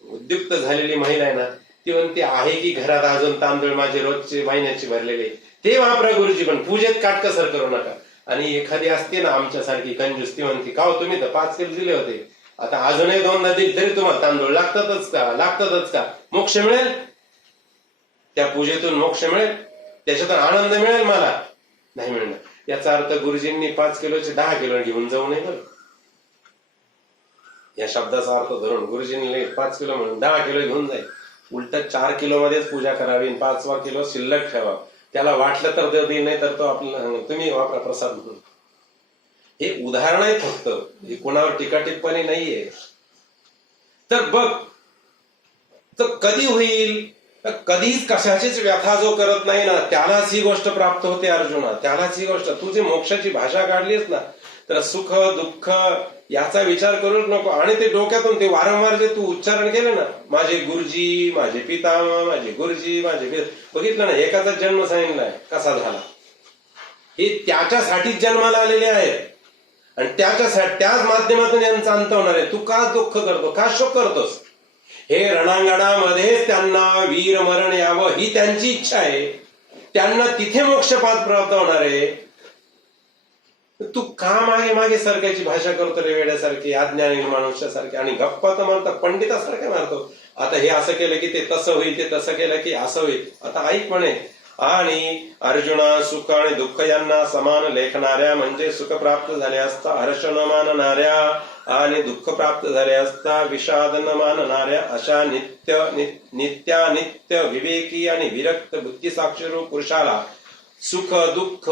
उद्युक्त झालेली महिला आहे ना ती म्हणते आहे की घरात अजून तांदूळ माझे रोजचे महिन्याचे भरलेले, ते वापरा गुरुजी, पण पूजेत काटकसर करू नका. आणि एखादी असते ना आमच्यासारखी कंजूस, ती म्हणते का हो तुम्ही तर 5 किलो दिले होते, आता अजूनही 2दा दिले तरी तुम्हाला तांदूळ लागतातच का? मोक्ष मिळेल त्या पूजेतून, मोक्ष मिळेल त्याच्यातून, आनंद मिळेल मला? नाही मिळणार. याचा अर्थ गुरुजींनी 5 किलोचे 10 किलो घेऊन जाऊ नये बरं. या शब्दाचा अर्थ धरून गुरुजींनी 5 किलो म्हणून 10 किलो घेऊन जाईल. उलट 4 किलो मध्येच पूजा करावी, 5वा किलो शिल्लक ठेवा. त्याला वाटलं तर देऊ, नाही तर तो आपल्याला तुम्ही वापरा प्रसाद म्हणून. हे उदाहरण आहे फक्त, हे कोणावर टीका टिप्पणी नाहीये. तर बघ, तर कधी होईल? कधीच कशाचीच व्यथा जो करत नाही ना त्यालाच ही गोष्ट प्राप्त होते अर्जुना, त्यालाच ही गोष्ट. तू जी मोक्षाची भाषा काढलीस ना, तर सुख दुःख याचा विचार करूच नको. आणि ते डोक्यातून ते वारंवार जे तू उच्चारण केले ना, माझे गुरुजी, माझे पितामह, माझे गुरुजी, माझे बघितलं ना, एकाचा जन्म सांगितलाय कसा झाला. हे त्याच्यासाठीच जन्माला आलेले आहेत आणि त्याच माध्यमातून यांचा अंत होणार आहे. तू का दुःख करतो, का शोक करतोस? हे रणांगणामध्ये त्यांना वीर मरण यावं ही त्यांची इच्छा आहे, त्यांना तिथे मोक्षपाद प्राप्त होणार आहे. तू का मागे मागे सारख्याची भाषा करतो रे वेड्यासारखी, अज्ञानी मनुष्यासारखी, आणि गप्पा तर मारता पंडितासारखे मारतो. आता हे असं केलं की ते तसं होईल, ते तसं केलं की असं होईल. आता ऐक म्हणे, आणि अर्जुना सुख आणि दुःख यांना समान लेखणाऱ्या म्हणजे सुख प्राप्त झाले असता हर्ष न मानणाऱ्या आणि दुःख प्राप्त झाले असता विषाद न मानणाऱ्या अशा नित्य विवेकी आणि विरक्त बुद्धी साक्षरू पुरुषाला सुख दुःख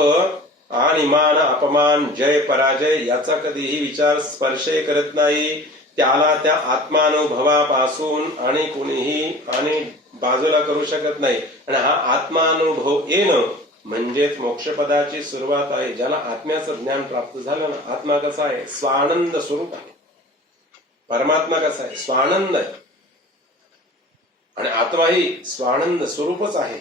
आणि मान अपमान जय पराजय याचा कधीही विचार स्पर्शे करत नाही. त्याला त्या आत्मानुभवापासून आणि कुणीही आणि बाजूला करू शकत नाही. आणि हा आत्मानुभव येणं म्हणजेच मोक्षपदाची सुरुवात आहे. ज्याला आत्म्याचं ज्ञान प्राप्त झालं ना, आत्मा कसा आहे? स्वानंद स्वरूप आहे. परमात्मा कसा आहे? स्वानंद आहे. आणि आत्मा ही स्वानंद स्वरूपच आहे.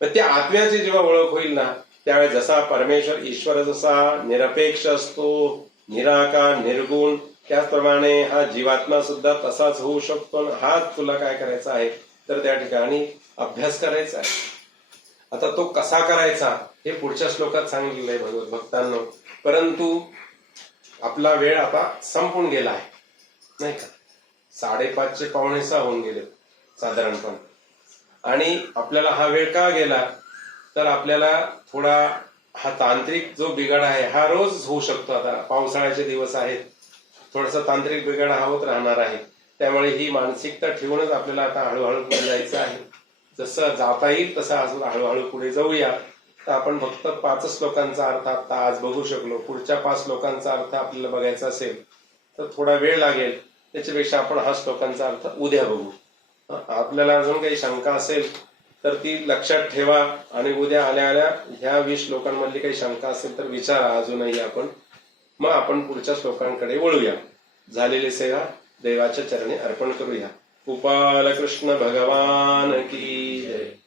पण त्या आत्म्याची जेव्हा ओळख होईल ना, त्यावेळेस जसा परमेश्वर ईश्वर जसा निरपेक्ष असतो, निराकार निर्गुण, त्याचप्रमाणे हा जीवात्मा सुद्धा तसाच होऊ शकतो. हाच तुला काय करायचा आहे तर त्या ठिकाणी अभ्यास करायचा आहे. आता तो कसा करायचा हे पुढच्या श्लोकात सांगितलेलं आहे भगवत भक्तांनो. परंतु आपला वेळ आता संपून गेला आहे नाही का? 5:30 5:45 होऊन गेले साधारणपणे. आणि आपल्याला हा वेळ का गेला तर आपल्याला थोडा हा तांत्रिक जो बिघाड आहे हा रोज होऊ शकतो. आता पावसाळ्याचे दिवस आहेत, थोडासा तांत्रिक बिघाड हा होत राहणार आहे. त्यामुळे ही मानसिकता ठेवूनच आपल्याला आता हळूहळू पुढे जायचं आहे. जसं जाता येईल तसं अजून हळूहळू पुढे जाऊया. तर आपण फक्त 5 श्लोकांचा अर्थ आता आज बघू शकलो. पुढच्या 5 श्लोकांचा अर्थ आपल्याला बघायचा असेल तर थोडा वेळ लागेल. त्याच्यापेक्षा आपण हा श्लोकांचा अर्थ उद्या बघू. आपल्याला अजून काही शंका असेल तर ती लक्षात ठेवा आणि उद्या आल्या ह्या 20 श्लोकांमधली काही शंका असेल तर विचारा अजूनही आपण. मग आपण पुढच्या श्लोकांकडे वळूया. झालेली सेवा देवाच्या चरणी अर्पण करूया. गोपाल कृष्ण भगवान की जय.